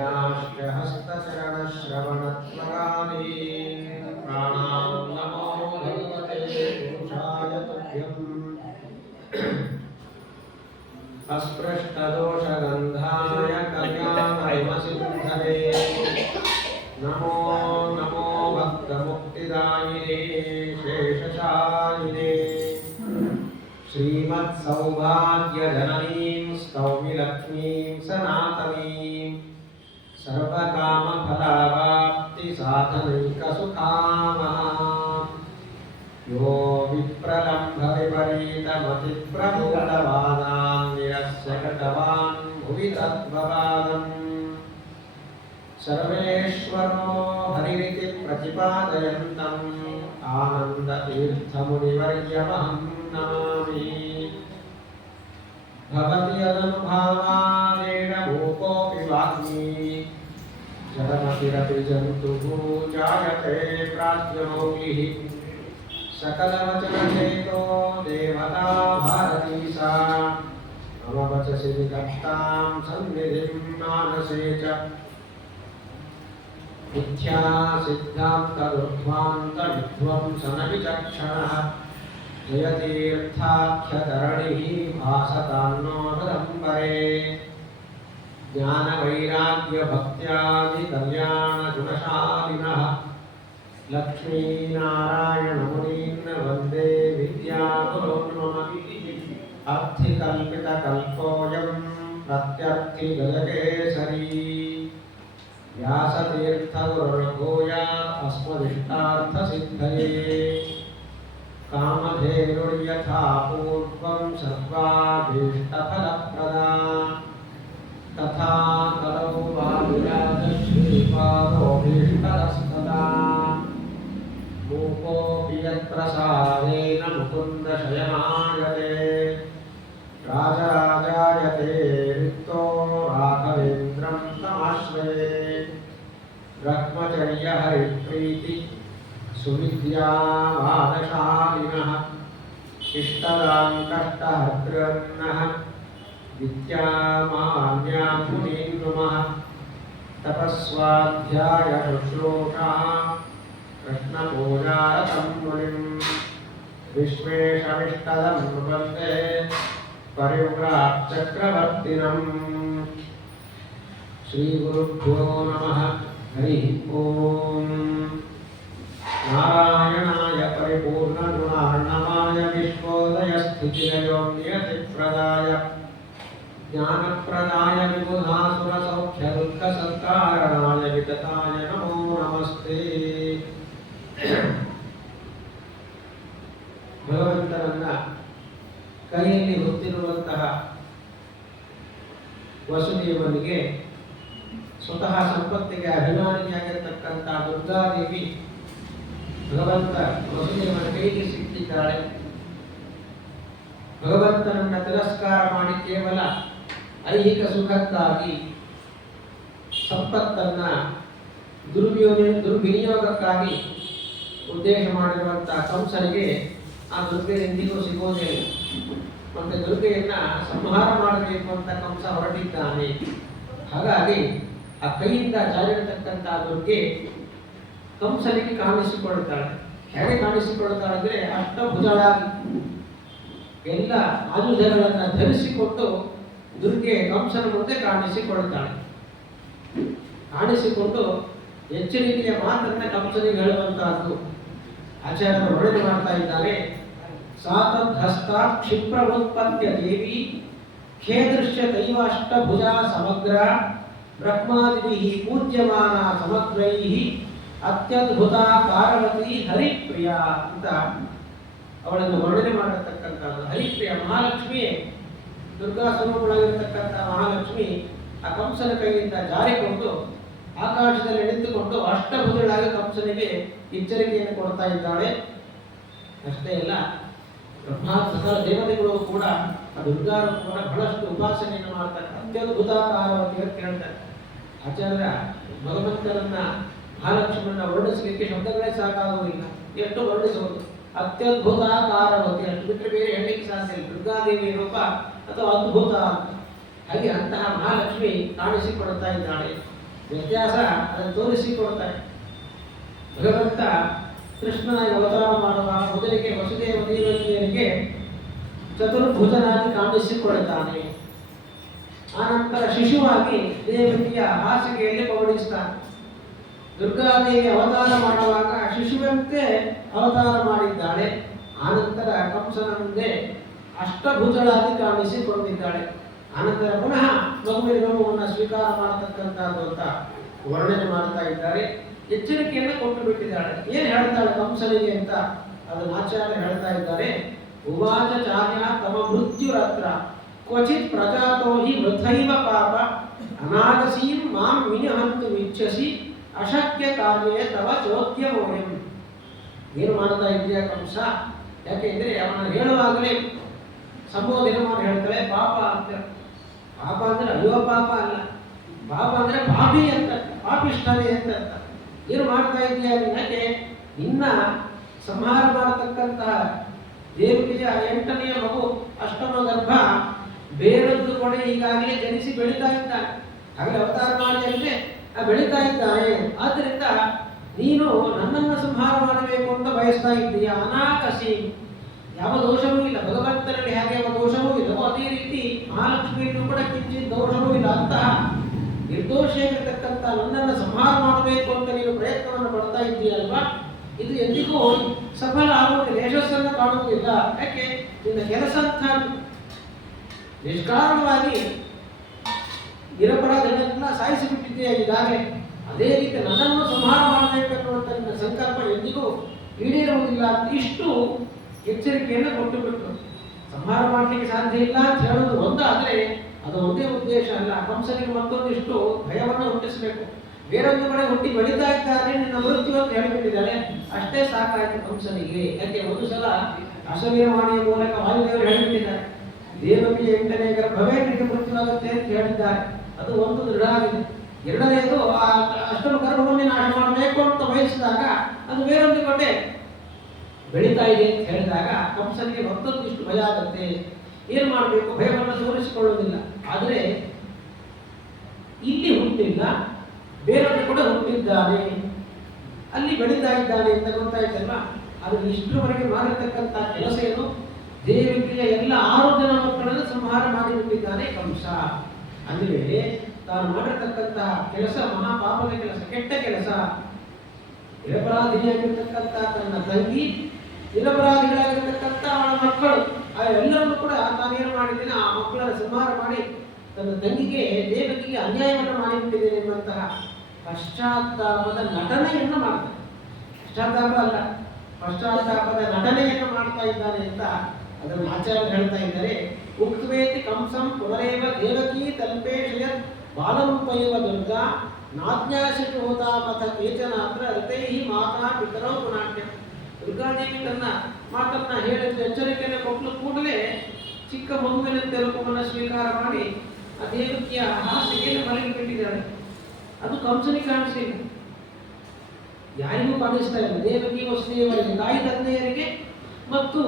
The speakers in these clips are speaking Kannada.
पाण्याश्रहस्तचरणश्रवणत्वगानी प्राणां नमो भगवते पुरुषाय तुभ्यम् अस्पृष्टदोषगन्धाय कल्याणमसिन्धवे नमो नमो भक्तमुक्तिदायिने शेषशायिने श्रीमत्सौभाग्यजननीं स्तौमि लक्ष्मीं सनातनीं सर्वकामफलावाप्तिसाधनैकसुखामहां यो विप्रलम्भविपरीतमतिप्रबोधवादां निरस्य कृतवान् भुवि तद्भवादम् सर्वेश्वरो हरिरिति प्रतिपादयन्तम् आनन्दतीर्थमुनिवर्यमहं नमामि भवति यदनुभावानेन मूकोऽपि वाग्मी जडमतिरपि जन्तुः जायते प्राज्ञमौलिः सकलवचनचेतो देवता भारती सा मम वचसि विदत्तां सन्निधिं मानसे च मिथ्या सिद्धान्तदुर्ध्वान्तविध्वंसनविचक्षणः जयतीर्थाख्यतरणिः भासतान्नो हृदम्बरे ज्ञानवैराग्यभक्त्यादिकल्याणगुणशालिनः लक्ष्मीनारायणमुनीन् वन्दे विद्यागुरोन् मम अर्थिकल्पितकल्पोऽयं प्रत्यर्थिगजकेसरी व्यासतीर्थगुरुर्भूयात् अस्मदिष्टार्थसिद्धये कामधेनुर्यथा पूर्वं सर्वाभीष्टफलप्रदा तथा कलौ वादिराजश्रीपादोऽभीष्टरस्तदा मूकोऽपि यत्प्रसादेन मुकुन्दशयनायते राजराजायते रिक्तो राघवेन्द्रं तमाश्रये ब्रह्मचर्य हरिप्रीति सुविद्यावादशालिनः इष्टदां कष्टहर्तृन्नः विद्यामान्यान् मुनीन् नुमः तपस्वाध्याय शुश्रूषा कृष्णपूजारतं मुनिं विश्वेशमिष्टदं वन्दे परिव्राट्चक्रवर्तिनम् श्रीगुरुभ्यो नमः हरिः ओम् नारायणाय परिपूर्णगुणार्णवाय विश्वोदयस्थितिलयो नियतिप्रदाय ज्ञानप्रदाय विबुधासुरसौख्यदुःखसत्कारणाय वितताय नमो नमस्ते ಭಗವಂತನನ್ನ ಕೈಯಲ್ಲಿ ಹೊತ್ತಿರುವಂತಹ ವಸುದೇವನಿಗೆ ಸ್ವತಃ ಸಂಪತ್ತಿಗೆ ಅಭಿಮಾನಿಯಾಗಿರತಕ್ಕಂಥ ದುರ್ಗಾದೇವಿ ಭಗವಂತ ವಸುದೇವನ ಕೈಗೆ ಸಿಕ್ಕಿದ್ದಾಳೆ. ಭಗವಂತನನ್ನ ತಿರಸ್ಕಾರ ಮಾಡಿ ಕೇವಲ ಐಹಿಕ ಸುಖಕ್ಕಾಗಿ ಸಂಪತ್ತನ್ನ ದುರ್ವಿನಿಯೋಗಕ್ಕಾಗಿ ಉದ್ದೇಶ ಮಾಡಿರುವಂತಹ ಕಂಸನಿಗೆ ಆ ದುರ್ಗೆ ಎಂದಿಗೂ ಸಿಗೋದೇ ಇಲ್ಲ. ಮತ್ತೆ ದುರ್ಗೆಯನ್ನ ಸಂಹಾರ ಮಾಡಬೇಕು ಅಂತ ಕಂಸ ಹೊರಟಿದ್ದಾನೆ. ಹಾಗಾಗಿ ಆ ಕೈಯಿಂದ ಜಾರಿರತಕ್ಕಂತಹ ದುರ್ಗೆ ಕಂಸನಿಗೆ ಕಾಣಿಸಿಕೊಳ್ತಾಳೆ. ಹೇಗೆ ಕಾಣಿಸಿಕೊಳ್ತಾಳೆ ಅಂದ್ರೆ ಅಷ್ಟಭುಜಳಾಗಿ ಎಲ್ಲ ಆಯುಧಗಳನ್ನು ಧರಿಸಿಕೊಂಡು ದುರ್ಗೆ ಕಂಸನ ಮುಂದೆ ಕಾಣಿಸಿಕೊಳ್ತಾಳೆ. ಕಾಣಿಸಿಕೊಂಡು ಎಚ್ಚರಿಕೆಯ ಮಾತನ್ನ ಕಂಸನಿಗೆ ಹೇಳುವಂತಹದ್ದು ಆಚಾರ್ಯರು ವರ್ಣನೆ ಮಾಡ್ತಾ ಇದ್ದಾರೆ. ಸಾತದ್ಹಸ್ತ ಕ್ಷಿಪ್ರವೋತ್ಪತ್ಯ ದೇವಿ ಖೇದೃಶ್ಯ ದೈವಾಷ್ಟಭುಜ ಸಮಗ್ರ ಬ್ರಹ್ಮಾದಿಭಿಃ ಪೂಜ್ಯಮಾನ ಸಮಗ್ರೈಃ ಅತ್ಯದ್ಭುತ ಕಾರವತಿ ಹರಿಪ್ರಿಯ ಅಂತ ಅವಳನ್ನು ವರ್ಣನೆ ಮಾಡತಕ್ಕಂಥದ್ದು. ಹರಿಪ್ರಿಯ ಮಹಾಲಕ್ಷ್ಮಿಯೇ, ದುರ್ಗಾ ಸ್ವರೂಪಳಾಗಿರತಕ್ಕಂಥ ಮಹಾಲಕ್ಷ್ಮಿ ಆ ಕಂಸನ ಕೈಯಿಂದ ಜಾರಿಕೊಂಡು ಆಕಾಶದಲ್ಲಿ ನಿಂತುಕೊಂಡು ಅಷ್ಟಭುಜಳಾಗಿ ಕಂಸನಿಗೆ ಎಚ್ಚರಿಕೆಯನ್ನು ಕೊಡ್ತಾ ಇದ್ದಾಳೆ. ಅಷ್ಟೇ ಅಲ್ಲ, ಸಕಲ ದೇವತೆಗಳು ಕೂಡ ಆ ದುರ್ಗಾರೂಪವನ್ನು ಬಹಳಷ್ಟು ಉಪಾಸನೆಯನ್ನು ಮಾಡ್ತಾರೆ. ಅತ್ಯದ್ಭುತಾಕಾರವಾಗಿ ಅಂತ ಹೇಳ್ತಾರೆ ಆಚಾರ್ಯ. ಭಗವಂತನನ್ನ ಮಹಾಲಕ್ಷ್ಮಿಯನ್ನ ವರ್ಣಿಸಲಿಕ್ಕೆ ಶಬ್ದಗಳೇ ಸಾಕಾಗುವುದಿಲ್ಲ, ಎಷ್ಟು ವರ್ಣಿಸುವುದು. ಅತ್ಯದ್ಭುತಾಕಾರವತಿ ಅಷ್ಟು ಬಿಟ್ಟರೆ ಬೇರೆ ಹೇಳಲಿಕ್ಕೆ ಸಾಧ್ಯ ಇಲ್ಲ. ದುರ್ಗಾದೇವಿ ರೂಪ ಅಥವಾ ಅದ್ಭುತ. ಹಾಗೆ ಅಂತಹ ಮಹಾಲಕ್ಷ್ಮಿ ಕಾಣಿಸಿಕೊಡ್ತಾ ಇದ್ದಾಳೆ. ವ್ಯತ್ಯಾಸ ಅದನ್ನು ತೋರಿಸಿಕೊಡ್ತಾರೆ. ಭಗವಂತ ಕೃಷ್ಣನಾಗಿ ಅವತಾರ ಮಾಡುವ ಮೊದಲಿಗೆ ವಸುದೇವ ದೇವಕಿಯರಿಗೆ ಚತುರ್ಭುಜನಾಗಿ ಕಾಣಿಸಿಕೊಳ್ತಾನೆ. ಆನಂತರ ಶಿಶುವಾಗಿ ದೇವಕಿಯ ಹಾಸಿಗೆಯಲ್ಲಿ ಪವಡಿಸ್ತಾನೆ. ದುರ್ಗಾದೇವಿ ಅವತಾರ ಮಾಡುವಾಗ ಶಿಶುವಂತೆ ಅವತಾರ ಮಾಡಿದ್ದಾಳೆ. ಆನಂತರ ಕಂಸನ ಮುಂದೆ ಅಷ್ಟಭುಜಳಾಗಿ ಕಾಣಿಸಿಕೊಂಡಿದ್ದಾಳೆ. ಆನಂತರ ಪುನಃ ಮಗುವಿನ ರೋಮವನ್ನು ಸ್ವೀಕಾರ ಮಾಡತಕ್ಕಂಥದ್ದು ಅಂತ ವರ್ಣನೆ ಮಾಡ್ತಾ ಇದ್ದಾರೆ. ಎಚ್ಚರಿಕೆಯನ್ನು ಕೊಟ್ಟು ಬಿಟ್ಟಿದ್ದಾಳೆ. ಏನು ಹೇಳ್ತಾಳೆ ಕಂಸನಿಗೆ ಅಂತ ಅದನ್ನು ಆಚಾರ್ಯ ಹೇಳ್ತಾ ಇದ್ದಾರೆ. ಉವಾಚ ಚಾರ್ಯ ತಮ ಮೃತ್ಯುರತ್ರ ಕ್ವಚಿತ್ ಪ್ರಜಾತೋ ಹಿ ವೃಥೈವ ಪಾಪ ಅನಾಗಸೀಂ ಮಾಂ ವಿನಿಹಂತು ಇಚ್ಛಸಿ ಅಶಕ್ಯ ಕಾರ್ಯೇ ತವ ಚೋದ್ಯಮೋಯಂ. ಏನು ಮಾಡ್ತಾ ಇದೆಯಾ ಕಂಸ? ಯಾಕೆಂದ್ರೆ ಅವನ ಹೇಳುವಾಗಲೇ ಸಂಬೋಧನೆ ಮಾಡಿ ಹೇಳ್ತಾಳೆ ಪಾಪ ಅಂತ. ಪಾಪ ಅಂದ್ರೆ ಅಯ್ಯೋ ಪಾಪ ಅಲ್ಲ, ಪಾಪ ಅಂದ್ರೆ ಪಾಪಿ ಅಂತ, ಪಾಪಿಷ್ಠನೇ ಅಂತ. ಏನು ಮಾಡ್ತಾ ಇದೆಯಾ? ಯಾಕೆ ಇನ್ನ ಸಂಹಾರ ಮಾಡತಕ್ಕಂತಹ ದೇವಿಯ 8ನೆಯ ಮಗು ಅಷ್ಟಮ ಗರ್ಭ ಬೇರೊಂದು ಕೊಡೆ ಈಗಾಗಲೇ ಜನಿಸಿ ಬೆಳೀತಾ ಇದ್ದಾನೆ. ಹಾಗೆ ಅವತಾರ ಮಾಡಿ ಅಂದ್ರೆ ಬೆಳೀತಾ ಇದ್ದಾನೆ. ಆದ್ದರಿಂದ ನೀನು ನನ್ನನ್ನು ಸಂಹಾರ ಮಾಡಬೇಕು ಅಂತ ಬಯಸ್ತಾ ಇದ್ದೀಯಾ. ಅನಾಕಸಿ, ಯಾವ ದೋಷವೂ ಇಲ್ಲ. ಭಗವಂತನಲ್ಲಿ ಹೇಗೆ ಯಾವ ದೋಷವೂ ಇಲ್ಲವೋ ಅದೇ ರೀತಿ ಮಹಾಲಕ್ಷ್ಮಿಯಲ್ಲೂ ಕೂಡ ಕಿಂಚಿತ್ ದೋಷವೂ ಇಲ್ಲ. ಅಂತಹ ನಿರ್ದೋಷಿಯಾಗಿರ್ತಕ್ಕಂಥ ನನ್ನನ್ನು ಸಂಹಾರ ಮಾಡಬೇಕು ಅಂತ ನೀನು ಪ್ರಯತ್ನವನ್ನು ಪಡ್ತಾ ಇದ್ದೀಯಲ್ವಾ, ಇದು ಎಂದಿಗೂ ಸಫಲ ಆಗುವುದಿಲ್ಲ, ಯಶಸ್ಸನ್ನು ಕಾಣುವುದಿಲ್ಲ. ಯಾಕೆ? ನಿನ್ನ ಕೆಲಸ ಅಂತ ನಿಷ್ಕಾರಣವಾಗಿ ನಿರಪರಾಧಗಳನ್ನೆಲ್ಲ ಸಾಯಿಸಿಬಿಟ್ಟಿದೆಯಾ ಈಗಾಗಲೇ. ಅದೇ ರೀತಿ ನನ್ನನ್ನು ಸಂಹಾರ ಮಾಡಬೇಕು ಅನ್ನುವಂಥ ನಿನ್ನ ಸಂಕಲ್ಪ ಎಂದಿಗೂ ಈಡೇರುವುದಿಲ್ಲ ಅಂತ ಇಷ್ಟು ಎಚ್ಚರಿಕೆಯನ್ನು ಕೊಟ್ಟು ಬಿಟ್ಟರು. ಸಂಹಾರ ಮಾಡಲಿಕ್ಕೆ ಸಾಧ್ಯ ಇಲ್ಲ ಅಂತ ಹೇಳೋದು ಒಂದಾದರೆ ಅದು ಒಂದೇ ಉದ್ದೇಶ ಅಲ್ಲ. ಕಂಸನಿಗೆ ಮತ್ತೊಂದಿಷ್ಟು ಭಯವನ್ನು ಹುಟ್ಟಿಸಬೇಕು. ಬೇರೊಂದು ಕಡೆ ಹುಟ್ಟಿ ಬೆಳೀತಾ ಇದ್ದಾರೆ, ನಿನ್ನ ಮೃತ್ಯು ಅಂತ ಹೇಳಿಬಿಟ್ಟಿದ್ದಾರೆ, ಅಷ್ಟೇ ಸಾಕಾಯ್ತು ಕಂಸನಿಗೆ. ಯಾಕೆ ಒಂದು ಸಲ ಅಸವೀರವಾಣಿಯ ಮೂಲಕ ವಾಯುದೇವರು ಹೇಳಿಬಿಟ್ಟಿದ್ದಾರೆ, ದೇವಕಿಯ 8ನೇ ಗರ್ಭವೇ ನಿಮಗೆ ಮೃತ್ಯುವಾಗುತ್ತೆ ಅಂತ ಹೇಳಿದ್ದಾರೆ. ಅದು ಒಂದು ದೃಢ ಆಗಿದೆ. ಎರಡನೆಯದು ಆ ಅಷ್ಟಮ ಗರ್ಭವನ್ನೇ ನಾಶ ಮಾಡಬೇಕು ಅಂತ ಬಯಸಿದಾಗ ಅದು ಬೇರೊಂದು ಕಡೆ ಬೆಳೀತಾ ಇದೆ ಅಂತ ಹೇಳಿದಾಗ ಕಂಸನಿಗೆ ಮತ್ತೊಂದಿಷ್ಟು ಭಯ ಆಗುತ್ತೆ. ಏನು ಮಾಡಬೇಕು? ಭಯವನ್ನು ತೋರಿಸಿಕೊಳ್ಳುವುದಿಲ್ಲ. ಆದರೆ ಇಲ್ಲಿ ಹುಟ್ಟಿಲ್ಲ, ಬೇರೊಂದು ಕೂಡ ಹುಟ್ಟಿದ್ದಾನೆ, ಅಲ್ಲಿ ಬೆಳೀತಾ ಇದ್ದಾನೆ ಅಂತ ಗೊತ್ತಾಯ್ತಲ್ವಾ. ಅದು ಇಷ್ಟರವರೆಗೆ ಮಾಡಿರ್ತಕ್ಕಂಥ ಕೆಲಸ ಏನು? ದೇವಿಕೆಯ ಎಲ್ಲ 6 ಜನ ಮಕ್ಕಳನ್ನು ಸಂಹಾರ ಮಾಡಿಬಿಟ್ಟಿದ್ದಾನೆ ಕಂಸ. ಅಂದರೆ ತಾನು ಮಾಡಿರ್ತಕ್ಕಂತಹ ಕೆಲಸ ಮಹಾಪಾಪದ ಕೆಲಸ, ಕೆಟ್ಟ ಕೆಲಸ. ನಿರಪರಾಧಿಯಾಗಿರ್ತಕ್ಕಂಥ ತನ್ನ ತಂಗಿ, ನಿರಪರಾಧಿಗಳಾಗಿರ್ತಕ್ಕಂಥ ಅವಳ ಮಕ್ಕಳು, ಆ ಎಲ್ಲರನ್ನು ಕೂಡ ತಾನೇನು ಮಾಡಿದ್ದೇನೆ, ಆ ಮಕ್ಕಳನ್ನು ಸಂಹಾರ ಮಾಡಿ ತನ್ನ ತಂಗಿಗೆ ದೇವಕಿಗೆ ಅನ್ಯಾಯವನ್ನು ಮಾಡಿಬಿಟ್ಟಿದ್ದೇನೆ ಎಂಬಂತಹ ಪಶ್ಚಾತ್ತಾಪದ ನಟನೆಯನ್ನು ಮಾಡ್ತಾನೆ. ಪಶ್ಚಾತ್ತಾಪ ಅಲ್ಲ, ಪಶ್ಚಾತ್ತಾಪದ ನಟನೆಯನ್ನು ಮಾಡ್ತಾ ಇದ್ದಾನೆ ಅಂತ ಅದನ್ನು ಆಚಾರ್ಯ ಹೇಳ್ತಾ ಇದ್ದಾರೆ. ಉಕ್ತವೇತಿ ಕಂಸಂ ಪುನರೇವ ದೇವಕಿ ತಲ್ಪೇಶಯ ಬಾಲರೂಪೈವ ದುರ್ಗಾ ನಾಜ್ಞಾಸಿತು ಹೋತಾಪಥ ಕೇಚನಾತ್ರ ರತೈಹಿ ಮಾತಾ ಪಿತರೌ ಪುನಾಟ್ಯ. ದುರ್ಗಾದೇವಿ ತನ್ನ ಮಾತನ್ನ ಹೇಳಿದ ಎಚ್ಚರಿಕೆಯನ್ನು ಕೊಟ್ಟಲು ಕೂಡಲೇ ಚಿಕ್ಕ ಮಗುವಿನಂತೆ ರೂಪವನ್ನು ಸ್ವೀಕಾರ ಮಾಡಿ ಆ ದೇವಕಿಯ ಹಾಸಿಗೆಯನ್ನು ಮಲಗಿ ಬಿಟ್ಟಿದ್ದಾಳೆ. ಅದು ಕಂಸನಿಗೆ ಕಾಣಿಸಲಿಲ್ಲ, ಯಾರಿಗೂ ಕಾಣಿಸ್ತಾ ಇಲ್ಲ. ದೇವಕಿ ವಸುದೇವರಿಗೆ, ತಾಯಿ ತಂದೆಯರಿಗೆ ಮತ್ತು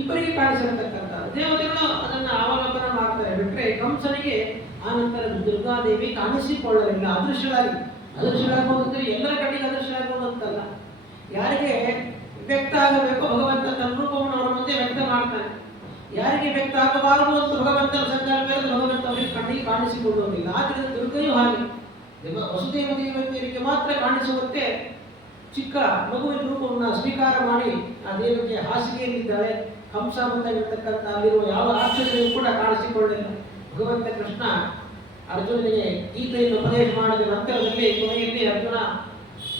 ಇಬ್ಬರಿಗೆ ಕಾಣಿಸಿರತಕ್ಕಂಥ ದೇವತೆಗಳು ಅದನ್ನು ಅವಲೋಕನ ಮಾಡ್ತಾರೆ. ಬಿಟ್ಟರೆ ಕಂಸನಿಗೆ ಆನಂತರ ದುರ್ಗಾದೇವಿ ಕಾಣಿಸಿಕೊಳ್ಳಲಿಲ್ಲ. ಅದೃಶ್ಯಳಾಗುವುದಂದ್ರೆ ಎಲ್ಲರ ಕಡೆಗೆ ಅದೃಶ್ಯಳಾಗುವುದು ಅಂತಲ್ಲ. ಯಾರಿಗೆ ವ್ಯಕ್ತ ಆಗಬೇಕು ಭಗವಂತ ತನ್ನ ರೂಪವನ್ನು ಅವರ ಮುಂದೆ ವ್ಯಕ್ತ ಮಾಡ್ತಾನೆ. ಯಾರಿಗೆ ವ್ಯಕ್ತ ಆಗಬಾರದು ಅಂತ ಭಗವಂತನ ಸಂಕಲ್ಪ ಭಗವಂತ ಅವರಿಗೆ ಕಣ್ಣಿಗೆ ಕಾಣಿಸಿಕೊಳ್ಳುವುದಿಲ್ಲ. ಆದ್ದರಿಂದ ದುರ್ಗೆಯೂ ಹಾಗೆ ವಸುದೇವ ದೇವತೆಯರಿಗೆ ಮಾತ್ರ ಕಾಣಿಸುವಂತೆ ಚಿಕ್ಕ ಮಗುವಿನ ರೂಪವನ್ನು ಸ್ವೀಕಾರ ಮಾಡಿ ಆ ದೇವತೆಯ ಹಾಸಿಗೆಯಲ್ಲಿದ್ದಾಳೆ. ಕಂಸ ಬಂದಾಗಿರ್ತಕ್ಕಂಥ ಅಲ್ಲಿರುವ ಯಾವ ರಾಕ್ಷಸರಿಗೂ ಕೂಡ ಕಾಣಿಸಿಕೊಳ್ಳಲಿಲ್ಲ. ಭಗವಂತ ಕೃಷ್ಣ ಅರ್ಜುನನಿಗೆ ಗೀತೆಯನ್ನು ಉಪದೇಶ ಮಾಡಿದ ನಂತರದಲ್ಲಿ ಕೊನೆಯಲ್ಲಿ ಅರ್ಜುನ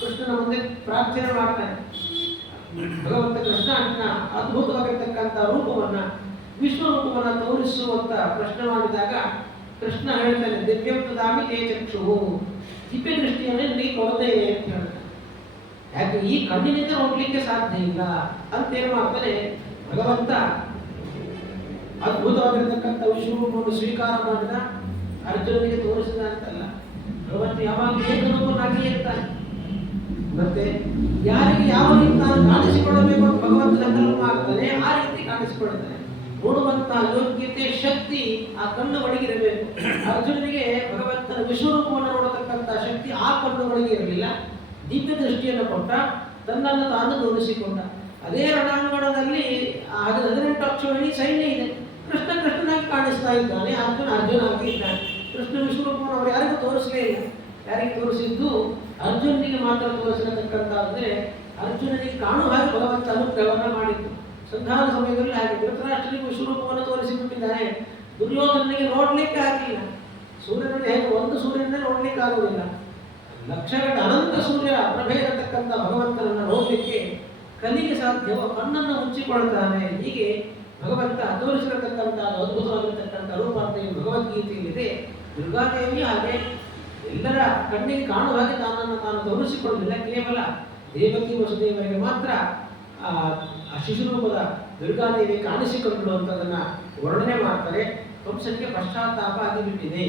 ಕೃಷ್ಣನ ಮುಂದೆ ಪ್ರಾರ್ಥನೆ ಮಾಡ್ತಾನೆ. ಭಗವಂತ ಕೃಷ್ಣ ಅದ್ಭುತವಾಗಿರ್ತಕ್ಕಂಥ ರೂಪವನ್ನ, ವಿಶ್ವರೂಪವನ್ನು ತೋರಿಸುವಂತ ಪ್ರಶ್ನೆ ಮಾಡಿದಾಗ ಕೃಷ್ಣ ಹೇಳ್ತಾನೆ, ದಿವ್ಯಂ ತದಾಮಿ ತೇ ಚಕ್ಷು, ದಿವ್ಯ ದೃಷ್ಟಿಯನ್ನು ನೀ ಕೊಡದೇನೆ ಅಂತ ಹೇಳ್ತಾನೆ. ಯಾಕೆ? ಈ ಕಣ್ಣಿನಿಂದ ನೋಡ್ಲಿಕ್ಕೆ ಸಾಧ್ಯ ಇಲ್ಲ ಅಂತೇನು ಮಾಡ್ತಾನೆ ಭಗವಂತ. ಅದ್ಭುತವಾಗಿರ್ತಕ್ಕಂಥ ವಿಶ್ವರೂಪವನ್ನು ಸ್ವೀಕಾರ ಮಾಡಿದ, ಅರ್ಜುನನಿಗೆ ತೋರಿಸಿದ ಅಂತಲ್ಲ. ಭಗವಂತ ಯಾವಾಗ ಏಕರೂಪನಾಗಿ ಇರ್ತಾನೆ. ಮತ್ತೆ ಯಾರಿಗೆ ಯಾವ ರೀತಿ ತಾನು ಕಾಣಿಸಿಕೊಳ್ಳಬೇಕು ಅಂತ ಭಗವಂತ ಸಂಕಲ್ಪ ಮಾಡ್ತಾನೆ, ಆ ರೀತಿ ಕಾಣಿಸಿಕೊಳ್ತಾನೆ. ನೋಡುವಂತಹ ಯೋಗ್ಯತೆ, ಶಕ್ತಿ ಆ ಕಣ್ಣು ಒಳಗಿರಬೇಕು. ಅರ್ಜುನನಿಗೆ ಭಗವಂತನ ವಿಶ್ವರೂಪವನ್ನು ನೋಡತಕ್ಕಂಥ ಶಕ್ತಿ ಆ ಕಣ್ಣುಗಳಿಗೆ ಇರಲಿಲ್ಲ. ದಿವ್ಯ ದೃಷ್ಟಿಯನ್ನು ಕೊಟ್ಟ, ತನ್ನನ್ನು ತಾನು ತೋರಿಸಿಕೊಂಡ. ಅದೇ ರಣಾಂಗಣದಲ್ಲಿ 18 ಅಕ್ಷೋಹಿಣಿ ಸೈನ್ಯ ಇದೆ. ಕೃಷ್ಣ ಕೃಷ್ಣನಾಗಿ ಕಾಣಿಸ್ತಾ ಇದ್ದಾನೆ, ಅರ್ಜುನ ಅರ್ಜುನಾಗಿ ಇದ್ದಾನೆ. ಕೃಷ್ಣ ವಿಶ್ವರೂಪವನ್ನು ಅವರು ಯಾರಿಗೂ ತೋರಿಸಲೇ ಇಲ್ಲ. ಯಾರಿಗೆ ತೋರಿಸಿದ್ದು? ಅರ್ಜುನಿಗೆ ಮಾತ್ರ ತೋರಿಸಿರತಕ್ಕಂತಾದರೆ ಅರ್ಜುನನಿಗೆ ಕಾಣುವ ಹಾಗೆ ಭಗವಂತ ಅನುಗ್ರಹವನ್ನು ಮಾಡಿದ್ದು. ಸಂಧಾನ ಸಮಯದಲ್ಲಿ ಹಾಗೆ ಧೃತರಾಷ್ಟ್ರನಿಗೆ ವಿಶ್ವರೂಪವನ್ನು ತೋರಿಸಿಬಿಟ್ಟಿದ್ದಾನೆ. ದುರ್ಯೋಧನಿಗೆ ನೋಡ್ಲಿಕ್ಕೆ ಆಗಲಿಲ್ಲ. ಸೂರ್ಯನಲ್ಲಿ ಹೇಗೆ ಒಂದು ಸೂರ್ಯನನ್ನೇ ನೋಡ್ಲಿಕ್ಕೆ ಆಗುವುದಿಲ್ಲ, ಲಕ್ಷಗಳ ಅನಂತ ಸೂರ್ಯರ ಪ್ರಭೆ ಇರತಕ್ಕಂಥ ಭಗವಂತನನ್ನು ನೋಡಲಿಕ್ಕೆ ಕಲಿಗೆ ಸಾಧ್ಯವೋ ಕಣ್ಣನ್ನು ಮುಚ್ಚಿಕೊಳ್ತಾನೆ. ಹೀಗೆ ಭಗವಂತ ತೋರಿಸಿರತಕ್ಕಂಥ ಅದ್ಭುತವಾಗಿರತಕ್ಕಂಥ ರೂಪಾಂತೆಯು ಭಗವದ್ಗೀತೆಯಲ್ಲಿದೆ. ದುರ್ಗಾದೇವಿ ಹಾಗೆ ಎಲ್ಲರ ಕಣ್ಣಿಗೆ ಕಾಣುವ ಹಾಗೆ ತಾನನ್ನು ತಾನು ತೋರಿಸಿಕೊಳ್ಳಲಿಲ್ಲ. ಕೇವಲ ದೇವಕಿ ವಸುದೇವರಿಗೆ ಮಾತ್ರ ಆ ಶಿಶುರೂಪದ ದುರ್ಗಾದೇವಿ ಕಾಣಿಸಿಕೊಂಡಳು ಅಂತದನ್ನು ವರ್ಣನೆ ಮಾಡ್ತಾರೆ. ಕಂಸನಿಗೆ ಪಶ್ಚಾತ್ತಾಪ ಆಗಿಬಿಟ್ಟಿದೆ.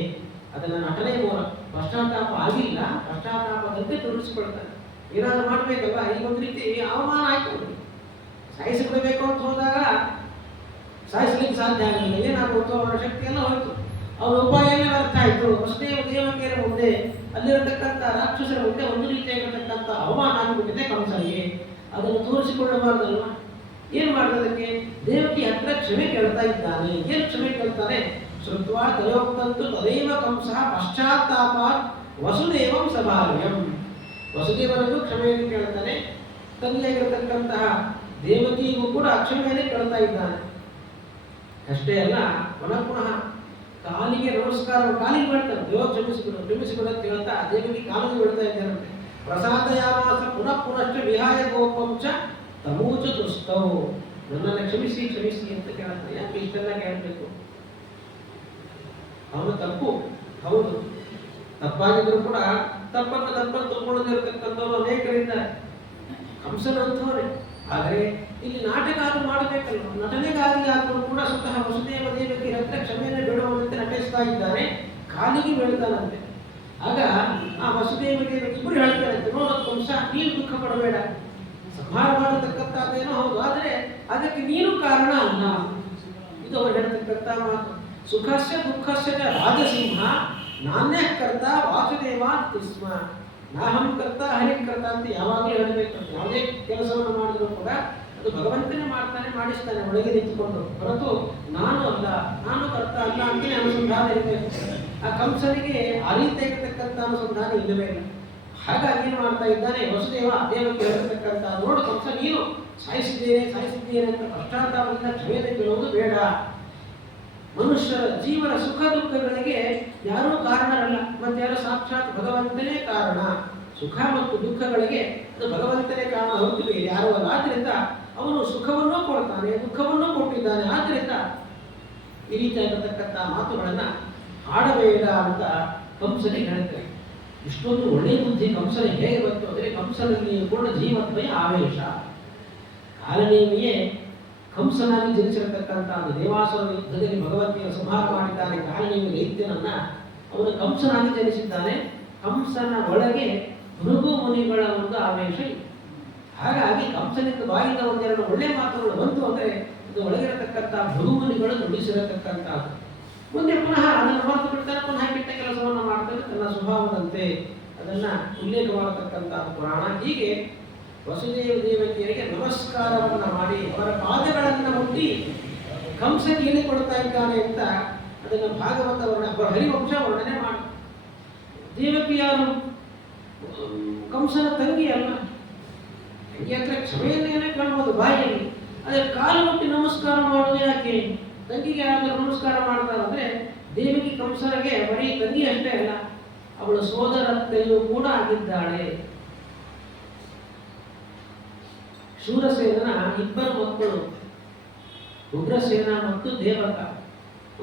ಅದನ್ನು ನಟನೆ ಮೂಲ. ಪಶ್ಚಾತ್ತಾಪ ಆಗಿಲ್ಲ, ಪಶ್ಚಾತ್ತಾಪದಂತೆ ತೋರಿಸಿಕೊಳ್ತಾರೆ. ಏನಾದರೂ ಮಾಡಬೇಕಲ್ವ? ಈಗ ಒಂದು ರೀತಿ ಅವಮಾನ ಆಯ್ತು. ಸಾಯಿಸಿಬಿಡಬೇಕು ಅಂತ ಹೋದಾಗ ಸಾಯಿಸ್ಲಿಕ್ಕೆ ಸಾಧ್ಯ ಆಗಲಿಲ್ಲ. ಏನಾಗುತ್ತೋ ಅವರ ಶಕ್ತಿ ಎಲ್ಲ ಹೋಯಿತು. ಅವರ ಉಪಾಯನೇ ಅರ್ಥ ಆಯಿತು. ವಸುದೇವ ದೇವಕಿಯರ ಮುಂದೆ, ಅಲ್ಲಿರತಕ್ಕಂಥ ರಾಕ್ಷಸರ ಮುಂದೆ ಒಂದು ರೀತಿಯಾಗಿರತಕ್ಕಂಥ ಅವಮಾನ ಆಗಿಬಿಟ್ಟಿದೆ ಕಂಸನಿಗೆ. ಅದನ್ನು ತೋರಿಸಿಕೊಳ್ಳಬಾರ್ದಲ್ವ? ಏನು ಮಾಡೋದಕ್ಕೆ? ದೇವಕಿ ಹತ್ರ ಕ್ಷಮೆ ಕೇಳ್ತಾ ಇದ್ದಾನೆ. ಏನು ಕ್ಷಮೆ ಕೇಳ್ತಾನೆ? ಶ್ರುತ್ವಾ ತಯೋಕ್ತಂತು ತದೇವ ಕಂಸ ಪಶ್ಚಾತ್ತಾಪಾತ್ ವಸುದೇವಂ ಸಭಾವ್ಯಂ. ವಸುದೇವನನ್ನು ಕ್ಷಮೆಯನ್ನು ಕೇಳ್ತಾನೆ. ತಂದೆಯಾಗಿರತಕ್ಕಂತಹ ದೇವಕಿಗೂ ಕೂಡ ಕ್ಷಮೆಯನ್ನು ಕೇಳ್ತಾ ಇದ್ದಾನೆ. ಅಷ್ಟೇ ಅಲ್ಲ, ಪುನಃ ಕಾಲಿಗೆ ನಮಸ್ಕಾರ, ಕಾಲಿಗೆ ಮಾಡ್ತಾನೆ. ದೇವ ಕ್ಷಮಿಸಿಬಿಡು ಕ್ಷಮಿಸಿಬಿಡು ಅಂತ ಹೇಳ್ತಾ ದೇವಕಿ ಕಾಲಿಗೆ ಬಿಡ್ತಾ ಇದ್ದಾರಂತೆ. ಪ್ರಸಾದಯಾಮಾಸ ಪುನಶ್ಚ ವಿಹಾಯ ಗೋಪಂಚ ತಮೂಚ ದುಸ್ತೌ. ನನ್ನನ್ನು ಕ್ಷಮಿಸಿ ಕ್ಷಮಿಸಿ ಅಂತ ಕೇಳ್ತಾನೆ. ಯಾಕೆ ಇಷ್ಟೆಲ್ಲ ಕೇಳಬೇಕು? ಅವನು ತಪ್ಪು ಹೌದು, ತಪ್ಪಾಗಿದ್ರು ಕೂಡ ತಪ್ಪನ್ನು ತಿಳ್ಕೊಳ್ಳದಿರತಕ್ಕಂಥವ್ರು ಅನೇಕರಿದ್ದಾರೆ. ಕಂಸನಂಥವರೇ. ಆದರೆ ಇಲ್ಲಿ ನಾಟಕ ಆದರೂ ಮಾಡಬೇಕಲ್ಲ. ನಟನೆಗಾಗಿ ಆದರೂ ಕೂಡ ಸ್ವತಃ ವಸುದೇವ ದೇವಕಿ ಹತ್ರ ಕ್ಷಮೆಯನ್ನು ಬೇಡುವಂತೆ ನಟಿಸ್ತಾ ಇದ್ದಾನೆ. ಕಾಲಿಗೆ ಬೀಳ್ತಾನಂತೆ. ಆಗ ಆ ವಸುದೇವ ದೇವಕಿ ಇಬ್ಬರು ಹೇಳ್ತಾರಂತೆ, ನೋಡೋದು ಕಂಸ, ನೀನು ದುಃಖ ಪಡಬೇಡ. ಸಂಹಾರ ಮಾಡತಕ್ಕಂಥದ್ದೇನೋ ಹೌದು, ಆದರೆ ಅದಕ್ಕೆ ನೀನು ಕಾರಣ ಅಲ್ಲ. ಇದು ಅವರು ಹೇಳ್ತಕ್ಕಂಥ ಮಾತು. ಸುಖಸ್ಯ ದುಃಖಸ್ಯ ರಾಜಸಿಂಹ ನಾಣ್ಯ ಕರ್ತ ವಾಸುದೇವ ತಿಸ್ಮ. ನಾಹಂ ಕರ್ತ ಹರಿಂ ಕರ್ತ ಅಂತ ಯಾವಾಗಲೂ ಹೇಳಬೇಕು. ಯಾವುದೇ ಕೆಲಸವನ್ನು ಮಾಡಿದ್ರು ಕೂಡ ಅದು ಭಗವಂತನೇ ಮಾಡ್ತಾನೆ, ಮಾಡಿಸ್ತಾನೆ ಒಳಗೆ ನಿಂತುಕೊಂಡು, ಹೊರತು ನಾನು ಅಲ್ಲ, ನಾನು ಕರ್ತ ಅಲ್ಲ ಅಂತಲೇ ಅನುಸಂಧಾನ ಇರಬೇಕು. ಆ ಕಂಸನಿಗೆ ಆ ರೀತಿಯಾಗಿರ್ತಕ್ಕಂಥ ಅನುಸಂಧಾನ ಇಲ್ಲವೇ ಇಲ್ಲ. ಹಾಗಾಗಿ ಏನು ಮಾಡ್ತಾ ಇದ್ದಾನೆ? ವಸುದೇವ ದೇವಕ್ಕೆ ಹೇಳಿರ್ತಕ್ಕಂಥ, ನೋಡು ಕಂಸ, ನೀನು ಸಾಯಿಸಿದ್ದೇನೆ ಅಂತ ಪಶ್ಚಾತ್ತಾಪದಿಂದ ಕ್ಷಮೆಯನ್ನು ಕೇಳುವುದು ಬೇಡ. ಮನುಷ್ಯರ ಜೀವನ ಸುಖ ದುಃಖಗಳಿಗೆ ಯಾರೂ ಕಾರಣರಲ್ಲ, ಮತ್ತೆ ಯಾರು ಸಾಕ್ಷಾತ್ ಭಗವಂತನೇ ಕಾರಣ. ಸುಖ ಮತ್ತು ದುಃಖಗಳಿಗೆ ಅದು ಭಗವಂತನೇ ಕಾರಣ, ಹೊರತು ಬೇರೆ ಯಾರೂ ಅಲ್ಲ. ಆದ್ದರಿಂದ ಅವನು ಸುಖವನ್ನೂ ಕೊಡ್ತಾನೆ, ದುಃಖವನ್ನೂ ಕೊಟ್ಟಿದ್ದಾನೆ. ಆದ್ದರಿಂದ ಈ ರೀತಿಯಾಗಿರ್ತಕ್ಕಂಥ ಮಾತುಗಳನ್ನು ಆಡಬೇಡ ಅಂತ ಕಂಸನಿಗೆ ಹೇಳ್ತಾರೆ. ಇಷ್ಟೊಂದು ಒಳ್ಳೆಯ ಬುದ್ಧಿ ಕಂಸನಿಗೆ ಹೇಗೆ ಬಂತು ಅಂದರೆ, ಕಂಸನಲ್ಲಿ ಪೂರ್ಣ ಜೀವತ್ವಯ ಆವೇಶ. ಕಾಲನೇಮಿಯೇ ಕಂಸನಾಗಿ ಜನಿಸಿರತಕ್ಕಂಥ ದೇವಾಸುರ ಯುದ್ಧದಲ್ಲಿ ಭಗವಂತನ ಸಂಹಾರ ಮಾಡಿದ್ದಾನೆ. ಕಾಲನೇಮಿ ದೈತ್ಯನನ್ನ ಅವನು ಕಂಸನಾಗಿ ಜನಿಸಿದ್ದಾನೆ. ಕಂಸನ ಒಳಗೆ ಭೃಗು ಮುನಿಗಳ ಒಂದು ಆವೇಶ ಇದೆ. ಹಾಗಾಗಿ ಕಂಸನಿಂದ ಬಾಯಿಂದ ಒಂದೆರಡು ಒಳ್ಳೆಯ ಮಾತುಗಳು ಬಂತು ಅಂದರೆ ಇದು ಒಳಗಿರತಕ್ಕಂಥ ಭೃಗು ಮುನಿಗಳು ನುಡಿಸಿರತಕ್ಕಂಥದ್ದು. ಮುಂದೆ ಪುನಃ ಅದನ್ನು ಹೊರತು ಬಿಡ್ತಾರೆ, ಪುನಃ ಕೆಟ್ಟ ಕೆಲಸವನ್ನು ಮಾಡ್ತಾರೆ ತನ್ನ ಸ್ವಭಾವದಂತೆ. ಅದನ್ನು ಉಲ್ಲೇಖ ಮಾಡತಕ್ಕಂಥ ಪುರಾಣ. ಹೀಗೆ ವಸುದೇವ ದೇವಕಿಯರಿಗೆ ನಮಸ್ಕಾರವನ್ನು ಮಾಡಿ ಅವರ ಪಾದಗಳನ್ನು ಮುಟ್ಟಿ ಕಂಸ ಹೇಳಿಕೊಡ್ತಾ ಇದ್ದಾನೆ ಅಂತ ಅದನ್ನು ಭಾಗವತ ಹರಿವಂಶ ವರ್ಣನೆ ಮಾಡಿ. ದೇವಕಿಯಾರು ಕಂಸನ ತಂಗಿ ಅಲ್ಲ, ತಂಗಿ ಹತ್ರ ಕ್ಷಮೆಯನ್ನೇ ಕಾಣ್ಬೋದು ಬಾಯಿಯಲ್ಲಿ, ಅದೇ ಕಾಲು ಮುಟ್ಟಿ ನಮಸ್ಕಾರ ಮಾಡೋದು ಯಾಕೆ? ತಂಗಿಗೆ ಯಾರಾದರೂ ನಮಸ್ಕಾರ ಮಾಡ್ತಾರೆ ಅಂದರೆ ದೇವಕಿ ಕಂಸನಿಗೆ ಬರೀ ತಂಗಿ ಅಷ್ಟೇ ಅಲ್ಲ, ಅವಳು ಸೋದರತ್ತೆಯೂ ಕೂಡ ಆಗಿದ್ದಾಳೆ. ಶೂರಸೇನನ ಇಬ್ಬರು ಮಕ್ಕಳು, ಉಗ್ರಸೇನ ಮತ್ತು ದೇವಕ.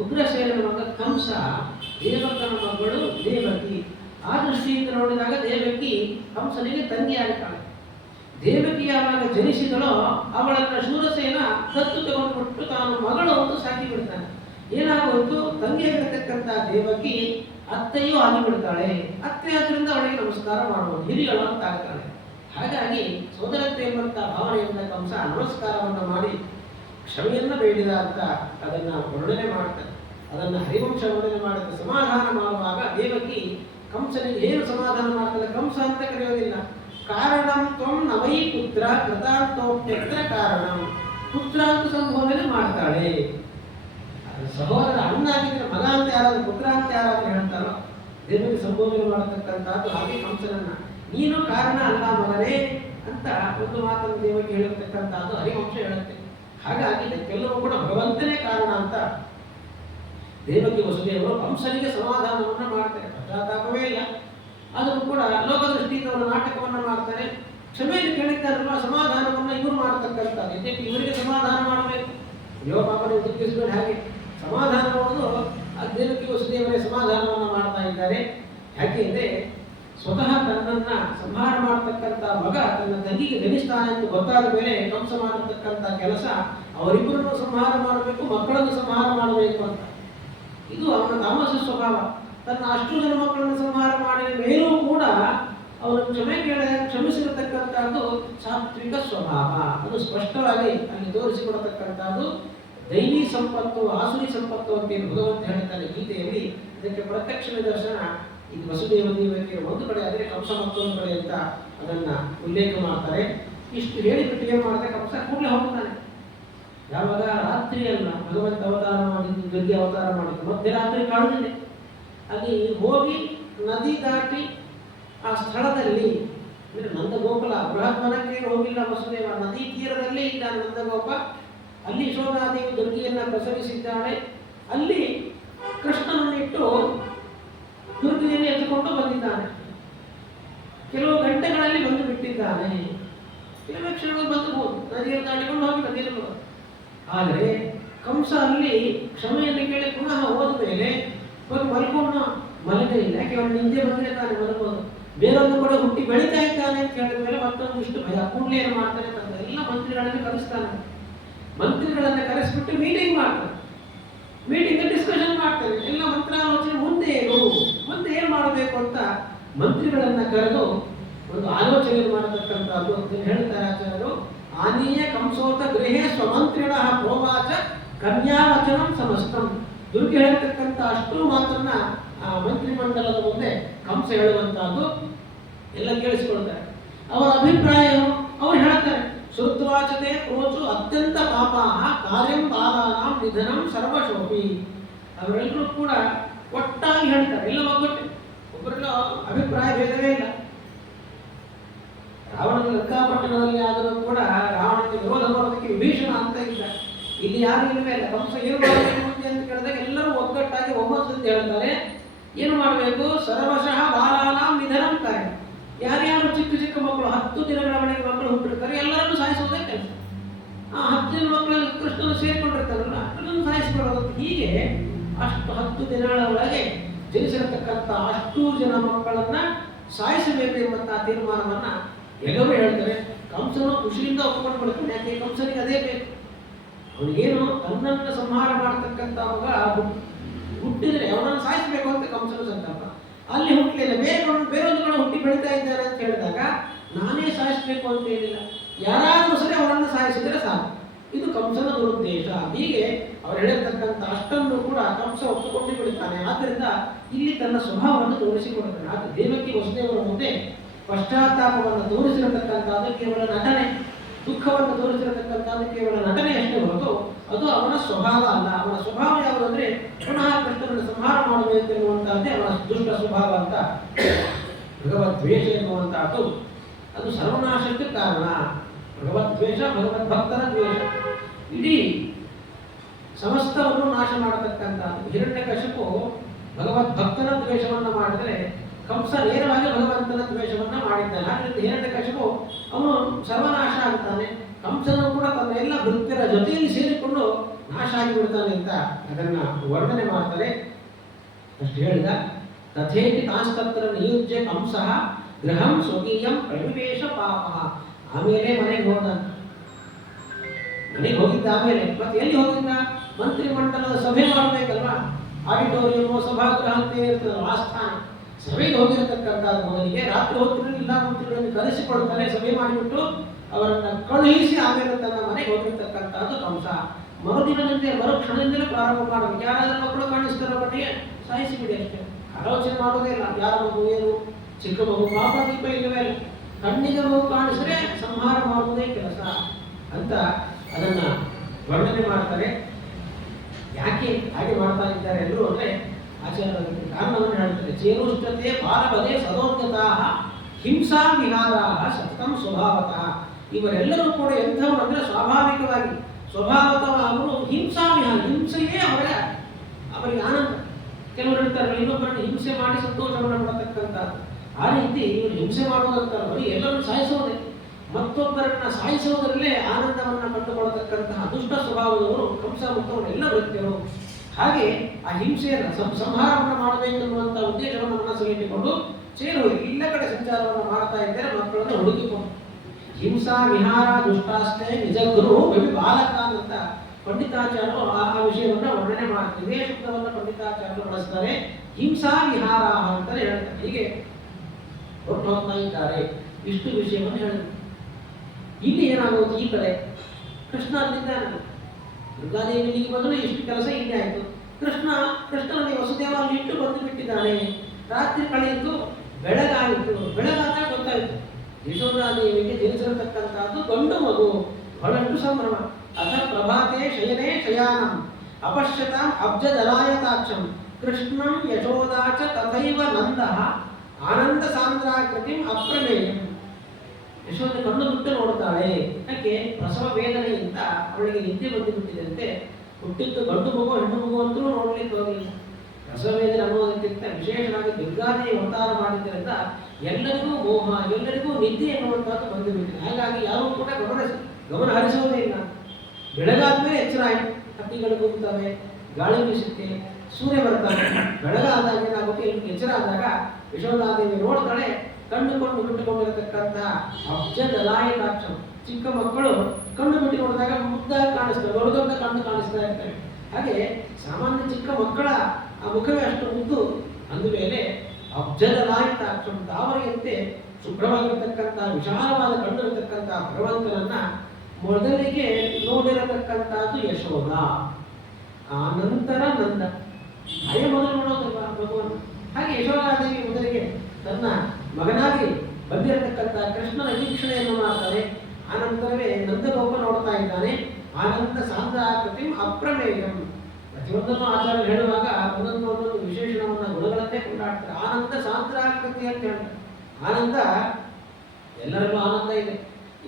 ಉಗ್ರಸೇನನ ಮಗ ಕಂಸ, ದೇವಕನ ಮಗಳು ದೇವಕಿ. ಆ ದೃಷ್ಟಿಯಿಂದ ನೋಡಿದಾಗ ದೇವಕಿ ಕಂಸನಿಗೆ ತಂಗಿ ಆಗ್ತಾಳೆ. ದೇವಕಿ ಯಾವಾಗ ಜನಿಸಿದಳೋ ಅವಳನ್ನು ಶೂರಸೇನ ದತ್ತು ತಗೊಂಡ್ಬಿಟ್ಟು ತಾನು ಮಗಳು ಅಂತ ಸಾಕಿ ಬಿಡ್ತಾನೆ. ಏನಾಗೋಯ್ತು? ತಂಗಿಯಾಗಿರ್ತಕ್ಕಂಥ ದೇವಕಿ ಅತ್ತೆಯೂ ಆಗಿಬಿಡ್ತಾಳೆ. ಅತ್ತೆ ಆದ್ರಿಂದ ಅವಳಿಗೆ ನಮಸ್ಕಾರ ಮಾಡುವುದು, ಹಿರಿಯಳು ಅಂತ ಆಗ್ತಾಳೆ. ಹಾಗಾಗಿ ಸೋದರತ್ತೆ ಎಂಬಂಥ ಭಾವನೆಯಿಂದ ಕಂಸ ನಮಸ್ಕಾರವನ್ನು ಮಾಡಿ ಕ್ಷಮೆಯನ್ನು ಬೇಡಿದ ಅಂತ ಅದನ್ನು ವರ್ಣನೆ ಮಾಡ್ತಾರೆ. ಅದನ್ನು ಹರಿವಂಶ ವರ್ಣನೆ ಮಾಡಿದ. ಸಮಾಧಾನ ಮಾಡುವಾಗ ದೇವಕಿ ಕಂಸನಿಗೆ ಏನು ಸಮಾಧಾನ ಮಾಡ್ತಾರೆ? ಕಂಸ ಅಂತ ಕರೆಯೋದಿಲ್ಲ. ಕಾರಣಂ ತ್ವಂ ನವೈ ಪುತ್ರ ಕೃತಾರ್ಥೋಪ್ಯತ್ರ ಕಾರಣಂ. ಪುತ್ರ ಅಂತ ಸಂಬೋಧನೆ ಮಾಡ್ತಾಳೆ. ಸಹೋದರ ಅಣ್ಣ ಆಗಿದ್ರೆ ಮಗ ಅಂತ ಯಾರಾದ್ರೂ, ಪುತ್ರ ಅಂತ ಯಾರಾದ್ರೂ ಹೇಳ್ತಾರೋ ದೇವರಿಗೆ ಸಂಬೋಧನೆ ಮಾಡತಕ್ಕಂಥದ್ದು. ಹಾಗೆ ಕಂಸನನ್ನ ನೀನು ಕಾರಣ ಅಲ್ಲ ಮಗನೇ ಅಂತ ಒಂದು ಮಾತನ್ನು ದೇವರಿಗೆ ಹೇಳಿರ್ತಕ್ಕಂಥದ್ದು ಹರಿವಂಶ ಹೇಳುತ್ತೆ. ಹಾಗಾಗಿ ಇದಕ್ಕೆಲ್ಲವೂ ಕೂಡ ಭಗವಂತನೇ ಕಾರಣ ಅಂತ ದೇವಕಿ ವಸುದೇವರು ಕಂಸನಿಗೆ ಸಮಾಧಾನವನ್ನು ಮಾಡ್ತಾರೆ. ಪಶ್ಚಾತ್ತಾಪವೇ ಇಲ್ಲ. ಆದರೂ ಕೂಡ ಲೋಕದೃಷ್ಟಿಯಿಂದ ಅವರು ನಾಟಕವನ್ನು ಮಾಡ್ತಾರೆ. ಕ್ಷಮೆಯನ್ನು ಕೇಳಿದ್ದಾರಲ್ವ, ಸಮಾಧಾನವನ್ನು ಇವರು ಮಾಡ್ತಕ್ಕಂಥದ್ದು. ಇದಕ್ಕೆ ಇವರಿಗೆ ಸಮಾಧಾನ ಮಾಡಬೇಕು. ಅಯ್ಯೋ ಪಾಪನ ದುಃಖಿಸಿದ್ರೆ ಹಾಗೆ ಸಮಾಧಾನ ಮಾಡೋದು ದೇವಕಿ ವಸುದೇವರೇ ಸಮಾಧಾನವನ್ನು ಮಾಡ್ತಾ ಇದ್ದಾರೆ. ಯಾಕೆಂದ್ರೆ ಸ್ವತಃ ತನ್ನನ್ನ ಸಂಹಾರ ಮಾಡತಕ್ಕಂಥ ಮಗ ತನ್ನ ತಂಗಿಗೆ ಗಣಿಸ್ತಾನೆ ಅಂತ ಗೊತ್ತಾದ ಮೇಲೆ ಕಂಸ ಮಾಡತಕ್ಕಂಥ ಕೆಲಸ ಅವರಿಬ್ಬರನ್ನು ಸಂಹಾರ ಮಾಡಬೇಕು, ಮಕ್ಕಳನ್ನು ಸಂಹಾರ ಮಾಡಬೇಕು ಅಂತ. ಇದು ಅವನ ತಾಮಸ ಸ್ವಭಾವ. ತನ್ನ ಅಷ್ಟು ಜನ ಮಕ್ಕಳನ್ನು ಸಂಹಾರ ಮಾಡಿದ ಮೇಲೂ ಕೂಡ ಅವನು ಕ್ಷಮಿಸಿರತಕ್ಕಂಥದ್ದು ಸಾತ್ವಿಕ ಸ್ವಭಾವ. ಅದು ಸ್ಪಷ್ಟವಾಗಿ ಅಲ್ಲಿ ತೋರಿಸಿಕೊಡತಕ್ಕಂಥದ್ದು ದೈವಿ ಸಂಪತ್ತು, ಆಸುರಿ ಸಂಪತ್ತು ಅಂತ ಏನು ಭಗವಂತ ಹೇಳ್ತಾನೆ ಗೀತೆಯಲ್ಲಿ. ಇದಕ್ಕೆ ಪ್ರತ್ಯಕ್ಷ ನಿದರ್ಶನ ಇದು ವಸುದೇವ ದೇವಕಿಯರು ಒಂದು ಕಡೆ ಆದರೆ ಕಂಸ ಮತ್ತೊಂದು ಕಡೆ ಅಂತ ಅದನ್ನ ಉಲ್ಲೇಖ ಮಾಡ್ತಾರೆ. ಇಷ್ಟು ಹೇಳಿಬಿಟ್ಟು ಏನು ಮಾಡ್ತಾರೆ, ಕಂಸ ಕೂಡಲೇ ಹೋಗ್ತಾನೆ. ಯಾವಾಗ ರಾತ್ರಿ ಅಲ್ಲ ಭಗವಂತ ಅವತಾರ ಮಾಡಿದ್ದು, ದುರ್ಗೆ ಅವತಾರ ಮಾಡಿದ್ದು ಮಧ್ಯರಾತ್ರಿ ಕಾಡುದಿದೆ. ಅಲ್ಲಿ ಹೋಗಿ ನದಿ ದಾಟಿ ಆ ಸ್ಥಳದಲ್ಲಿ ನಂದಗೋಪಾಲ ಬೃಹತ್ವನಕ್ಕೆ ಹೋಗಿಲ್ಲ ವಸುದೇವ, ನದಿ ತೀರದಲ್ಲೇ ಇದ್ದ ನಂದಗೋಪ. ಅಲ್ಲಿ ಯಶೋಧಾದೇವಿ ದುರ್ಗಿಯನ್ನ ಪ್ರಸವಿಸಿದ್ದಾಳೆ. ಅಲ್ಲಿ ಕೃಷ್ಣನನ್ನಿಟ್ಟು ದುರ್ಗಿಯನ್ನು ಎತ್ತುಕೊಂಡು ಬಂದಿದ್ದಾನೆ. ಕೆಲವು ಗಂಟೆಗಳಲ್ಲಿ ಬಂದು ಬಿಟ್ಟಿದ್ದಾನೆ. ಕೆಲವು ಕ್ಷಣಗಳು ಬಂದಬಹುದು, ನದಿಯನ್ನು ದಾಟಿಕೊಂಡು ಹೋಗಿ ನದಿಯಲ್ಲಿ. ಆದರೆ ಕಂಸ ಅಲ್ಲಿ ಕ್ಷಮೆಯನ್ನು ಕೇಳಿ ಪುನಃ ಹೋದ ಮೇಲೆ ಹೋಗಿ ಮಲ್ಕೊಂಡು ಮಲಗಲಿಲ್ಲ. ಯಾಕೆ ಅವನು ನಿಂದೆ ಬಂದಿರ್ತಾನೆ ಮಲಗೋದು. ಬೇರೊಂದು ಕೂಡ ಹುಟ್ಟಿ ಬೆಳೀತಾ ಇದ್ದಾನೆ ಅಂತ ಹೇಳಿದ ಮೇಲೆ ಮತ್ತೊಂದು ಇಷ್ಟು ಭಯ. ಕೂಡಲೇ ಏನು ಮಾಡ್ತಾನೆ ಅಂತ ಎಲ್ಲ ಮಂತ್ರಿಗಳನ್ನು ಕರೆಸ್ತಾನೆ. ಮಂತ್ರಿಗಳನ್ನ ಕರೆಸಿಬಿಟ್ಟು ಮೀಟಿಂಗ್ ಮಾಡ್ತಾನೆ. ಮೀಟಿಂಗ್ ಡಿಸ್ಕಷನ್ ಮಾಡ್ತಾನೆ. ಎಲ್ಲ ಮಂತ್ರಾಲೋಚನೆ ಮುಂದೆ ಏನು ಮಾಡಬೇಕು ಅಂತ ಮಂತ್ರಿಗಳನ್ನ ಕರೆದು ಒಂದು ಆಲೋಚನೆ ಮಾಡತಕ್ಕಂಥದ್ದು ಅಂತ ಹೇಳ್ತಾರೆ ಆಚಾರ್ಯರು. ಆನೀಯ ಕಂಸೋತ ಗೃಹೇ ಸ್ವಮಂತ್ರಿಣ ಪ್ರೋವಾಚ ಕನ್ಯಾವಚನಂ ಸಮಸ್ತಂ. ದುರ್ಗೆ ಹೇಳ್ತಕ್ಕಂಥ ಅಷ್ಟು ಮಾತನ್ನ ಆ ಮಂತ್ರಿಮಂಡಲದ ಮುಂದೆ ಕಂಸ ಹೇಳುವಂತಹದ್ದು ಎಲ್ಲ ಕೇಳಿಸಿಕೊಳ್ತಾರೆ. ಅವರ ಅಭಿಪ್ರಾಯ ಅವ್ರು ಹೇಳ್ತಾರೆ. ಶ್ರುತ್ವಾಚತೆ ಪ್ರೋಚು ಅತ್ಯಂತ ಪಾಪಾಹ ಕಾರ್ಯಂ ಬಾಲಾನಾಂ ನಿಧನಂ ಸರ್ವಶೋಪಿ. ಅವರೆಲ್ಲರೂ ಕೂಡ ಒಟ್ಟಾಗಿ ಹೇಳ್ತಾರೆ, ಎಲ್ಲ ಒಗ್ಗಟ್ಟೆ, ಒಬ್ಬರಲ್ಲ ಅಭಿಪ್ರಾಯ ಭೇದವೇ ಇಲ್ಲ. ರಾವಣನ ಲಂಕಾಪಟ್ಟಣದಲ್ಲಿ ಆದರೂ ಕೂಡ ರಾವಣನಿಗೆ ವಿರೋಧ ಮಾಡೋದಕ್ಕೆ ವಿಭೀಷಣ ಅಂತ ಇದ್ದ. ಇಲ್ಲಿ ಯಾರು ಇಲ್ಲವೇ ಇಲ್ಲ. ಕಂಸ ಏನು ಮಾಡಬೇಕು ಅಂತ ಕೇಳಿದಾಗ ಎಲ್ಲರೂ ಒಗ್ಗಟ್ಟಾಗಿ ಒಮ್ಮತದಿಂದ ಹೇಳ್ತಾರೆ, ಏನು ಮಾಡಬೇಕು, ಸರ್ವಶಃ ಬಾಲಾನಾಂ ನಿಧನಂ ಕಾರ್ಯ. ಯಾರ್ಯಾರು ಚಿಕ್ಕ ಚಿಕ್ಕ ಮಕ್ಕಳು 10 ದಿನಗಳ ಒಳಗೆ ಮಕ್ಕಳು ಹುಟ್ಟಿರ್ತಾರೆ ಎಲ್ಲರನ್ನೂ ಸಾಯಿಸೋದೇ ಕೆಲಸ. ಆ 10 ದಿನ ಮಕ್ಕಳಲ್ಲಿ ಕೃಷ್ಣನು ಸೇರ್ಕೊಂಡಿರ್ತಾರಲ್ಲ ಅದನ್ನು ಸಾಯಿಸಿಕೊಳ್ಳೋದು. ಹೀಗೆ ಅಷ್ಟು 10 ದಿನಗಳ ಒಳಗೆ ಜನಿಸಿರತಕ್ಕಂಥ ಅಷ್ಟು ಜನ ಮಕ್ಕಳನ್ನ ಸಾಯಿಸಬೇಕು ಎಂಬಂತಹ ತೀರ್ಮಾನವನ್ನ ಎಲ್ಲರೂ ಹೇಳ್ತಾರೆ. ಕಂಸನು ಖುಷಿಯಿಂದ ಒಪ್ಪಿಕೊಂಡು ಬಿಡ್ತಾನೆ. ಯಾಕೆ ಕಂಸನಿಗೆ ಅದೇ ಬೇಕು. ಅವನಿಗೇನು ತನ್ನನ್ನು ಸಂಹಾರ ಮಾಡತಕ್ಕಂಥ ಮಗ ಹುಟ್ಟಿದ್ರೆ ಅವನನ್ನು ಸಾಯಿಸಬೇಕು ಅಂತ ಕಂಸನ ಸಂಕಲ್ಪ. ಅಲ್ಲಿ ಹುಟ್ಟಲಿಲ್ಲ, ಬೇರೊಂದು ಕಡೆ ಹುಟ್ಟಿ ಬೆಳೀತಾ ಇದ್ದಾನೆ ಅಂತ ಹೇಳಿದಾಗ ನಾನೇ ಸಾಯಿಸಬೇಕು ಅಂತ ಹೇಳಿಲ್ಲ, ಯಾರಾದರೂ ಸರಿ ಅವರನ್ನು ಸಾಯಿಸಿದರೆ ಸಾಕು. ಇದು ಕಂಸನ ದುರುದ್ದೇಶ. ಹೀಗೆ ಅವರು ಹೇಳಿರ್ತಕ್ಕಂಥ ಅಷ್ಟನ್ನು ಕೂಡ ಕಂಸ ಒಪ್ಪಿಕೊಂಡು ಬಿಡುತ್ತಾನೆ. ಆದ್ದರಿಂದ ಇಲ್ಲಿ ತನ್ನ ಸ್ವಭಾವವನ್ನು ತೋರಿಸಿಕೊಡುತ್ತಾನೆ. ಆದರೆ ದೇವಕಿ ವಸುದೇವರ ಮುಂದೆ ಪಶ್ಚಾತ್ತಾಪವನ್ನು ತೋರಿಸಿರತಕ್ಕಂಥದ್ದು ಕೇವಲ ನಟನೆ, ದುಃಖವನ್ನು ತೋರಿಸಿರತಕ್ಕಂಥದ್ದು ಕೇವಲ ನಟನೆ ಅಷ್ಟೇ ಹೊರತು ಅದು ಅವನ ಸ್ವಭಾವ ಅಲ್ಲ. ಅವನ ಸ್ವಭಾವ ಯಾವುದಂದ್ರೆ ಪುನಃ ಕೃಷ್ಣನನ್ನು ಸಂಹಾರ ಮಾಡಬೇಕು ಎನ್ನುವಂತಹದ್ದೇ ಅವನ ದುಷ್ಟ ಸ್ವಭಾವ ಅಂತ. ಭಗವದ್ವೇಷ ಎನ್ನುವಂತಹದ್ದು ಅದು ಸರ್ವನಾಶಕ್ಕೆ ಕಾರಣ. ಭಗವದ್ವೇಷ ಭಗವದ್ಭಕ್ತರ ದ್ವೇಷ ಇಡೀ ಸಮಸ್ತವನ್ನು ನಾಶ ಮಾಡತಕ್ಕಂಥದ್ದು. ಹಿರಣ್ಯಕಶಿಪು ಭಗವದ್ಭಕ್ತನ ದ್ವೇಷವನ್ನು ಮಾಡಿದರೆ ಕಂಸ ನೇರವಾಗಿ ಭಗವಂತನ ದ್ವೇಷವನ್ನ ಮಾಡಿದ್ದಾನೆ. ಆದ್ದರಿಂದ ಹಿರಣ್ಯಕಶಿಪು ಅವನು ಸರ್ವನಾಶ ಆಗುತ್ತಾನೆ. ಕಂಸನು ಕೂಡ ತನ್ನ ಎಲ್ಲ ಭಕ್ತರ ಜೊತೆಯಲ್ಲಿ ಸೇರಿಕೊಂಡು ನಾಶ ಆಗಿಬಿಡ್ತಾನೆ ಅಂತ ಅದನ್ನ ವರ್ಣನೆ ಮಾಡ್ತಾರೆ. ಅಷ್ಟು ಹೇಳಿದ. ತಥೇತಿ ತಾಸ್ತತ್ರ ನಿಯುಜ್ಯ ಕಂಸಃ ಗೃಹಂ ಸ್ವಕೀಯಂ ಪ್ರವಿವೇಶ ಪಾಪ. ಆಮೇಲೆ ಮನೆಗೆ ಹೋದ. ಮನೆಗೆ ಹೋಗಿದ್ದ ಆಮೇಲೆ ಮತ್ತೆ ಎಲ್ಲಿ ಹೋಗಿದ್ದ? ಮಂತ್ರಿಮಂಡಲದ ಸಭೆ ಮಾಡಬೇಕಲ್ವಾ? ಆಡಿಟೋರಿಯಂ ಸಭಾಗೃಹ ಅಂತ ಇರ್ತದಲ್ಲ ಆಸ್ಥಾನ, ಸಭೆಗೆ ಹೋಗಿರತಕ್ಕಂಥದ್ದು. ಮೊದಲಿಗೆ ರಾತ್ರಿ ಹೊತ್ತಿನಲ್ಲಿ ಎಲ್ಲ ಮಂತ್ರಿಗಳನ್ನು ಕರೆಸಿಕೊಳ್ತಾನೆ. ಸಭೆ ಮಾಡಿಬಿಟ್ಟು ಅವರನ್ನ ಕಳುಹಿಸಿ ಆಮೇಲೆ ತನ್ನ ಮನೆಗೆ ಹೋಗಿರ್ತಕ್ಕಂಥದ್ದು ಕಂಸ. ಮರುದಿನದಂತೆ ಮರುಕ್ಷಣದಿಂದಲೇ ಪ್ರಾರಂಭ ಮಾಡಬೇಕು. ಯಾರಾದ್ರೂ ಮಕ್ಕಳು ಕಾಣಿಸ್ತಾರ ಬಟ್ಟಿಗೆ ಸಾಯಿಸಿಬಿಡಿ ಅಷ್ಟೇ. ಆಲೋಚನೆ ಮಾಡೋದೇ ಇಲ್ಲ. ಯಾರ ಮಗು ಏನು, ಚಿಕ್ಕ ಮಗು, ಪಾಪ ದೀಪ ಇಲ್ಲವೇ ಇಲ್ಲ. ಕಣ್ಣಿಗೆ ಮಗು ಕಾಣಿಸಿದ್ರೆ ಸಂಹಾರ ಮಾಡುವುದೇ ಕೆಲಸ ಅಂತ ಅದನ್ನ ವರ್ಣನೆ ಮಾಡ್ತಾರೆ. ಯಾಕೆ ಹಾಗೆ ಮಾಡ್ತಾ ಇದ್ದಾರೆ ಎಲ್ಲರೂ ಅಂದ್ರೆ ಆಚಾರ್ಯರ ಕಾರಣವನ್ನು ಹೇಳ್ತಾರೆ. ಚೇರುಷ್ಟತೆ ಬಾಲವದೇ ಸದೋದ್ಗತಾ ಹಿಂಸಾ ವಿಹಾರಾಹ ಸತತಂ ಸ್ವಭಾವತಃ. ಇವರೆಲ್ಲರೂ ಕೂಡ ಎಂಥವ್ರು ಅಂದ್ರೆ ಸ್ವಾಭಾವಿಕವಾಗಿ ಸ್ವಭಾವತಃ ಅವರು ಹಿಂಸಾ ವಿಹಾರ, ಹಿಂಸೆಯೇ ಅವರಿಗೆ ಆನಂದ. ಕೆಲವರು ಹೇಳ್ತಾರೆ ಇನ್ನೊಬ್ಬರನ್ನು ಹಿಂಸೆ ಮಾಡಿ ಸಂತೋಷವನ್ನು ಪಡತಕ್ಕಂಥದ್ದು. ಆ ರೀತಿ ಇವರು ಹಿಂಸೆ ಮಾಡುವುದಂತವರು ಎಲ್ಲರೂ ಸಾಯಿಸೋದೇ, ಮತ್ತೊಬ್ಬರನ್ನ ಸಾಯಿಸುವುದರಲ್ಲೇ ಆನಂದವನ್ನು ಕಂಡುಕೊಳ್ಳತಕ್ಕಂತಹ ದುಷ್ಟ ಸ್ವಭಾವದವರು ಕಂಸ ಮತ್ತು ಎಲ್ಲ ವ್ಯಕ್ತಿಗಳು. ಹಾಗೆ ಆ ಹಿಂಸೆಯನ್ನು ಸಂಹಾರವನ್ನು ಮಾಡಬೇಕೆನ್ನುವಂತಹ ಉದ್ದೇಶವನ್ನು ಮನಸ್ಸಲ್ಲಿಟ್ಟುಕೊಂಡು ಚೇರು ಎಲ್ಲ ಕಡೆ ಸಂಚಾರವನ್ನು ಮಾಡ್ತಾ ಇದ್ದಾರೆ, ಮಕ್ಕಳನ್ನು ಹುಡುಕಿಕೊಂಡು. ಹಿಂಸಾ ವಿಹಾರ ದುಷ್ಟಾಷ್ಟೇ ನಿಜ ಗುರು ಬಾಲಕಾನ್ ಅಂತ ಪಂಡಿತಾಚಾರ್ಯರು ಆ ವಿಷಯವನ್ನು ವರ್ಣನೆ ಮಾಡ್ತಾರೆ. ಇದೇ ಶಬ್ದವನ್ನು ಪಂಡಿತಾಚಾರ್ಯರು ಬಳಸ್ತಾರೆ. ಹಿಂಸಾ ವಿಹಾರ ಅಂತಾನೆ ಹೇಳ್ತಾರೆ. ಹೀಗೆ ಹೊರಟು ಹೋಗ್ತಾ ಇದ್ದಾರೆ. ಇಷ್ಟು ವಿಷಯವನ್ನು ಹೇಳಿದ್ರು. ಇಲ್ಲಿ ಏನಾಗುತ್ತೆ, ಈ ಕಡೆ ಕೃಷ್ಣ ಅಲ್ಲಿಂದ ದುರ್ಗಾದೇವಿ ಇಲ್ಲಿಗೆ ಬಂದರೂ ಇಷ್ಟು ಕೆಲಸ ಇಲ್ಲಿ ಆಯಿತು. ಕೃಷ್ಣನಲ್ಲಿ ವಸುದೇವ ಅಲ್ಲಿ ಇಟ್ಟು ಬಂದು ಬಿಟ್ಟಿದ್ದಾನೆ. ರಾತ್ರಿ ಕಳೆಯಿತು, ಬೆಳಗಾಯಿತು. ಬೆಳಗಾದಾಗ ಗೊತ್ತಾಯಿತು ಯಶೋಧಾದೇವಿಗೆ ಜನಿಸಿರತಕ್ಕಂಥದ್ದು ಗಂಡು ಮಗು. ಬಹಳಷ್ಟು ಸಂಭ್ರಮ. ಅಥ ಪ್ರಭಾತೆ ಶಯನೇ ಶಯಾನಂ ಅಪಶ್ಯತಾಂ ಅಬ್ಜದಲಾಯತಾಕ್ಷಂ ಕೃಷ್ಣಂ ಯಶೋದಾಚ ತಥೈವ ನಂದಃ ಆನಂದ ಸಾಂದ್ರಾಕೃತಿಂ ಅಪ್ರಮೇಯಂ. ಯಶೋಧ ಕಣ್ಣು ಬಿಟ್ಟು ನೋಡ್ತಾಳೆ. ಯಾಕೆ? ಪ್ರಸವ ವೇದನೆಯಿಂದ ಅವಳಿಗೆ ನಿದ್ದೆ ಬಂದು ಬಿಟ್ಟಿದಂತೆ. ಹುಟ್ಟಿದ್ದು ಗಂಡು ಮಗು ಹೆಣ್ಣು ಮಗು ಅಂತೂ ನೋಡ್ಲಿಕ್ಕೆ ಹೋಗಲಿಲ್ಲ. ಪ್ರಸವ ವೇದನೆ ಅನ್ನೋದಕ್ಕಿಂತ ವಿಶೇಷವಾಗಿ ದುರ್ಗಾದೇವಿ ಅವತಾರ ಮಾಡಿದ್ದರಿಂದ ಎಲ್ಲರಿಗೂ ಮೋಹ, ಎಲ್ಲರಿಗೂ ನಿದ್ದೆ ಎನ್ನುವಂಥದ್ದು ಬಂದು ಬಿಟ್ಟಿದೆ. ಹಾಗಾಗಿ ಯಾರೂ ಕೂಡ ಗಮನ ಹರಿಸುವುದೇ ಇಲ್ಲ. ಬೆಳಗಾದ್ಮೇಲೆ ಎಚ್ಚರ ಆಯಿತು. ಹಕ್ಕಿಗಳು ಕೂಗ್ತವೆ, ಗಾಳಿ ಬೀಸುತ್ತೆ, ಸೂರ್ಯ ಬರ್ತಾನೆ. ಬೆಳಗಾದಾಗ ಏನಾಗುತ್ತೆ, ಎಚ್ಚರ ಆದಾಗ ಯಶೋಧಾದೇವಿ ನೋಡ್ತಾಳೆ. ಕಣ್ಣುಕೊಂಡು ಬಿಟ್ಟುಕೊಂಡಿರತಕ್ಕಂತಹ ಅಬ್ಜದಲಾಯತಾಕ್ಷಂ ಚಿಕ್ಕ ಮಕ್ಕಳು ಕಣ್ಣು ಬಿಟ್ಟು ನೋಡಿದಾಗ ಮುದ್ದಾಗಿ ಕಾಣಿಸ್ತವೆ, ದೊಡ್ಡ ದೊಡ್ಡ ಕಣ್ಣು ಕಾಣಿಸ್ತಾ ಇರ್ತವೆ. ಹಾಗೆ ಸಾಮಾನ್ಯ ಚಿಕ್ಕ ಮಕ್ಕಳ ಆ ಮುಖವೇ ಅಷ್ಟು ಮುದ್ದು. ಅಂದಮೇಲೆ ಅಬ್ಜದಲಾಯತಾಕ್ಷಂ ತಾವರೆಯಂತೆ ಶುಭ್ರವಾಗಿರತಕ್ಕಂತಹ ವಿಶಾಲವಾದ ಕಣ್ಣು ಇರತಕ್ಕಂತಹ ಭಗವಂತನನ್ನ ಮೊದಲಿಗೆ ನೋಡಿರತಕ್ಕಂಥದ್ದು ಯಶೋಧ. ಆ ನಂತರ ನಂದ. ಹಾಗೆ ಮೊದಲು ನೋಡೋದಲ್ವ ಭಗವಾನ್. ಹಾಗೆ ಯಶೋಧಾದೇವಿ ಮೊದಲಿಗೆ ತನ್ನ ಮಗನಾಗಿ ಬಂದಿರತಕ್ಕಂಥ ಕೃಷ್ಣನ ವೀಕ್ಷಣೆಯನ್ನು ಮಾಡ್ತಾರೆ. ಆನಂತರವೇ ನಂದಗೋಪ ನೋಡ್ತಾ ಇದ್ದಾನೆ. ಆನಂದ ಸಾಂದ್ರಾಕೃತಿಂ ಅಪ್ರಮೇಯಂ. ಪ್ರತಿಯೊಂದನ್ನು ಆಚಾರ್ಯ ಹೇಳುವಾಗ ಒಂದೊಂದು ವಿಶೇಷಣವನ್ನು ಗುಣಗಳನ್ನೇ ಕೊಂಡಾಡ್ತಾರೆ. ಆನಂದ ಸಾಂದ್ರಾಕೃತಿ ಅಂತ ಹೇಳ್ತಾರೆ. ಆನಂದ ಎಲ್ಲರಿಗೂ ಆನಂದ ಇದೆ.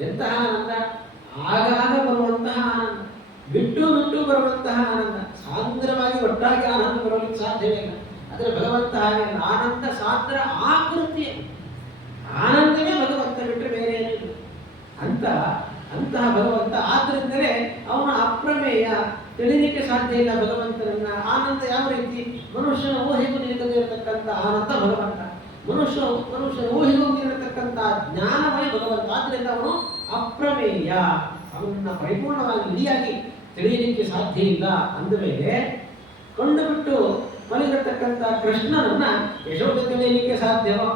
ಎಂತಹ ಆನಂದ? ಆಗಾಗ ಬರುವಂತಹ ಆನಂದ, ಬಿಟ್ಟು ಬಿಟ್ಟು ಬರುವಂತಹ ಆನಂದ. ಸಾಂದ್ರವಾಗಿ ಒಟ್ಟಾಗಿ ಆನಂದ ಬರಲಿಕ್ಕೆ ಸಾಧ್ಯವೇ ಇಲ್ಲ. ಆದರೆ ಭಗವಂತ ಹಾಗೆ ಆನಂದ ಸಾಂದ್ರ ಆಕೃತಿಯ ಆನಂದವೇ ಭಗವಂತ, ಬಿಟ್ಟರೆ ಬೇರೆ ಏನಿಲ್ಲ ಅಂತಹ ಭಗವಂತ. ಆದ್ರಿಂದಲೇ ಅವನ ಅಪ್ರಮೇಯ, ತಿಳಿಲಿಕ್ಕೆ ಸಾಧ್ಯ ಇಲ್ಲ ಭಗವಂತನನ್ನ. ಆನಂದ ಯಾವ ರೀತಿ? ಮನುಷ್ಯನ ಊಹೆಗೂ ನಿಲ್ಲದೇ ಇರತಕ್ಕಂಥ ಆನಂದ ಭಗವಂತ. ಮನುಷ್ಯನ ಊಹೆಗೂ ನಿಲ್ಲತಕ್ಕಂಥ ಜ್ಞಾನವೇ ಭಗವಂತ. ಆದ್ರಿಂದ ಅವನು ಅಪ್ರಮೇಯ. ಅವನನ್ನ ಪರಿಪೂರ್ಣವಾಗಿ ಇಡಿಯಾಗಿ ತಿಳಿಯಲಿಕ್ಕೆ ಸಾಧ್ಯ ಇಲ್ಲ. ಅಂದಮೇಲೆ ಕೊಂಡು ಬಿಟ್ಟು ಮಲಗಿರತಕ್ಕಂಥ ಕೃಷ್ಣನನ್ನ ಯಶೋಧ ತಿಳಿಯಲಿಕ್ಕೆ ಸಾಧ್ಯವೋ?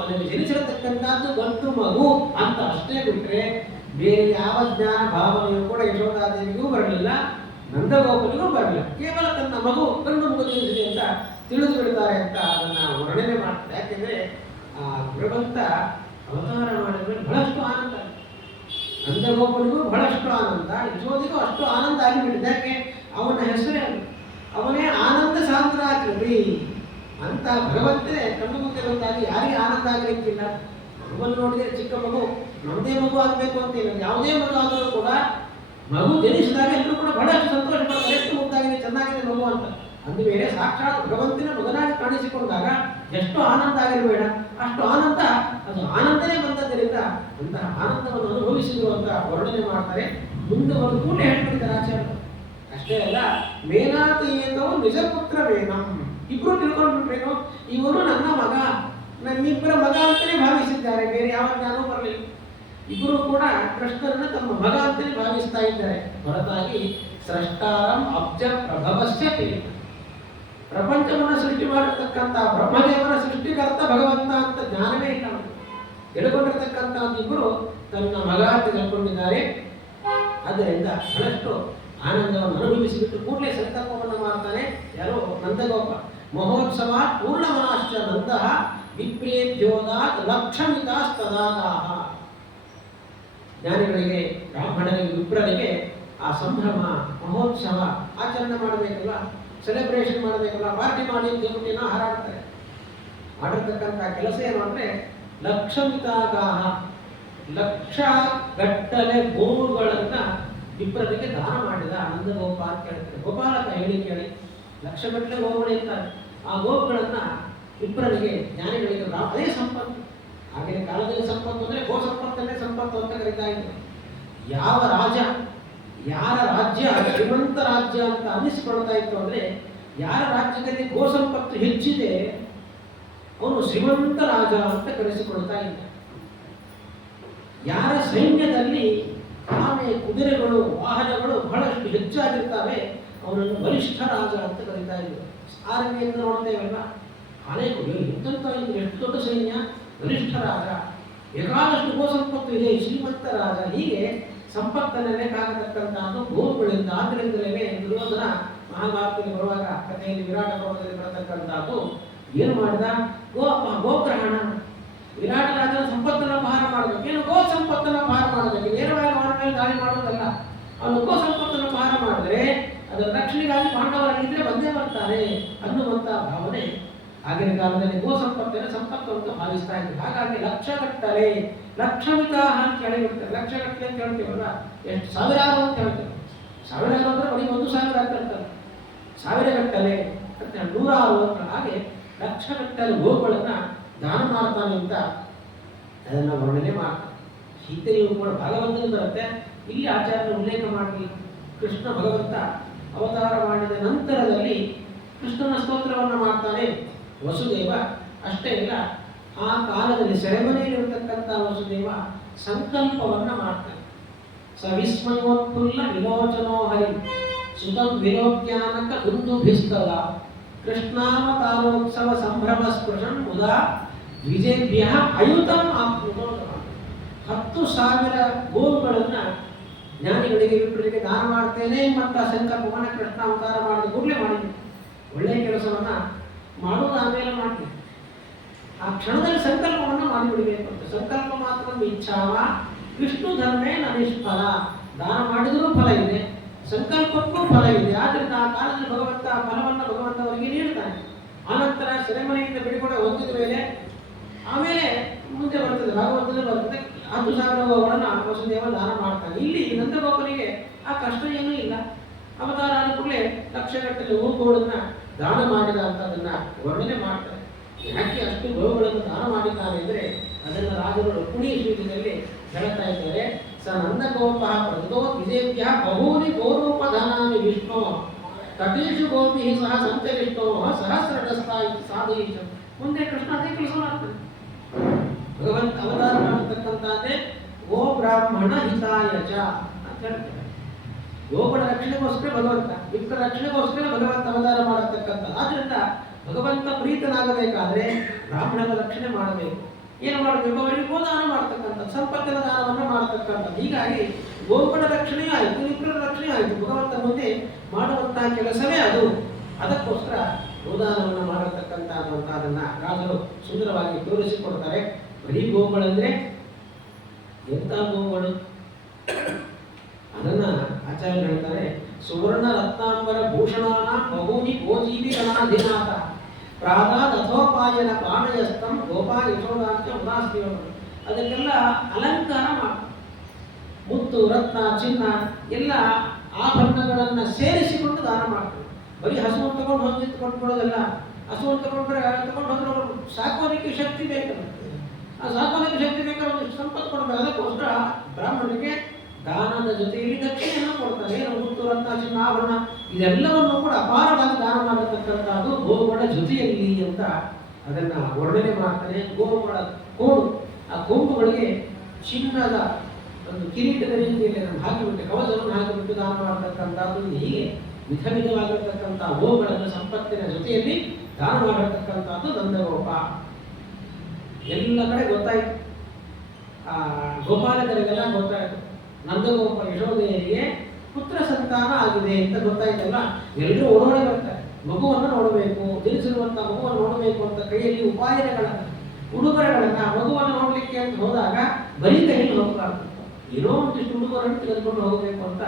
ತನಗೆ ಜನಿಸಿರತಕ್ಕಂಥದ್ದು ಗಂಡು ಮಗು ಅಂತ ಅಷ್ಟೇ ಬಿಟ್ಟರೆ ಬೇರೆ ಯಾವ ಜ್ಞಾನ ಭಾವನೆಯೂ ಕೂಡ ಯಶೋಧಾದೇವಿಗೂ ಬರಲಿಲ್ಲ, ನಂದಗೋಪನಿಗೂ ಬರಲಿಲ್ಲ. ಕೇವಲ ತನ್ನ ಮಗು ಗಂಡು ಮಗು ಜನಿಸಿದೆ ಅಂತ ತಿಳಿದು ಬಿಡ್ತಾರೆ ಅಂತ ಅದನ್ನ ವರ್ಣನೆ ಮಾಡ್ತಾರೆ. ಯಾಕೆಂದ್ರೆ ಆ ಭಗವಂತ ಅವತಾರ ಮಾಡಿದ್ರೆ ಬಹಳಷ್ಟು ಆನಂದ. ನಂದಗೋಪನಿಗೂ ಬಹಳಷ್ಟು ಆನಂದ, ಯಶೋಧಿಗೂ ಅಷ್ಟು ಆನಂದ ಆಗಿಬಿಟ್ಟಿದೆ. ಯಾಕೆ? ಅವನ ಹೆಸರೇ ಅವನೇ ಆನಂದ ಸಾಂದ್ರಾಕೃತಿ ಅಂತ. ಭಗವಂತನೇ ಕಣ್ಣು ಮುಂದೆ ಬಂದಾಗ ಯಾರಿಗೆ ಆನಂದ ಆಗಲಿಕ್ಕಿಲ್ಲ? ಮಗುವನ್ನು ನೋಡಿದರೆ ಚಿಕ್ಕ ಮಗು ನಮ್ಮದೇ ಮಗು ಆಗಬೇಕು ಅಂತಿಲ್ಲ. ಯಾವುದೇ ಮಗು ಆದರೂ ಕೂಡ ಮಗು ಜನಿಸಿದಾಗ ಎಲ್ಲರೂ ಕೂಡ ಬಹಳಷ್ಟು ಸಂತೋಷ ಪಡ್ತಾರೆ. ಎಷ್ಟು ಮುದ್ದಾಗಿದೆ, ಚೆನ್ನಾಗಿದೆ ಮಗು ಅಂತ. ಅಂದಮೇಲೆ ಸಾಕ್ಷಾತ್ ಭಗವಂತನ ಮಗನಾಗಿ ಕಾಣಿಸಿಕೊಂಡಾಗ ಎಷ್ಟು ಆನಂದ ಆಗಿರಬೇಡ, ಅಷ್ಟು ಆನಂದ. ಅದು ಆನಂದನೇ ಬಂದದ್ದರಿಂದ ಅಂತಹ ಆನಂದವನ್ನು ಅನುಭವಿಸಿದ್ರು ಅಂತ ವರ್ಣನೆ ಮಾಡ್ತಾರೆ. ಮುಂದೆ ಒಂದು ಕೂಡ ಹೇಳ್ಬಿಡ್ತಾರೆ ಆಚಾರ್ಯರು. ಅಷ್ಟೇ ಅಲ್ಲ, ಮೇನಾತೀಯತವು ನಿಜ ಪುತ್ರ ವೇಣಂ. ಇಬ್ರು ತಿಳ್ಕೊಂಡ್ಬಿಟ್ರೇನು, ಇವನು ನನ್ನ ಮಗ, ನನ್ನಿಬ್ಬರ ಮಗ ಅಂತಲೇ ಭಾವಿಸಿದ್ದಾರೆ. ಬೇರೆ ಯಾವ ಜ್ಞಾನವೂ ಬರಲಿಲ್ಲ. ಇಬ್ಬರು ಕೂಡ ಕೃಷ್ಣರನ್ನ ತಮ್ಮ ಮಗ ಅಂತಲೇ ಭಾವಿಸ್ತಾ ಇದ್ದಾರೆ. ಹೊರತಾಗಿ ಸೃಷ್ಟಾರಂ ಅಬ್ಜ ಪ್ರಭವಸ್ಯ ತೇನ. ಪ್ರಪಂಚವನ್ನು ಸೃಷ್ಟಿ ಮಾಡಿರ್ತಕ್ಕಂಥ ಬ್ರಹ್ಮದೇವನ ಸೃಷ್ಟಿಕರ್ತ ಭಗವಂತ ಅಂತ ಜ್ಞಾನವೇ ಇಲ್ಲ. ತಿಳ್ಕೊಂಡಿರ್ತಕ್ಕಂಥ ಇಬ್ಬರು ತನ್ನ ಮಗ ಅಂತ ತಿಳ್ಕೊಂಡಿದ್ದಾರೆ. ಆದ್ದರಿಂದ ಬಹಳಷ್ಟು ಆನಂದವನ್ನು ಅನುಭವಿಸಿಬಿಟ್ಟು ಕೂಡಲೇ ಸಂಕಲ್ಪವನ್ನು ಮಾಡ್ತಾನೆ. ಯಾರೋ ನಂದಗೋಪ. ಮಹೋತ್ಸವ ಪೂರ್ಣಮನಾಶ್ಚ ನಂದಃ ವಿಪ್ರೇಭ್ಯೋದಾತ್ ಲಕ್ಷಮಿತಾಸ್ತದಾಗಾಹ. ಜ್ಞಾನಿಗಳಿಗೆ, ಬ್ರಾಹ್ಮಣರಿಗೆ, ವಿಪ್ರರಿಗೆ ಆ ಸಂಭ್ರಮ, ಮಹೋತ್ಸವ ಆಚರಣೆ ಮಾಡಬೇಕಲ್ಲ, ಸೆಲೆಬ್ರೇಷನ್ ಮಾಡಬೇಕಲ್ಲ, ಪಾರ್ಟಿ ಮಾಡಿ ದೇವಟಿನ ಹಾರಾಡ್ತಾರೆ. ಮಾಡಿರ್ತಕ್ಕಂಥ ಕೆಲಸ ಏನು ಅಂದರೆ ಲಕ್ಷಮಿತಾಗಾಹ, ಲಕ್ಷ ಗಟ್ಟಲೆ ಗೋವುಗಳನ್ನು ವಿಪ್ರರಿಗೆ ದಾನ ಮಾಡಿದ ಆನಂದ ಗೋಪಾಲ ಅಂತ ಹೇಳ್ತಾರೆ. ಗೋಪಾಲಕ ಹೇಳಿ ಕೇಳಿ ಲಕ್ಷಗಟ್ಟಲೆ ಗೋವುಗಳು ಇರ್ತಾರೆ. ಆ ಗೋವುಗಳನ್ನು ವಿಪ್ರರಿಗೆ, ಜ್ಞಾನಿಗಳಿಗೆ ಅದೇ ಸಂಪತ್ತು. ಆಗಿನ ಕಾಲದಲ್ಲಿ ಸಂಪತ್ತು ಅಂದರೆ ಗೋ ಸಂಪತ್ತನ್ನೇ ಸಂಪತ್ತು ಅಂತ ಕರೀತಾ ಇದ್ರು. ಯಾವ ರಾಜ, ಯಾರ ರಾಜ್ಯ ಶ್ರೀಮಂತ ರಾಜ್ಯ ಅಂತ ಅನ್ನಿಸ್ಕೊಳ್ತಾ ಇತ್ತು ಅಂದರೆ, ಯಾರ ರಾಜ್ಯದಲ್ಲಿ ಗೋ ಸಂಪತ್ತು ಹೆಚ್ಚಿದೆ ಅವನು ಶ್ರೀಮಂತ ರಾಜ ಅಂತ ಕರೆಸಿಕೊಳ್ತಾ ಇದ್ದ. ಯಾರ ಸೈನ್ಯದಲ್ಲಿ ಆನೆ, ಕುದುರೆಗಳು, ವಾಹನಗಳು ಬಹಳಷ್ಟು ಹೆಚ್ಚಾಗಿರ್ತವೆ ಅವನನ್ನು ಬಲಿಷ್ಠ ರಾಜ ಅಂತ ಕರೀತಾ ಇದ್ರು. ಆರ್ಮಿಯನ್ನು ನೋಡ್ತೇವಲ್ಲ, ಆನೆ ಎಂತೆಂತ ಇದ್ರು, ಎಷ್ಟು ದೊಡ್ಡ ಸೈನ್ಯ, ಬಲಿಷ್ಠ ರಾಜ. ಬೇಕಾದಷ್ಟು ಗೋ ಸಂಪತ್ತು ಇದೆ, ಶ್ರೀಮಂತ ರಾಜ. ಹೀಗೆ ಸಂಪತ್ತನ್ನು ಲೆಕ್ಕಾಗತಕ್ಕಂಥದ್ದು ಗೋವುಗಳಿಂದ. ಆದ್ದರಿಂದಲೇ ದುರ್ಯೋಧನ ಮಹಾಭಾರತದಲ್ಲಿ ಬರುವಾಗ ಕಥೆಯಲ್ಲಿ ವಿರಾಟ ಪರ್ವದಲ್ಲಿ ಬರತಕ್ಕಂಥದ್ದು ಏನು ಮಾಡಿದ, ಗೋಗ್ರಹಣ. ವಿರಾಟ ರಾಜನ ಸಂಪತ್ತನ್ನು ಅಪಹಾರ ಮಾಡಬೇಕು, ಏನು ಗೋ ಸಂಪತ್ತನ್ನು ಅಪಹಾರ ಮಾಡಬೇಕು. ನೇರವಾಗಿ ಅವನ ಮೇಲೆ ದಾಳಿ ಮಾಡೋದಲ್ಲ. ಅವನು ಗೋ ಸಂಪತ್ತನ್ನು ಅಪಹಾರ ಮಾಡಿದ್ರೆ ಅದರ ರಕ್ಷಣೆಗಾಗಿ ಪಾಂಡವರಾಗಿದ್ದರೆ ಬಂದೇ ಬರ್ತಾರೆ ಅನ್ನುವಂಥ ಭಾವನೆ ಆಗಿನ ಕಾಲದಲ್ಲಿ ಗೋ ಸಂಪತ್ತಿನ ಸಂಪತ್ತು ಅಂತ ಭಾವಿಸ್ತಾ ಇದ್ರು. ಹಾಗಾಗಿ ಲಕ್ಷಗಟ್ಟಲೆ, ಲಕ್ಷಮಿತಾಹ ಅಂತ ಹೇಳಿಬಿಡ್ತಾರೆ. ಲಕ್ಷಗಟ್ಟಲೆ ಅಂತ ಹೇಳ್ತೀವಲ್ಲ, ಎಷ್ಟು ಸಾವಿರಾರು ಅಂತ ಹೇಳ್ತೇವೆ. ಸಾವಿರಾರು ಅಂದರೆ ಬರೀ 1,000 ಅಂತ ಹೇಳ್ತಾರೆ. ಸಾವಿರಗಟ್ಟಲೆ ಅಂತ, ನೂರಾರು ಅಂತ. ಹಾಗೆ ಲಕ್ಷಗಟ್ಟಲೆ ಗೋವುಗಳನ್ನು ದಾನ ಮಾಡ್ತಾನೆ ಅಂತ ಅದನ್ನು ವರ್ಣನೆ ಮಾಡ್ತಾನೆ. ಗೀತೆಯು ಕೂಡ ಭಾಗವತದಲ್ಲಿ ಬರುತ್ತೆ. ಇಲ್ಲಿ ಆಚಾರ್ಯರು ಉಲ್ಲೇಖ ಮಾಡಿ, ಕೃಷ್ಣ ಭಗವಂತ ಅವತಾರ ಮಾಡಿದ ನಂತರದಲ್ಲಿ ಕೃಷ್ಣನ ಸ್ತೋತ್ರವನ್ನು ಮಾಡ್ತಾನೆ ವಸುದೇವ. ಅಷ್ಟೇ ಇಲ್ಲ, ಆ ಕಾಲದಲ್ಲಿ ಸೆರೆಮನೆಯಲ್ಲಿರತಕ್ಕಂಥ ವಸುದೇವ ಸಂಕಲ್ಪವನ್ನು ಮಾಡ್ತಾನೆ. ಸವಿಸ್ಮಯೋತ್ಫುಲ್ಲ ವಿಮೋಚನೋ ಹರಿ ಸುತಂ ವಿಲೋಕ್ಯಾನಕ ದುಂದುಭಿಸ್ತದ ಕೃಷ್ಣಾವತಾರೋತ್ಸವ ಸಂಭ್ರಮ ಸ್ಪೃಶನ್ ಮುದಾ ದ್ವಿಜೇಭ್ಯ ಅಯುತಂ ಆಪ್ನುತೋ. 10,000 ಗೋವುಗಳನ್ನು ಜ್ಞಾನಿಗಳಿಗೆ, ವಿಪ್ರರಿಗೆ ದಾನ ಮಾಡ್ತೇನೆ ಎಂಬಂಥ ಸಂಕಲ್ಪವನ್ನು ಕೃಷ್ಣ ಅವತಾರ ಮಾಡಿದ ಕೂಡಲೇ ಮಾಡಿದ್ವಿ. ಒಳ್ಳೆಯ ಕೆಲಸವನ್ನು ಮಾಡೋದು ಆಮೇಲೆ ಮಾಡ್ತೀವಿ. ಆ ಕ್ಷಣದಲ್ಲಿ ಸಂಕಲ್ಪವನ್ನು ಮಾಡಿಬಿಡಬೇಕು ಅಂತ. ಸಂಕಲ್ಪ ಮಾತ್ರ ಇಚ್ಛಾವ ವಿಷ್ಣು ಧರ್ಮೇ ನಿಷ್ಫಲ. ದಾನ ಮಾಡಿದರೂ ಫಲ ಇದೆ, ಸಂಕಲ್ಪಕ್ಕೂ ಫಲ ಇದೆ. ಆದ್ದರಿಂದ ಆ ಕಾಲದಲ್ಲಿ ಭಗವಂತ ಫಲವನ್ನು ಭಗವಂತವರಿಗೆ ನೀಡ್ತಾನೆ. ಆನಂತರ ಸೆರೆಮನೆಯಿಂದ ಬಿಡುಗಡೆ ಹೊಂದಿದ ಮೇಲೆ ಆಮೇಲೆ ಮುಂದೆ ಬರ್ತದೆ, ಭಾಗವತದಲ್ಲಿ ಬರ್ತದೆ. 10,000 ಗೋವುಗಳನ್ನು ವಸುದೇವ ದಾನ ಮಾಡ್ತಾನೆ. ಇಲ್ಲಿ ನಂದಗೋಪನಿಗೆ ಆ ಕಷ್ಟ ಏನೂ ಇಲ್ಲ. ಅವತಾರ ಆದ ಕೂಡಲೇ ಲಕ್ಷಗಟ್ಟಲೆ ಗೋವುಗಳನ್ನು ದಾನ ಮಾಡಿದ ಅಂತದನ್ನ ವರ್ಣನೆ ಮಾಡ್ತಾರೆ. ಯಾಕೆ ಅಷ್ಟು ಗೋವುಗಳನ್ನು ದಾನ ಮಾಡಿದ್ದಾನೆ ಅಂದರೆ ಅದನ್ನು ರಾಜರು ರುಕ್ಮಿಣೀ ಶ್ರೀದಲ್ಲಿ ಹೇಳ್ತಾ ಇದ್ದಾರೆ. ಸ ನಂದಗೋಪ ಪ್ರದೋ ವಿಜೇಭ್ಯ ಬಹೂನಿ ಗೋರೂಪಧನಾನಿ ವಿಷ್ಣು ತಟೇಶು ಗೋಪಿ ಸಹ ಸಂಚರಿಷ್ಣೋ ಸಹಸ್ರಡಸ್ತಾ ಸಾಧಯಿತ. ಮುಂದೆ ಕೃಷ್ಣ ಅದೇ ಕೆಲಸ ಮಾಡ್ತಾನೆ. ಭಗವಂತ ಅವತಾರ ಮಾಡತಕ್ಕಂಥದ್ದೇ ಗೋ ಬ್ರಾಹ್ಮಣ ಹಿತಾಯಚ ಅಂತ ಹೇಳ್ತಾರೆ. ಗೋಗಳ ರಕ್ಷಣೆಗೋಸ್ಕರ ಭಗವಂತ, ವಿಪ್ರ ರಕ್ಷಣೆಗೋಸ್ಕರ ಭಗವಂತ ಅವತಾರ ಮಾಡತಕ್ಕಂಥ. ಆದ್ದರಿಂದ ಭಗವಂತ ಪ್ರೀತನಾಗಬೇಕಾದ್ರೆ ಬ್ರಾಹ್ಮಣರ ರಕ್ಷಣೆ ಮಾಡಬೇಕು. ಏನು ಮಾಡಬೇಕು, ಅವರಿಗೆ ಗೋದಾನ ಮಾಡ್ತಕ್ಕಂಥ, ಸಂಪತ್ತಿನ ದಾನವನ್ನು ಮಾಡ್ತಕ್ಕಂಥದ್ದು. ಹೀಗಾಗಿ ಗೋಗಳ ರಕ್ಷಣೆಯೂ ಆಯಿತು, ವಿಪ್ರರ ರಕ್ಷಣೆ ಆಯಿತು. ಭಗವಂತ ಮುಂದೆ ಮಾಡುವಂತಹ ಕೆಲಸವೇ ಅದು. ಅದಕ್ಕೋಸ್ಕರ ಗೋದಾನವನ್ನು ಮಾಡತಕ್ಕಂಥ ಅದನ್ನು ರಾಜರು ಸುಂದರವಾಗಿ ತೋರಿಸಿಕೊಡ್ತಾರೆ. ಬರೀ ಗೋವುಗಳಂದ್ರೆ ಎಂಥ ಗೋವುಗಳು ಅದನ್ನ ಆಚಾರ್ಯರು ಹೇಳ್ತಾರೆ. ಸುವರ್ಣ ರತ್ನಾಂಬರ ಭೂಷಣಾನ ಬಹೂನಿ ಗೋಜೀವಿ ಗಣಾಧಿನಾಥ ಪ್ರಾದಾದ್ ಅಥೋಪಾಯನ ಪಾಣಯಸ್ತಂ ಗೋಪಾ ಯಶೋದಾಂಚ ಉದಾಸ್ತಿಯವರು. ಅದಕ್ಕೆಲ್ಲ ಅಲಂಕಾರ ಮಾಡ್ತಾರೆ. ಮುತ್ತು, ರತ್ನ, ಚಿನ್ನ ಎಲ್ಲ ಆಭರಣಗಳನ್ನು ಸೇರಿಸಿಕೊಂಡು ದಾನ ಮಾಡ್ತಾರೆ. ಬರೀ ಹಸುವನ್ನು ತಗೊಂಡು ಹೊಂದಿದ್ದು ಕೊಟ್ಬಿಡೋದಲ್ಲ. ಹಸುವನ್ನು ತಗೊಂಡು ಹೋದ್ರೆ ಸಾಕೋದಕ್ಕೆ ಶಕ್ತಿ ಬೇಕು. ಆ ಸಾಕೋದಕ್ಕೆ ಶಕ್ತಿ ಬೇಕಾದ್ರೆ ಸಂಪತ್ತು ಕೊಡಬೇಕು. ಅದಕ್ಕೋಸ್ಕರ ಬ್ರಾಹ್ಮಣರಿಗೆ ದಾನದ ಜೊತೆಯಲ್ಲಿ ದಕ್ಷಿಣೆಯನ್ನು ಕೊಡ್ತಾರೆ. ಮುತ್ತು, ರತ್ನ, ಚಿನ್ನ, ಆಭರಣ ಇದೆಲ್ಲವನ್ನು ಕೂಡ ಅಪಾರವಾಗಿ ದಾನ ಮಾಡತಕ್ಕಂಥದ್ದು ಗೋವುಗಳ ಜೊತೆಯಲ್ಲಿ ಅಂತ ಅದನ್ನ ವರ್ಣನೆ ಮಾಡ್ತಾನೆ. ಗೋವುಗಳ ಕೋಡು, ಆ ಕೊಂಬುಗಳಿಗೆ ಚಿನ್ನದ ಒಂದು ಕಿರೀಟದ ರೀತಿಯಲ್ಲಿ ಅದನ್ನು ಹಾಕಿಬಿಟ್ಟು, ಕವಚವನ್ನು ಹಾಕಿಬಿಟ್ಟು ದಾನ ಮಾಡತಕ್ಕಂಥದ್ದು. ಹೀಗೆ ವಿಧ ವಿಧವಾಗಿರತಕ್ಕಂಥ ಗೋವುಗಳನ್ನು ಸಂಪತ್ತಿನ ಜೊತೆಯಲ್ಲಿ ದಾನ ಮಾಡತಕ್ಕಂಥದ್ದು ನಂದಗೋಪ. ಎಲ್ಲ ಕಡೆ ಗೊತ್ತಾಯಿತು, ಆ ಗೋಪಾಲಕರಿಗೆಲ್ಲ ಗೊತ್ತಾಯಿತು. ನಂದಗೋಪ ಯಶೋದೆಯರಿಗೆ ಪುತ್ರ ಸಂತಾನ ಆಗಿದೆ ಅಂತ ಗೊತ್ತಾಯ್ತಲ್ಲ, ಎಲ್ಲರೂ ಓಡೋಡಿ ಬರ್ತಾರೆ. ಮಗುವನ್ನು ನೋಡಬೇಕು, ಜನಿಸಿರುವಂಥ ಮಗುವನ್ನು ನೋಡಬೇಕು ಅಂತ ಕೈಯಲ್ಲಿ ಉಡುಗೊರೆಗಳನ್ನು ಮಗುವನ್ನು ನೋಡಲಿಕ್ಕೆ ಅಂತ ಹೋದಾಗ ಬರೀ ಕೈಯಲ್ಲಿ ಹೋಗಬಾರ್ದು, ಏನೋ ಒಂದಿಷ್ಟು ಉಡುಗೊರೆಯನ್ನು ತೆಗೆದುಕೊಂಡು ಹೋಗಬೇಕು ಅಂತ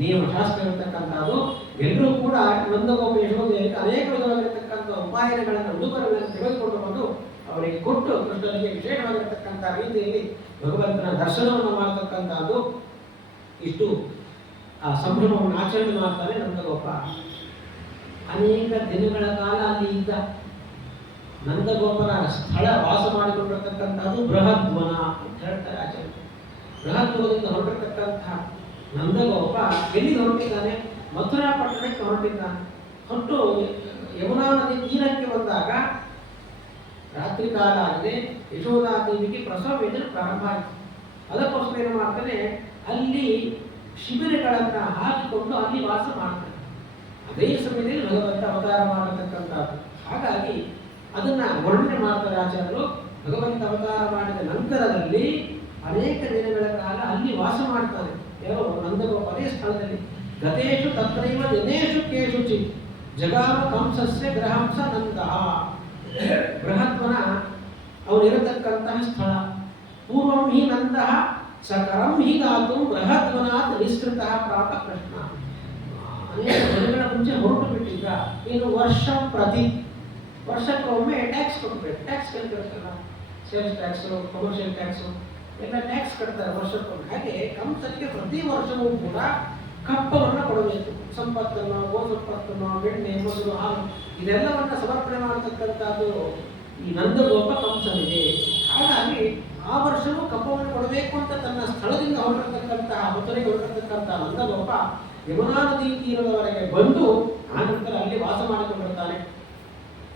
ನಿಯಮಶಾಸ್ತ್ರ ಇರತಕ್ಕಂಥದ್ದು. ಎಲ್ಲರೂ ಕೂಡ ನಂದಗೋಪ ಯಶೋಧೆಯಲ್ಲಿ ಅನೇಕ ವಿಧವಾಗಿರತಕ್ಕಂಥ ಉಪಾಯನಗಳನ್ನು ಉಡುಗೊರೆಗಳನ್ನು ತೆಗೆದುಕೊಂಡು ಬಂದು ಅವರಿಗೆ ಕೊಟ್ಟು ಕೃಷ್ಣನಿಗೆ ವಿಶೇಷವಾಗಿರತಕ್ಕಂಥ ರೀತಿಯಲ್ಲಿ ಭಗವಂತನ ದರ್ಶನವನ್ನು ಮಾಡತಕ್ಕಂಥದ್ದು. ಇಷ್ಟು ಆ ಸಂಭ್ರಮವನ್ನು ಆಚರಣೆ ಮಾಡ್ತಾರೆ ನಂದಗೋಪ. ಅನೇಕ ದಿನಗಳ ಕಾಲ ಅಲ್ಲಿ ಇದ್ದ. ನಂದಗೋಪನ ಸ್ಥಳ ವಾಸ ಮಾಡಿಕೊಂಡಿರತಕ್ಕಂಥದ್ದು ಬೃಹದ್ವನ ಅಂತ ಹೇಳ್ತಾರೆ ಆಚಾರ್ಯ. ಬೃಹದ್ವನದಿಂದ ಹೊರಟಿರ್ತಕ್ಕಂತಹ ನಂದಗೋಪ ಎಲ್ಲಿ ಹೊರಟಿದ್ದಾನೆ? ಮಥುರಾ ಪಟ್ಟಣಕ್ಕೆ ಹೊರಟಿದ್ದಾನೆ. ಹೊರಟು ಯಮುನಾ ನದಿ ತೀರಕ್ಕೆ ಬಂದಾಗ ರಾತ್ರಿ ಕಾಲ ಆಗಿದೆ. ಯಶೋಧಾದೇವಿಗೆ ಪ್ರಸವ ವೇದನೆ ಪ್ರಾರಂಭ ಆಯಿತು. ಅದಕ್ಕೋಸ್ಕರ ಏನು ಮಾಡ್ತಾನೆ, ಅಲ್ಲಿ ಶಿಬಿರಗಳನ್ನು ಹಾಕಿಕೊಂಡು ಅಲ್ಲಿ ವಾಸ ಮಾಡ್ತಾನೆ. ಅದೇ ಸಮಯದಲ್ಲಿ ಭಗವಂತ ಅವತಾರ ಮಾಡತಕ್ಕಂಥದ್ದು. ಹಾಗಾಗಿ ಅದನ್ನ ವರ್ಣನೆ ಮಾಡ್ತಾರೆ ಆಚಾರ್ಯರು. ಭಗವಂತ ಅವತಾರ ಮಾಡಿದ ನಂತರದಲ್ಲಿ ಅನೇಕ ದಿನಗಳ ಕಾಲ ಅಲ್ಲಿ ವಾಸ ಮಾಡ್ತಾನೆ. ಯಾರೋ ನಂದಗೋಪ ಅದೇ ಸ್ಥಳದಲ್ಲಿ. ಗತೇಶು ತತ್ರೈವ ದಿನೇಶು ಕೇಶುಚಿ ಜಗಾಮ ಕಂಸಸ್ಯ ಗ್ರಹಂಸ ನಂದ. ಬೃಹದ್ವನ ಅವನಿರತಕ್ಕಂತಹ ಸ್ಥಳ. ಪೂರ್ವಂ ಹಿ ನಂದಃ ಸಕರಂ ಹಿ ದಾತು ಬೃಹದ್ವನಾತ್ ವಿಸ್ತೃತ ಪ್ರಾತ ಕೃಷ್ಣ. ಅನೇಕ ದಿನಗಳ ಮುಂಚೆ ಹೊರಟು ಬಿಟ್ಟಿದ್ದ. ಇನ್ನು ವರ್ಷಕ್ಕೊಮ್ಮೆ ಟ್ಯಾಕ್ಸ್ ಕೊಡ್ಬೇಕು. ಟ್ಯಾಕ್ಸ್ ಕಟ್ತಾರಲ್ಲ, ಸೇಲ್ಸ್ ಟ್ಯಾಕ್ಸು, ಕಮರ್ಷಿಯಲ್ ಟ್ಯಾಕ್ಸು ಎಲ್ಲ ಟ್ಯಾಕ್ಸ್ ಕಟ್ತಾರೆ ವರ್ಷಕ್ಕೊಮ್ಮೆ. ಹಾಗೆ ಕಂಸನಿಗೆ ಪ್ರತಿ ವರ್ಷವೂ ಕೂಡ ಕಪ್ಪವನ್ನು ಕೊಡಬೇಕು. ಸಂಪತ್ತನ್ನು, ಗೋಸಂಪತ್ತನ್ನು, ಬೆಣ್ಣೆ, ಮೊಸರು, ಹಾಲು ಇದೆಲ್ಲವನ್ನ ಸಮರ್ಪಣೆ ಮಾಡತಕ್ಕಂಥದ್ದು ಈ ನಂದಗೋಪ ಕಂಸನಿಗೆ. ಹಾಗಾಗಿ ಆ ವರ್ಷವೂ ಕಪ್ಪವನ್ನು ಕೊಡಬೇಕು ಅಂತ ತನ್ನ ಸ್ಥಳದಿಂದ ಹೊರಟಿರ್ತಕ್ಕಂತಹ ಮಥುರೆಗೆ ಹೊರಟಿರ್ತಕ್ಕಂತಹ ನಂದಗೋಪ ಯಮುನಾ ನದಿ ತೀರದವರೆಗೆ ಬಂದು ಆನಂತರ ಅಲ್ಲಿ ವಾಸ ಮಾಡಿಕೊಂಡಿರ್ತಾನೆ.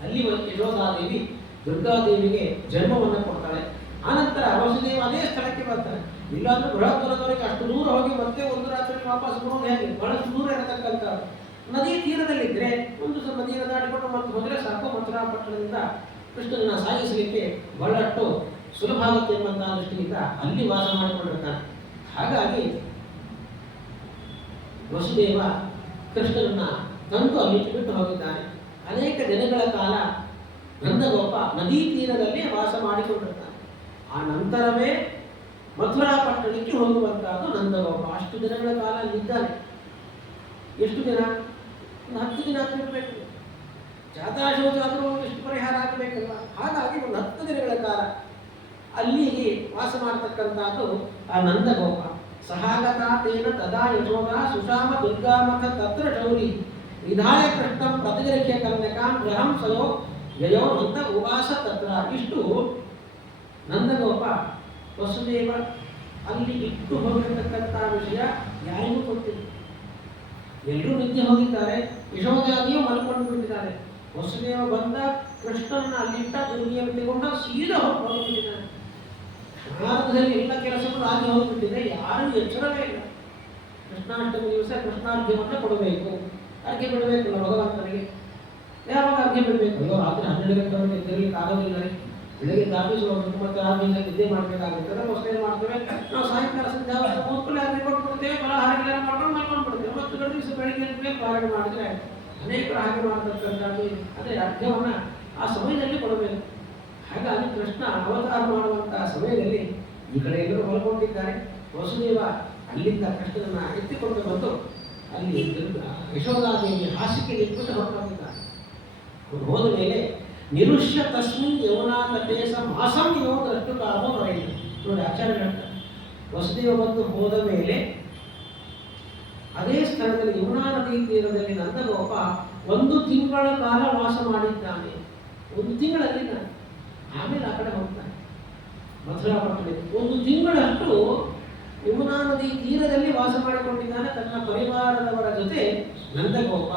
ಅಲ್ಲಿ ಯಶೋಧಾದೇವಿ ದುರ್ಗಾದೇವಿಗೆ ಜನ್ಮವನ್ನು ಕೊಡ್ತಾಳೆ. ಆನಂತರ ವಸುದೇವ ಅದೇ ಸ್ಥಳಕ್ಕೆ ಬರ್ತಾನೆ. ಇಲ್ಲಾಂದ್ರೆ ಬೃಹದ್ವನದವರೆಗೆ ಅಷ್ಟು ದೂರ ಹೋಗಿ ಮತ್ತೆ ಒಂದು ರಾತ್ರಿ ವಾಪಸ್ ಬರೋದು ಹೇಗೆ? ಬಹಳಷ್ಟು ದೂರ ಇರತಕ್ಕಂಥ ನದಿ ತೀರದಲ್ಲಿದ್ದರೆ ಒಂದು ಸ್ವಲ್ಪ ನದಿಯನ್ನು ದಾಟಿಕೊಂಡು ಮತ್ತೆ ಹೋದರೆ ಸಾಕು. ಮಥುರಾ ಪಟ್ಟಣದಿಂದ ಕೃಷ್ಣನ ಸಾಗಿಸಲಿಕ್ಕೆ ಬಹಳಷ್ಟು ಸುಲಭ ಆಗುತ್ತೆ ಎಂಬಂತಹ ದೃಷ್ಟಿಯಿಂದ ಅಲ್ಲಿ ವಾಸ ಮಾಡಿಕೊಂಡಿರ್ತಾನೆ. ಹಾಗಾಗಿ ವಸುದೇವ ಕೃಷ್ಣನನ್ನ ತಂದು ಅಲ್ಲಿ ಬಿಟ್ಟು ಹೋಗಿದ್ದಾನೆ. ಅನೇಕ ದಿನಗಳ ಕಾಲ ನಂದಗೋಪ ನದಿ ತೀರದಲ್ಲಿ ವಾಸ ಮಾಡಿಕೊಂಡಿರ್ತಾನೆ. ಆ ನಂತರವೇ ಮಥುರಾ ಪಟ್ಟಣಕ್ಕೆ ಹೋಗುವಂತಹದ್ದು ನಂದಗೋಪ. ಅಷ್ಟು ದಿನಗಳ ಕಾಲ ಅಲ್ಲಿದ್ದಾನೆ. ಎಷ್ಟು ದಿನ? ಒಂದು 10 ದಿನ ಆಗಿರಬೇಕು. ಜಾತಾಶೋಚ ಆದರೂ ಎಷ್ಟು ಪರಿಹಾರ ಆಗಬೇಕಲ್ಲ. ಹಾಗಾಗಿ ಒಂದು 10 ದಿನಗಳ ಕಾಲ ಅಲ್ಲಿಗೆ ವಾಸ ಮಾಡತಕ್ಕಂಥದ್ದು ಆ ನಂದಗೋಪ. ಸಹಾಗತಾ ತೇನ ತದಾ ಯಶೋಧ ಸುಶಾಮ ದುರ್ಗಾಮಥ ತತ್ರ ಶೌರಿ ವಿಧಾಯ ಕೃಷ್ಣಂ ಪ್ರತಿಗರಿಖ್ಯ ಕನ್ಯಕಾಂ ಗೃಹಂ ಸಯೋ ಯಯೋ ನಂದ ಉವಾಸ ತತ್ರ. ಇಷ್ಟು ನಂದಗೋಪ ವಸುದೇವ ಅಲ್ಲಿ ಇಟ್ಟು ಹೋಗಿರತಕ್ಕಂಥ ವಿಷಯ ಯಾರಿಗೂ ಗೊತ್ತಿಲ್ಲ. ಎಲ್ಲರೂ ನಿದ್ದೆ ಹೋಗಿದ್ದಾರೆ. ಯಶೋಧಾದಿಯು ಮಲ್ಕೊಂಡು ಬಿಟ್ಟಿದ್ದಾರೆ. ವಸುದೇವ ಬಂದ ಕೃಷ್ಣನ ಅಲ್ಲಿಟ್ಟ ದುರ್ಗಿಯನ್ನು ತಗೊಂಡ ಸೀದಾ ಹೋಗಿಬಿಟ್ಟಿದ್ದಾನೆ. ಭಾರತದಲ್ಲಿ ಎಲ್ಲ ಕೆಲಸಗಳು ಆಗಿ ಹೋಗಿಬಿಟ್ಟಿದೆ. ಯಾರೂ ಎಚ್ಚರವೇ ಇಲ್ಲ. ಕೃಷ್ಣಾಷ್ಟಮಿ ದಿವಸ ಕೃಷ್ಣಾರ್ಘ್ಯವನ್ನು ಕೊಡಬೇಕು. ಅರ್ಘ್ಯ ಬಿಡಬೇಕಲ್ಲ ಭಗವಂತನಿಗೆ. ಯಾವಾಗ ಅರ್ಘ್ಯ ಬಿಡಬೇಕು? ಅಯ್ಯೋ ರಾತ್ರಿ 12 ಗಂಟೆವರೆಗೆ ಎದ್ದಿರಲಿಕ್ಕೆ ಆಗೋದಿಲ್ಲ. ಬೆಳಗ್ಗೆ ಆಫೀಸ್ ಹೋಗ್ಬೇಕು, ಮತ್ತೆ ಆಫೀಸಿಂದ ನಿದ್ದೆ ಮಾಡಬೇಕಾಗುತ್ತೆ. ಅದಕ್ಕೋಸ್ಕರ ಏನು ಮಾಡ್ತೇವೆ ನಾವು? ಸಾಯಂಕಾಲ ಸಂಧ್ಯಾ ಕೂತ್ಕೊಳ್ಳಿ ಅರ್ಘ್ಯ ಕೊಟ್ಬಿಡ್ತೇವೆ, ಫಲಹಾರಗಳನ್ನು ಮಾಡ್ಕೊಂಡು ಮಲ್ಕೊಂಡ್ಬಿಡ್ತೇವೆ. ಮತ್ತು ದಿವಸ ಬೆಳಿಗ್ಗೆ ಪಾರಾಯಣ ಮಾಡಿದ್ರೆ ಆಯ್ತು. ಅನೇಕರು ಹಾಗೆ ಮಾಡತಕ್ಕಂಥದ್ದು. ಅದೇ ಅರ್ಘ್ಯವನ್ನು ಆ ಸಮಯದಲ್ಲಿ ಕೊಡಬೇಕು. ಹಾಗಾಗಿ ಕೃಷ್ಣ ಅವತಾರ ಮಾಡುವಂತಹ ಸಮಯದಲ್ಲಿ ಈ ಕಡೆ ಎಲ್ಲರೂ ಮಲ್ಕೊಂಡಿದ್ದಾರೆ. ವಸುದೇವ ಅಲ್ಲಿಂದ ಕೃಷ್ಣನನ್ನ ಎತ್ತಿಕೊಂಡು ಬಂದು ಅಲ್ಲಿ ಯಶೋಧಾದೇವಿ ಹಾಸಿಗೆ ಇಟ್ಬಿಟ್ಟು ಹೊರಟೋಗಿದ್ದಾನೆ. ಹೋದ ಮೇಲೆ ನಿರುಷ್ಯ ತಸ್ಮಿನ್ ಯಮುನಾ ತಟೇ ಮಾಸಂ ಯೋ ದಷ್ಟು ಕಾಮೋ ರೈಲು. ನೋಡಿ ಆಚಾರ್ಯ ಹೇಳ್ತಾರೆ, ವಸುದೇವ ಬಂದು ಹೋದ ಮೇಲೆ ಅದೇ ಸ್ಥಳದಲ್ಲಿ ಯಮುನಾ ನದಿ ತೀರದಲ್ಲಿ ನಂದಗೋಪ 1 ತಿಂಗಳ ಕಾಲ ವಾಸ ಮಾಡಿದ್ದಾನೆ. 1 ತಿಂಗಳಲ್ಲಿ ಆಮೇಲೆ ಆ ಕಡೆ ಹೋಗ್ತಾನೆ ಮಥುರಾ ಪಟ್ಟಣಕ್ಕೆ. 1 ತಿಂಗಳಷ್ಟು ಯಮುನಾ ನದಿ ತೀರದಲ್ಲಿ ವಾಸ ಮಾಡಿಕೊಂಡಿದ್ದಾನೆ ತನ್ನ ಪರಿವಾರದವರ ಜೊತೆ ನಂದಗೋಪ.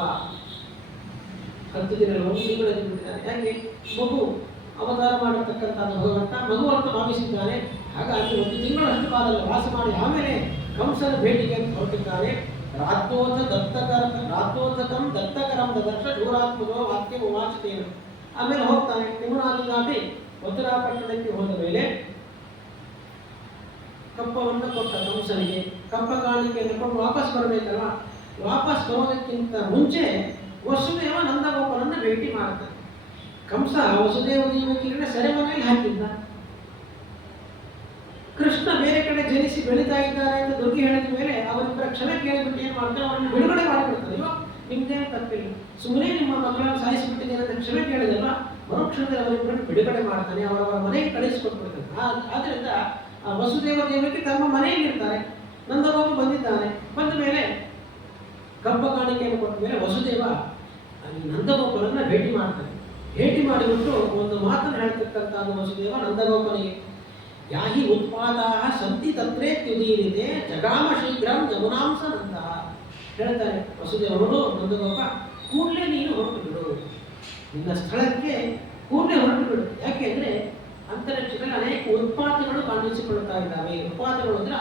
10 ದಿನಗಳು 1 ತಿಂಗಳಲ್ಲಿ ಬಿಟ್ಟಿದ್ದಾನೆ. ಯಾಕೆ? ಮಗು ಅವತಾರ ಮಾಡತಕ್ಕಂಥ ಭಗವಂತ ಮಗು ಅಂತ ಭಾವಿಸಿದ್ದಾನೆ. ಹಾಗಾಗಿ 1 ತಿಂಗಳಷ್ಟು ಕಾಲದಲ್ಲಿ ವಾಸ ಮಾಡಿ ಆಮೇಲೆ ಕಂಸನ ಭೇಟಿಗೆ ಹೊರಟಿದ್ದಾನೆ. ರಾತ್ರೋಧಕಂ ದತ್ತಕರಂ ದದರ್ಶ ಶೂರಾತ್ಮಕೋ ವಾಕ್ಯ ಉವಾಚತೇನ. ಆಮೇಲೆ ಹೋಗ್ತಾನೆ. ಯಮುನಾ ನದಿ ದಾಟಿ ಮಥುರಾ ಪಟ್ಟಣಕ್ಕೆ ಹೋದ ಮೇಲೆ ಕಪ್ಪವನ್ನು ಕೊಟ್ಟ ಕಂಸನಿಗೆ. ಕಪ್ಪ ಕಾಣಿಕೆಯನ್ನು ಕೊಂಡು ವಾಪಸ್ ಬರಬೇಕಲ್ಲ. ವಾಪಸ್ ಬರೋದಕ್ಕಿಂತ ಮುಂಚೆ ವಸುದೇವ ನಂದಗೋಪನನ್ನ ಭೇಟಿ ಮಾಡ್ತಾನೆ. ಕಂಸ ವಸುದೇವ ದೇವಕಿಯರನ್ನ ಸೆರೆಮನೆಯಲ್ಲಿ ಹಾಕಿದ್ದ. ಕೃಷ್ಣ ಬೇರೆ ಕಡೆ ಜನಿಸಿ ಬೆಳೀತಾ ಇದ್ದಾರೆ ಅಂತ ದುರ್ಗಿ ಹೇಳಿದ ಮೇಲೆ ಅವರಿಬ್ಬರ ಕ್ಷಮೆ ಕೇಳಿಬಿಟ್ಟು ಏನ್ ಮಾಡ್ತಾರೆ, ಅವರನ್ನು ಬಿಡುಗಡೆ ಮಾಡಿಬಿಡ್ತಾರೆ. ಅಯ್ಯೋ ನಿಮ್ದೇನು ತಪ್ಪಿಲ್ಲ, ಸುಮ್ಮನೆ ನಿಮ್ಮ ಮಕ್ಕಳನ್ನು ಸಾಯಿಸಿಬಿಟ್ಟಿದ್ದೇನೆ ಅಂತ ಕ್ಷಮೆ ಕೇಳಿದಲ್ಲ, ಮರುಕ್ಷಣದಲ್ಲಿ ಅವರಿಬ್ಬರನ್ನು ಬಿಡುಗಡೆ ಮಾಡ್ತಾನೆ, ಅವರವರ ಮನೆಗೆ ಕಳಿಸಿಕೊಟ್ಬಿಡ್ತಾನೆ. ಆದ್ರಿಂದ ವಸುದೇವ ದೇವಕ್ಕೆ ತಮ್ಮ ಮನೆಯಲ್ಲಿ ಇರ್ತಾರೆ. ನಂದಗೋಪ ಬಂದಿದ್ದಾನೆ. ಬಂದ ಮೇಲೆ ಕಬ್ಬ ಕಾಣಿಕೆಯನ್ನು ಕೊಟ್ಟ ಮೇಲೆ ವಸುದೇವ ಅಲ್ಲಿ ನಂದಗೋಪನನ್ನ ಭೇಟಿ ಮಾಡ್ತಾನೆ. ಭೇಟಿ ಮಾಡಿಬಿಟ್ಟು ಒಂದು ಮಾತನ್ನು ಹೇಳ್ತಕ್ಕಂಥದ್ದು ವಸುದೇವ ನಂದಗೋಪನಿಗೆ, ಯಾಹಿ ಉತ್ಪಾದಾ ಸಂತಿ ತತ್ರೇ ತ್ಯುದೀರಿದೆ ಜಗಾಮ ಶೀಘ್ರಂ ಯಮುನಾಂಸ ನಂದ ಹೇಳ್ತಾರೆ ವಸುದೇವನು. ನಂದಗೋಪ ಕೂಡಲೇ ನೀನು ಹೊರಟು ಬಿಡು, ನಿನ್ನ ಸ್ಥಳಕ್ಕೆ ಕೂಡಲೇ ಹೊರಟು ಬಿಡು. ಯಾಕೆ ಅಂದರೆ ಅಂತರಿಕ್ಷದಲ್ಲಿ ಅನೇಕ ಉತ್ಪಾತಗಳು ಕಾಣಿಸಿಕೊಳ್ತಾ ಇದ್ದಾವೆ. ಉತ್ಪಾತಗಳು ಅಂದರೆ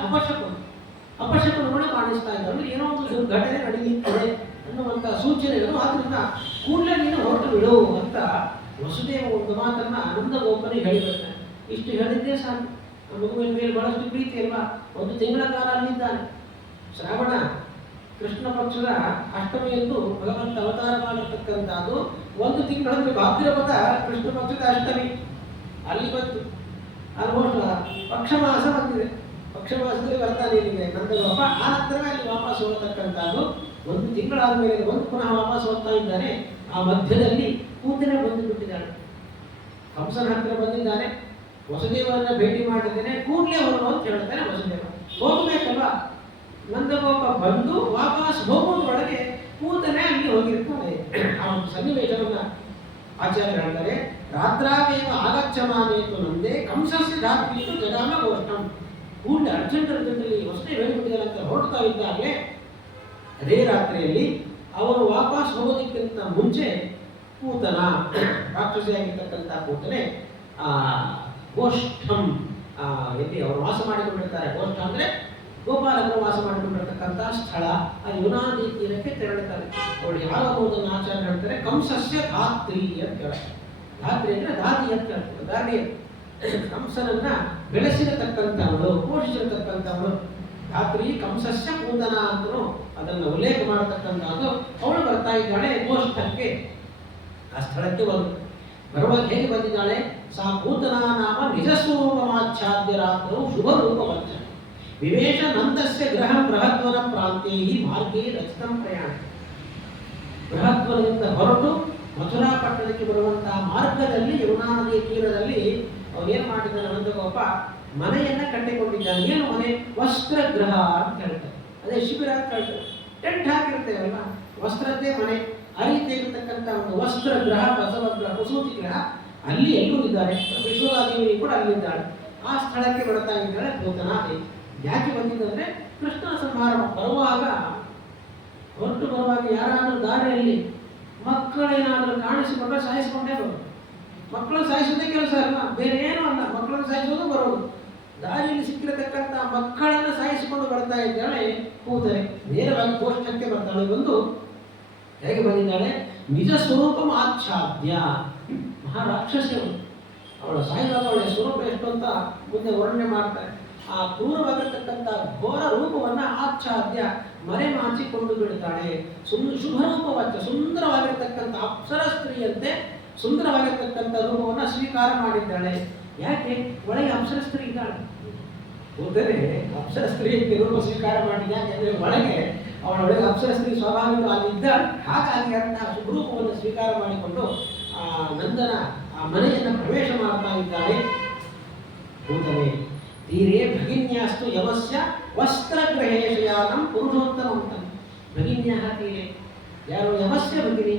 ಅಪಶಕುನಗಳು ಕಾಣಿಸ್ತಾ ಇದ್ದಾವೆ. ಏನೋ ಒಂದು ದುರ್ಘಟನೆ ನಡೆಯುತ್ತದೆ ಅನ್ನುವಂಥ ಸೂಚನೆಗಳು. ಆದ್ದರಿಂದ ಕೂಡಲೇ ನೀನು ಹೊರಟು ಬಿಡು ಅಂತ ವಸುದೇವ ಒಂದು ಮಾತನ್ನ ನಂದಗೋಪನಿಗೆ ಹೇಳಿಬಿಡ್ತಾನೆ. ಇಷ್ಟು ಹೇಳಿದ್ದೇ ಸಾಕು. ಮಗುವಿನ ಮೇಲೆ ಬಹಳಷ್ಟು ಪ್ರೀತಿ ಅಲ್ವಾ. ಒಂದು ತಿಂಗಳ ಕಾಲ ಅಲ್ಲಿದ್ದಾನೆ. ಶ್ರಾವಣ ಕೃಷ್ಣ ಪಕ್ಷದ ಅಷ್ಟಮಿಯಂದು ಭಗವಂತ ಅವತಾರ ಮಾಡಿರ್ತಕ್ಕಂಥದ್ದು. ಒಂದು ತಿಂಗಳಲ್ಲಿ ಭಾದ್ರಪದ ಕೃಷ್ಣ ಪಕ್ಷದ ಅಷ್ಟಮಿ ಅಲ್ಲಿ ಬಂತು. ಆಲ್ಮೋಸ್ಟ್ ಪಕ್ಷಮಾಸ ಬಂದಿದೆ. ಪಕ್ಷಮಾಸದಲ್ಲಿ ಬರ್ತಾನೆ ಇಲ್ಲಿಗೆ ನಂದಗೋಪ. ಆ ನಂತರವೇ ಅಲ್ಲಿ ವಾಪಸ್ ಹೋಗತಕ್ಕಂಥದ್ದು. ಒಂದು ತಿಂಗಳಾದ ಮೇಲೆ ಒಂದು ಪುನಃ ವಾಪಸ್ ಹೋಗ್ತಾ ಇದ್ದಾನೆ. ಆ ಮಧ್ಯದಲ್ಲಿ ಕೂತನೆ ಬಂದು ಬಿಟ್ಟಿದ್ದಾಳೆ. ಕಂಸನ ಹತ್ತಿರ ಬಂದಿದ್ದಾನೆ. ವಸುದೇವರನ್ನ ಭೇಟಿ ಮಾಡಿದ್ದೇನೆ, ಕೂಡಲೇ ಹೊರಡು ಅಂತ ಹೇಳ್ತಾನೆ ವಸುದೇವ. ಹೋಗ್ಬೇಕಲ್ವಾ. ನಂದಗೋಪ ಬಂದು ವಾಪಸ್ ಹೋಗುವುದರೊಳಗೆ ಕೂತನೆ ಅಲ್ಲಿ ಹೋಗಿರ್ತಾನೆ. ಆ ಒಂದು ಸನ್ನಿವೇಶವನ್ನ ಆಚಾರ್ಯ ಹೇಳ್ತಾರೆ. ರಾತ್ರಾವೇವ ಆಗಚ್ಚಮಾನೇತು ನಂದೇ ಕಂಸಸ್ಯ ಧಾತ್ರೀತು ಜಗಾಮ ಗೋಷ್ಠಂ. ಕೂಡಲೇ ಅರ್ಜೆಂಟಲ್ಲಿ ವಸುದೇವ ಹೇಳಿಬಿಟ್ಟಿದ್ದಾರೆ ಅಂತ ಹೊರಡ್ತಾ ಇದ್ದಾಗಲೇ ಅದೇ ರಾತ್ರಿಯಲ್ಲಿ ಅವರು ವಾಪಸ್ ಹೋಗೋದಕ್ಕಿಂತ ಮುಂಚೆ ಪೂತನ ರಾಕ್ಷಸಿಯಾಗಿರ್ತಕ್ಕಂಥ ಪೂತನೆ ಗೋಷ್ಠಂ ಎಲ್ಲಿ ಅವರು ವಾಸ ಮಾಡಿಕೊಂಡಿರ್ತಾರೆ. ಗೋಷ್ಠ ಅಂದರೆ ಗೋಪಾಲಕರು ವಾಸ ಮಾಡಿಕೊಂಡಿರ್ತಕ್ಕಂಥ ಸ್ಥಳ. ಆ ಯುನಾ ನದಿ ತೀರಕ್ಕೆ ತೆರಳುತ್ತಾರೆ. ಅವಳು ಯಾವ ಅನ್ನೋದನ್ನು ಆಚಾರ್ಯ ಹೇಳ್ತಾರೆ ಕಂಸಸ್ಯ ಧಾತ್ರಿ ಅಂತ ಹೇಳ್ತಾರೆ. ಧಾತ್ರಿ ಅಂದರೆ ದಾದಿ ಅಂತ ಹೇಳ್ತಾರೆ. ದಾದಿ ಕಂಸನನ್ನ ಬೆಳೆಸಿರತಕ್ಕಂಥವಳು, ಪೋಷಿಸಿರತಕ್ಕಂಥವಳು ಧಾತ್ರಿ. ಕಂಸಸ್ಯ ಪೂತನ ಅಂತಲೂ ಅದನ್ನು ಉಲ್ಲೇಖ ಮಾಡತಕ್ಕಂಥದ್ದು. ಅವಳು ಬರ್ತಾ ಇದ್ದಾಳೆ ಗೋಷ್ಠಕ್ಕೆ. ಆ ಸ್ಥಳಕ್ಕೆ ಬರುವಾಗ ಹೇಗೆ ಬಂದಿದ್ದಾಳೆ? ಸಾ ಪೂತನ ನಾಮ ನಿಜಸ್ವರೂಪಮಾಚ್ಛಾದ್ಯ ರಾತ್ರೋ ಶುಭ ರೂಪವಚ್ಚ ವಿವೇಶ ನಂದಸ್ಯ ಗೃಹ ಬೃಹದ್ವನ ಪ್ರಾಂತೇ ಮಾರ್ಗೇ ರಚಿತಂ ಪ್ರಯಾಣ. ಬೃಹದ್ವನದಿಂದ ಹೊರಟು ಮಥುರಾ ಪಟ್ಟಣಕ್ಕೆ ಬರುವಂತಹ ಮಾರ್ಗದಲ್ಲಿ ಯಮುನಾ ನದಿಯ ತೀರದಲ್ಲಿ ಅವನೇನು ಮಾಡಿದ್ದಾನೆ ನಂದಗೋಪ ಮನೆಯನ್ನ ಕಟ್ಟಿಕೊಂಡಿದ್ದಾನೆ. ಏನು ಮನೆ? ವಸ್ತ್ರಗೃಹ ಅಂತ ಹೇಳ್ತಾರೆ. ಅದೇ ಶಿಬಿರ ಅಂತ ಹೇಳ್ತಾರೆ. ಟೆಂಟ್ ಹಾಕಿರ್ತೇವಲ್ಲ, ವಸ್ತ್ರದ್ದೇ ಮನೆ. ಆ ರೀತಿ ಇರತಕ್ಕಂಥ ಒಂದು ವಸ್ತ್ರಗೃಹ, ಬಸವಗೃಹ, ಪ್ರಸೂತಿ ಗೃಹ ಅಲ್ಲಿ ಎಲ್ಲೂ ಇದ್ದಾರೆ. ವಿಶ್ವದಾದೇವಿ ಕೂಡ ಅಲ್ಲಿದ್ದಾಳೆ. ಆ ಸ್ಥಳಕ್ಕೆ ಬರ್ತಾ ಇದ್ದಾಳೆ ಪೂತನಾದೇವಿ. ಯಾಕೆ ಬಂದಿದ್ದಂದ್ರೆ ಕೃಷ್ಣನ ಸಂಹಾರ ಹೊರಟು ಬರುವಾಗ ಯಾರಾದರೂ ದಾರಿಯಲ್ಲಿ ಮಕ್ಕಳೇನಾದರೂ ಕಾಣಿಸಿಕೊಂಡ್ರೆ ಸಾಯಿಸಿಕೊಂಡೇ ಬರೋದು. ಮಕ್ಕಳನ್ನು ಸಾಯಿಸೋದೇ ಕೆಲಸ ಅಲ್ಲ, ಬೇರೆ ಏನೂ ಅಲ್ಲ. ಮಕ್ಕಳನ್ನು ಸಾಯಿಸೋದು ಬರೋದು. ದಾರಿಯಲ್ಲಿ ಸಿಕ್ಕಿರತಕ್ಕಂಥ ಮಕ್ಕಳನ್ನು ಸಾಯಿಸಿಕೊಂಡು ಬರ್ತಾ ಇದ್ದಾಳೆ ಪೂತನೆ. ನೇರವಾಗಿ ಗೋಷ್ಠಕ್ಕೆ ಬರ್ತಾಳೆ. ಬಂದು ಹೇಗೆ ಬಂದಿದ್ದಾಳೆ? ನಿಜ ಸ್ವರೂಪ ಆಚ್ಛಾದ್ಯ. ಮಹಾರಾಕ್ಷಸಿಯವರು. ಅವಳ ಸಾಯಿಬಾಬಾ ಅವಳ ಸ್ವರೂಪ ಎಷ್ಟು ಅಂತ ಮುಂದೆ ವರ್ಣನೆ ಮಾಡ್ತಾರೆ. ಆ ಕ್ರೂರವಾಗಿರ್ತಕ್ಕಂಥ ಘೋರ ರೂಪವನ್ನು ಆಚ್ಛಾದ್ಯ ಮರೆಮಾಚಿಕೊಂಡು ಬಿಡ್ತಾಳೆ. ಶುಭ ರೂಪವಚ್ಚ ಸುಂದರವಾಗಿರ್ತಕ್ಕಂಥ ಅಪ್ಸರ ಸ್ತ್ರೀಯಂತೆ ಸುಂದರವಾಗಿರ್ತಕ್ಕಂಥ ರೂಪವನ್ನು ಸ್ವೀಕಾರ ಮಾಡಿದ್ದಾಳೆ. ಯಾಕೆ? ಒಳಗೆ ಅಪ್ಸರ ಸ್ತ್ರೀ ಇದ್ದಾಳೆ. ಹೋದರೆ ಅಪ್ಸರ ಸ್ತ್ರೀಯಂತೆ ರೂಪ ಸ್ವೀಕಾರ ಮಾಡಿದ. ಯಾಕೆಂದರೆ ಒಳಗೆ ಅಪ್ಸರ ಸ್ತ್ರೀ ಸ್ವಾಭಾವಿಕ ಅಲ್ಲಿದ್ದಾಳೆ. ಹಾಗಾಗಿ ಅಂತಹ ಶುಭರೂಪವನ್ನು ಸ್ವೀಕಾರ ಮಾಡಿಕೊಂಡು ನಂದನ ಆ ಮನೆಯನ್ನು ಪ್ರವೇಶ ಮಾಡ್ತಾ ಇದ್ದಾಳೆ ಪೂತನೆ. ತೀರೇ ಭಗಿನ್ಯಾಸ್ತು ಯಮಸ್ಯ ವಸ್ತ್ರಗೃಹೇ ಶಯಾನಂ ಪುರುಷೋತ್ತಮಂ. ಭಗಿನ್ಯ ತೀರೆ ಯಾರು? ಯಮಸ್ಯ ಭಗಿನಿ,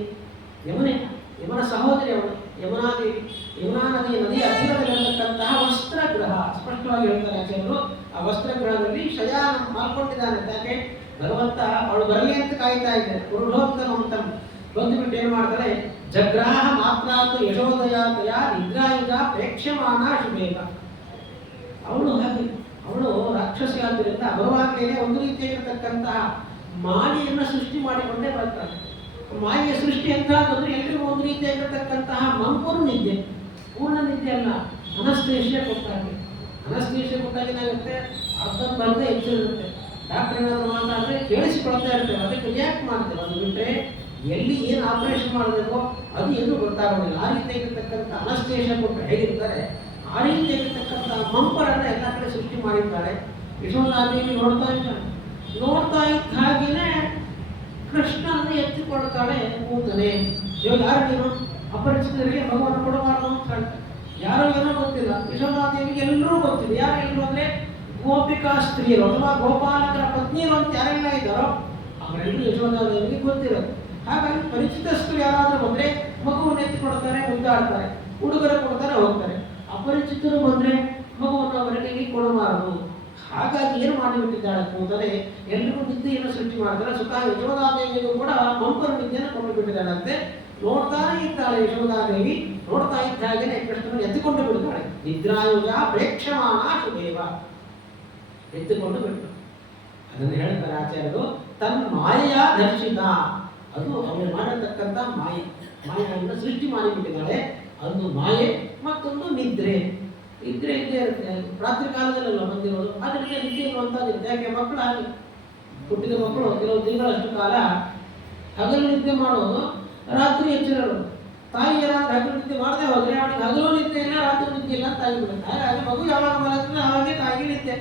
ಯಮನ ಸಹೋದರಿ ಅವಳು ಯಮುನಾದೇವಿ. ಯಮುನಾ ನದಿಯ ಹತ್ತಿರದಲ್ಲಿರತಕ್ಕಂತಹ ವಸ್ತ್ರಗೃಹ ಸ್ಪಷ್ಟವಾಗಿ ಹೇಳ್ತಾರೆ ಆಚಾರ್ಯರು. ಆ ವಸ್ತ್ರಗೃಹದಲ್ಲಿ ಶಯಾನ ಮಾಡ್ಕೊಂಡಿದ್ದಾನೆ. ಯಾಕೆ? ಭಗವಂತ ಅವಳು ಬರಲಿ ಅಂತ ಕಾಯ್ತಾ ಇದ್ದಾನೆ. ಪುರುಷೋತ್ತಮಂ ಬಂದುಬಿಟ್ಟು ಏನು ಮಾಡ್ತಾಳೆ? ಜಗ್ರಾಹ ಮಾತ್ರಾತು ಯಶೋದಯಾತಯ ನಿದ್ರಾಯುಧ ಪ್ರೇಕ್ಷ್ಯಮಾನ ಶುಭೇಗ. ಅವಳು ರಾಕ್ಷಸಿ ಆದ್ದರಿಂದ ಬರುವಾಗಲೇ ಒಂದು ರೀತಿಯಾಗಿರ್ತಕ್ಕಂತಹ ಮಾಯೆಯನ್ನು ಸೃಷ್ಟಿ ಮಾಡಿಕೊಂಡೇ ಬರ್ತಾಳೆ. ಮಾಯೆಯ ಸೃಷ್ಟಿ ಎಂತಾದ್ರೆ ಎಲ್ರಿಗೂ ಒಂದು ರೀತಿಯಾಗಿರ್ತಕ್ಕಂತಹ ಮಂಪೂರ್ಣ ನಿದ್ದೆ, ಪೂರ್ಣ ನಿದ್ದೆ ಅಲ್ಲ, ಅನಸ್ತೇಷಿಯಾ ಕೊಟ್ಟಾಗೆ. ಅನಸ್ತೇಷಿಯಾ ಕೊಟ್ಟಾಗ ಏನಾಗುತ್ತೆ? ಅರ್ಧಂಬರ್ಧ ಎಚ್ಚರಿರುತ್ತೆ. ಡಾಕ್ಟರ್ ಏನಾದರೂ ಮಾತಾಡಿದ್ರೆ ಕೇಳಿಸಿಕೊಳ್ತಾ ಇರ್ತೇವೆ, ಅದಕ್ಕೆ ರಿಯಾಕ್ಟ್ ಮಾಡ್ತೇವೆ. ಅದು ಬಿಟ್ಟರೆ ಎಲ್ಲಿ ಏನು ಆಪರೇಷನ್ ಮಾಡಬೇಕು ಅದು ಏನು ಗೊತ್ತಾಗೋದಿಲ್ಲ. ಆ ರೀತಿಯಾಗಿರ್ತಕ್ಕಂಥ ಅನಸ್ತೇಷ ಕೊಟ್ಟು ಹೇಗಿರ್ತಾರೆ ಆ ರೀತಿಯಾಗಿರ್ತಕ್ಕಂಥ ಮಂಪರನ್ನು ಎಲ್ಲ ಕಡೆ ಸೃಷ್ಟಿ ಮಾಡಿದ್ದಾರೆ. ಯಶೋಧಾದೇವಿ ನೋಡ್ತಾ ಇದ್ದಾಳೆ. ನೋಡ್ತಾ ಇದ್ದ ಹಾಗೇನೆ ಕೃಷ್ಣನನ್ನು ಎತ್ತಿಕೊಳ್ತಾಳೆ ಕೂತನೆ. ಇವಾಗ ಯಾರು ನೀನು ಅಪರಿಚಿತರಿಗೆ ಭಗವಂತ ಕೊಡಬಾರದು ಅಂತ ಹೇಳ್ತಾರೆ. ಯಾರೋ ಏನೋ ಗೊತ್ತಿಲ್ಲ. ಯಶೋಧಾದೇವಿಗೆ ಎಲ್ಲರೂ ಗೊತ್ತಿದೆ. ಯಾರು ಎಲ್ಲರೂ ಅಂದ್ರೆ ಗೋಪಿಕಾ ಸ್ತ್ರೀಯರು ಅಥವಾ ಗೋಪಾಲಕರ ಪತ್ನಿಯರು ಅಂತ ಯಾರೆಲ್ಲ ಇದ್ದಾರೋ ಅವರೆಲ್ಲರೂ ಯಶೋಧಾದೇವಿಗೆ ಗೊತ್ತಿರೋದು. ಹಾಗಾಗಿ ಪರಿಚಿತಸ್ಥರು ಯಾರಾದರೂ ಬಂದ್ರೆ ಮಗುವನ್ನು ಎತ್ತಿಕೊಡ್ತಾರೆ, ಮುದ್ದಾಡ್ತಾರೆ, ಉಡುಗೊರೆ ಕೊಡ್ತಾರೆ, ಹೋಗ್ತಾರೆ. ಅಪರಿಚಿತರು ಬಂದ್ರೆ ಮಗುವನ್ನು ಅವರಿಗೆ ಕೊಡಬಾರದು. ಹಾಗಾಗಿ ಏನು ಮಾಡಿಬಿಟ್ಟಿದ್ದಾಳೆ ಕೂತರೆ ಎಲ್ಲರಿಗೂ ನಿದ್ದೆಯನ್ನು ಸೃಷ್ಟಿ ಮಾಡ್ತಾರೆ. ಸ್ವತಃ ಯಶೋಧಾದೇವಿಗೂ ಕೂಡ ಮಂಪರು ನಿದ್ದೆಯನ್ನು ಕೊಂಡು ಬಿಟ್ಟಿದ್ದಾಳಂತೆ. ನೋಡ್ತಾ ಇದ್ದಾಳೆ ಯಶೋಧಾದೇವಿ. ನೋಡ್ತಾ ಇದ್ದ ಹಾಗೆಯೇ ಕೃಷ್ಣನ ಎತ್ತಿಕೊಂಡು ಬಿಡ್ತಾಳೆ. ನಿದ್ರಾಯುಜ ಪ್ರೇಕ್ಷಮಾಣ ಶುಭೇವ, ಎತ್ತಿಕೊಂಡು ಬಿಟ್ಟು ಅದನ್ನು ಹೇಳ್ತಾರೆ ಆಚಾರ್ಯರು. ತನ್ನ ಮಾಯೆಯ ದರ್ಶಿತ, ಅದು ಅವಳು ಮಾಡತಕ್ಕಂಥ ಮಾಯೆಯನ್ನು ಸೃಷ್ಟಿ ಮಾಡಿಬಿಟ್ಟಿದ್ದಾಳೆ. ಒಂದು ಮಾಯೆ, ಮತ್ತೊಂದು ನಿದ್ರೆ. ನಿದ್ರೆ ಇದ್ದೇ ಇರುತ್ತೆ. ರಾತ್ರಿ ಕಾಲದಲ್ಲೆಲ್ಲ ಬಂದಿರೋದು, ಅದಕ್ಕೆ ನಿದ್ದೆ ಇರುವಂಥದ್ದಿರುತ್ತೆ. ಯಾಕೆ ಮಕ್ಕಳು ಹಾಗೆ ಹುಟ್ಟಿದ ಮಕ್ಕಳು ಕೆಲವು ತಿಂಗಳಷ್ಟು ಕಾಲ ಹಗಲು ನಿದ್ದೆ ಮಾಡೋದು, ರಾತ್ರಿ ಎಚ್ಚರಗಳು. ತಾಯಿ ಏನಾದ್ರು ಹಗಲು ನಿದ್ದೆ ಮಾಡದೆ ಹೋದ್ರೆ ಅವಳಿಗೆ ಹಗಲು ನಿದ್ದೆ ಇಲ್ಲ, ರಾತ್ರಿ ನಿದ್ದೆ ಇಲ್ಲ ಅಂತ ಆಗಿಬಿಡುತ್ತೆ. ಹಾಗಾಗಿ ಮಗು ಯಾವಾಗ ಮಲಗ್ತದೆ ಆವಾಗೇ ತಾಯಿಗೆ ನಿದ್ದೆ.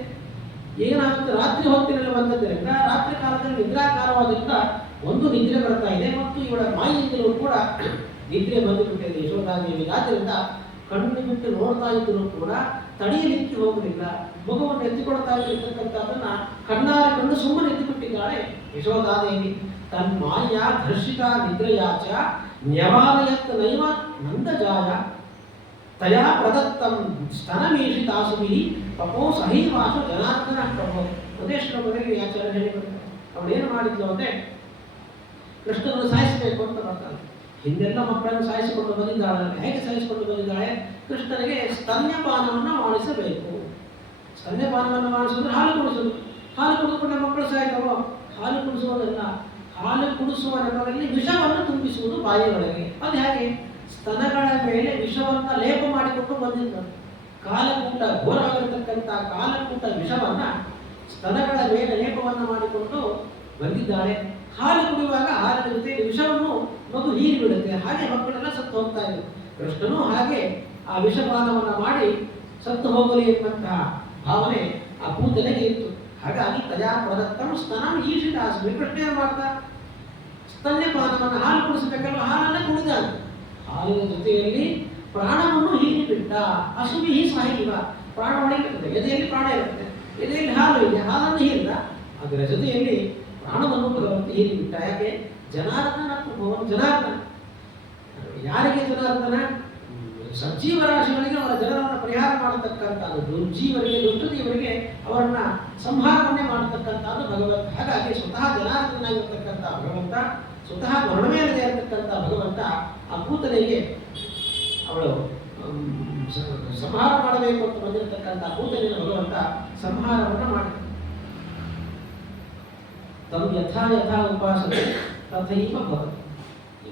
ಏನಾಗುತ್ತೆ, ರಾತ್ರಿ ಹೊತ್ತಿನಲ್ಲಿ ಬಂದದ್ದರಿಂದ ರಾತ್ರಿ ಕಾಲದಲ್ಲಿ ನಿದ್ರಾಕಾರವಾದ್ರಿಂದ ಒಂದು ನಿದ್ರೆ ಬರ್ತಾ ಇದೆ, ಮತ್ತು ಇವಳ ಮಾಯಿಯಿಂದಲೂ ಕೂಡ ನಿದ್ರೆ ಬಂದುಬಿಟ್ಟಿದೆ ಯಶೋಧಾದೇವಿಗೆ. ಆದ್ದರಿಂದ ಕಣ್ಣು ಬಿಟ್ಟು ನೋಡ್ತಾ ಇದ್ದರೂ ಕೂಡ ತಡೆಯಲಿಕ್ಕೆ ಹೋಗಲಿಲ್ಲ. ಮಗುವನ್ನು ಎತ್ತಿಕೊಡ್ತಾ ಇರತಕ್ಕಂಥದ್ದನ್ನ ಕಣ್ಣಾರೆ ಕಂಡು ಸುಮ್ಮನೆ ಎತ್ತಿಬಿಟ್ಟಿದ್ದಾಳೆ ಯಶೋಧಾದೇವಿ. ತನ್ ಮಾಯ ಧರ್ಷಿತ ನಿದ್ರಯಾಚ ನ್ಯವಾಲಯತ್ ನೈವ ನಂದಜಾಯ ತಯಾ ಪ್ರದತ್ತಂ ಸ್ತನಮೀಷಿತಾಸುಭಿ ಪಪೋ ಸಹೀವಾಸ ಜನಾರ್ದನ ಪ್ರಭೋ. ಉದೇಶ್ವರವರೆಗೆ ಆಚಾರ್ಯ ಹೇಳಿಕೊಡ್ತಾರೆ. ಅವಳೇನು ಮಾಡಿದ್ಲು ಅಂದರೆ ಕೃಷ್ಣನನ್ನು ಸಾಯಿಸಬೇಕು ಅಂತ ಬರ್ತಾಳೆ. ಹಿಂದೆಲ್ಲ ಮಕ್ಕಳನ್ನು ಸಾಯಿಸಿಕೊಂಡು ಬಂದಿದ್ದಾಳೆ. ಹೇಗೆ ಸಾಯಿಸಿಕೊಂಡು ಬಂದಿದ್ದಾಳೆ? ಕೃಷ್ಣನಿಗೆ ಸ್ತನ್ಯಪಾನವನ್ನು ಮಾಡಿಸಬೇಕು. ಸ್ತನ್ಯಪಾನವನ್ನು ಮಾಡಿಸಿದ್ರೆ ಹಾಲು ಕುಡಿಸೋದು. ಹಾಲು ಕುಡಿದುಕೊಂಡ ಮಕ್ಕಳು ಸಾಯ್ತವೋ? ಹಾಲು ಕುಡಿಸುವುದಲ್ಲ, ಹಾಲು ಕುಡಿಸುವ ನೆಪದಲ್ಲಿ ವಿಷವನ್ನು ತುಂಬಿಸುವುದು ಬಾಯಿಯೊಳಗೆ. ಅದು ಹೇಗೆ? ಸ್ತನಗಳ ಮೇಲೆ ವಿಷವನ್ನು ಲೇಪ ಮಾಡಿಕೊಂಡು ಬಂದಿದ್ದಾರೆ. ಕಾಲಕೂಟ, ಘೋರವಾಗಿರತಕ್ಕಂಥ ಕಾಲಕೂಟ ವಿಷವನ್ನ ಸ್ತನಗಳ ಮೇಲೆ ಲೇಪವನ್ನು ಮಾಡಿಕೊಂಡು ಬಂದಿದ್ದಾಳೆ. ಹಾಲು ಕುಡಿಯುವಾಗ ಹಾಲಿನ ಜೊತೆ ವಿಷವನ್ನು ಮಗು ಹೀರಿ ಬಿಡುತ್ತೆ. ಹಾಗೆ ಮಕ್ಕಳೆಲ್ಲ ಸತ್ತು ಹೋಗ್ತಾ ಇದ್ರು. ಕೃಷ್ಣನು ಹಾಗೆ ಆ ವಿಷಪಾನವನ್ನು ಮಾಡಿ ಸತ್ತು ಹೋಗಲಿ ಎಂಬಂತಹ ಭಾವನೆ ಆ ಕೂತನಿಗೆ ಇತ್ತು. ಹಾಗಾಗಿ ತಯಾ ಪ್ರದತ್ತಂ ಸ್ತನಂ ಈಷಿತಾಸ್ಮಿ. ಕೃಷ್ಣ ಏನು ಮಾಡ್ತಾ? ಸ್ತನ್ಯಪಾನವನ್ನು, ಹಾಲು ಕುಡಿಸಬೇಕಲ್ಲ, ಹಾಲನ್ನು ಕುಡಿದ. ಹಾಲಿನ ಜೊತೆಯಲ್ಲಿ ಪ್ರಾಣವನ್ನು ಹೀರಿ ಬಿಟ್ಟ. ಅಸುಭಿ ಸಹೀವ, ಪ್ರಾಣ ಒಳಗಿರ್ತದೆ. ಎದೆಯಲ್ಲಿ ಪ್ರಾಣ ಇರುತ್ತೆ, ಎದೆಯಲ್ಲಿ ಹಾಲು ಇದೆ, ಹಾಲನ್ನು ಹೀರಿದ. ಅದರ ಜೊತೆಯಲ್ಲಿ ಪ್ರಾಣವನ್ನು ಭಗವಂತ ಹೀರಿ ಬಿಟ್ಟ. ಯಾಕೆ? ಜನಾರ್ದನ ಭಗವಂತ ಜನಾರ್ದನ. ಯಾರಿಗೆ ಜನಾರ್ದನ? ಸಜ್ಜೀವರಾಶಿಗಳಿಗೆ ಅವರ ಜನರನ್ನು ಪರಿಹಾರ ಮಾಡತಕ್ಕಂಥದ್ದು, ದುರ್ಜೀವರಿಗೆ, ದುಷ್ಟಜೀವರಿಗೆ ಅವರನ್ನ ಸಂಹಾರವನ್ನೇ ಮಾಡತಕ್ಕಂಥದ್ದು ಭಗವಂತ. ಹಾಗಾಗಿ ಸ್ವತಃ ಜನಾರ್ದನಾಗಿರ್ತಕ್ಕಂಥ ಭಗವಂತ, ಸ್ವತಃ ವರ್ಣಮೇಲದೆ ಇರತಕ್ಕಂಥ ಭಗವಂತ ಆ ಕೂತನಿಗೆ ಅವಳು ಸಂಹಾರ ಮಾಡಬೇಕು ಅಂತ ಬಂದಿರತಕ್ಕಂಥ ಕೂತನಿನ ಭಗವಂತ ಸಂಹಾರವನ್ನು ಮಾಡಿ ತಮ್ಮ ಯಥಾ ಯಥಾ ಉಪಾಸನೆ ತಥೈವ ಭವತಿ.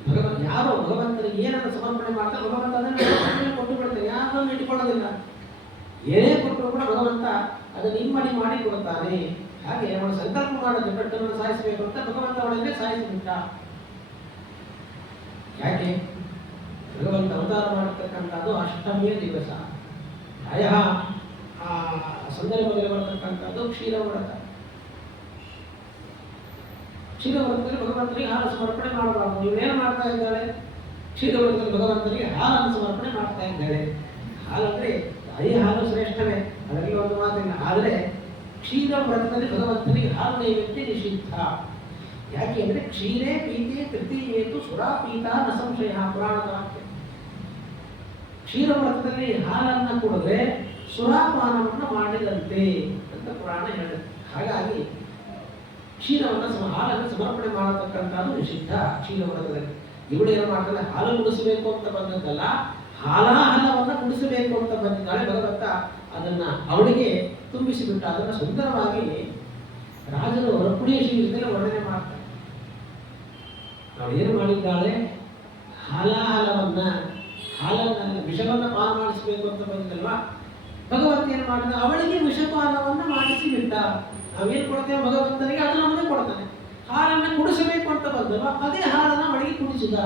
ಭಗವಂತ ಯಾರೋ ಭಗವಂತನಿಗೆ ಏನನ್ನು ಸಮರ್ಪಣೆ ಮಾಡ್ತಾರೆ ಭಗವಂತ ಅದನ್ನು ಕೊಟ್ಟು ಬಿಡ್ತಾರೆ. ಯಾರನ್ನು ಇಟ್ಕೊಳ್ಳೋದಿಲ್ಲ. ಏನೇ ಕೊಟ್ಟರು ಕೂಡ ಭಗವಂತ ಅದನ್ನು ಇಮ್ಮಡಿ ಮಾಡಿ ಕೊಡುತ್ತಾನೆ. ಹಾಗೆ ಅವಳು ಸಂಕಲ್ಪ ಮಾಡೋದು ಕಟ್ಟನ್ನು ಸಾಯಿಸಬೇಕು ಅಂತ ಭಗವಂತ ಅವಳನ್ನೇ ಸಾಯಿಸಿಬಿಟ್ಟ. ಯಾಕೆ? ಭಗವಂತ ಅವತಾರ ಮಾಡತಕ್ಕಂಥದ್ದು ಅಷ್ಟಮಿಯ ದಿವಸ. ಪ್ರಾಯ ಆ ಸಂದರ್ಭದಲ್ಲಿ ಬರತಕ್ಕಂಥದ್ದು ಕ್ಷೀರವ್ರತ. ಕ್ಷೀರವ್ರತದಲ್ಲಿ ಭಗವಂತನಿಗೆ ಹಾಲು ಸಮರ್ಪಣೆ ಮಾಡಬಾರ್ದು. ಇವನೇನು ಮಾಡ್ತಾ ಇದ್ದಾಳೆ? ಕ್ಷೀರವ್ರತದಲ್ಲಿ ಭಗವಂತನಿಗೆ ಹಾಲನ್ನು ಸಮರ್ಪಣೆ ಮಾಡ್ತಾ ಇದ್ದಾಳೆ. ಹಾಲಂದ್ರೆ ಅದೇ ಹಾಲು ಶ್ರೇಷ್ಠವೇ, ಅದರಲ್ಲಿ ಒಂದು ಮಾತಿಲ್ಲ. ಆದರೆ ಕ್ಷೀರವ್ರತದಲ್ಲಿ ಭಗವಂತನಿಗೆ ಹಾಲು ನೈವೇದ್ಯ ನಿಷಿದ್ಧ. ಯಾಕೆ ಅಂದರೆ ಕ್ಷೀರೇ ಪೀತೆ ತೃತೀಯೇತು ಸುರಾಪೀತ ನ ಸಂಶಯ, ಪುರಾಣದ ವಾಕ್ಯ. ಕ್ಷೀರವ್ರತದಲ್ಲಿ ಹಾಲನ್ನು ಕುಡಿದ್ರೆ ಸುರಾಪಾನವನ್ನು ಮಾಡಿದಂತೆ ಅಂತ ಪುರಾಣ ಹೇಳುತ್ತೆ. ಹಾಗಾಗಿ ಕ್ಷೀರವನ್ನು ಹಾಲನ್ನು ಸಮರ್ಪಣೆ ಮಾಡತಕ್ಕಂಥದ್ದು ನಿಷಿದ್ಧ ಕ್ಷೀರವ್ರತದಲ್ಲಿ. ಇವಳು ಏನು ಮಾಡ್ತಾಳೆ? ಹಾಲು ಕುಡಿಸಬೇಕು ಅಂತ ಬಂದದ್ದಲ್ಲ, ಹಾಲಾಹಲವನ್ನು ಕುಡಿಸಬೇಕು ಅಂತ ಬಂದಿದ್ದಾಳೆ. ಭಗವಂತ ಅದನ್ನ ಅವಳಿಗೆ ತುಂಬಿಸಿಬಿಟ್ಟ. ಅದನ್ನು ಸುಂದರವಾಗಿ ರಾಜರು ರಕ್ಕುಡಿಯ ಶೀಲದಲ್ಲಿ ವರ್ಣನೆ ಮಾಡ್ತಾರೆ. ಅವಳು ಏನು ಮಾಡಿದ್ದಾಳೆ? ಹಾಲಾಹಲವನ್ನ, ಹಾಲನ್ನ ವಿಷವನ್ನು ಪಾನ ಮಾಡಿಸಬೇಕು ಅಂತ ಬಂದಿದ್ದಲ್ವಾ, ಭಗವಂತ ಏನು ಮಾಡಿದ? ಅವಳಿಗೆ ವಿಷಪಾನವನ್ನು ಮಾಡಿಸಿ ಬಿಟ್ಟ. ನಾವೇನು ಕೊಡ್ತೇವೆ ಭಗವಂತನಿಗೆ, ಅದು ನಮಗೆ ಕೊಡ್ತಾನೆ. ಹಾಲನ್ನು ಕುಡಿಸಬೇಕು ಅಂತ ಬಂದವ, ಅದೇ ಹಾಲನ್ನು ಅವಳಿಗೆ ಕುಡಿಸಿದ.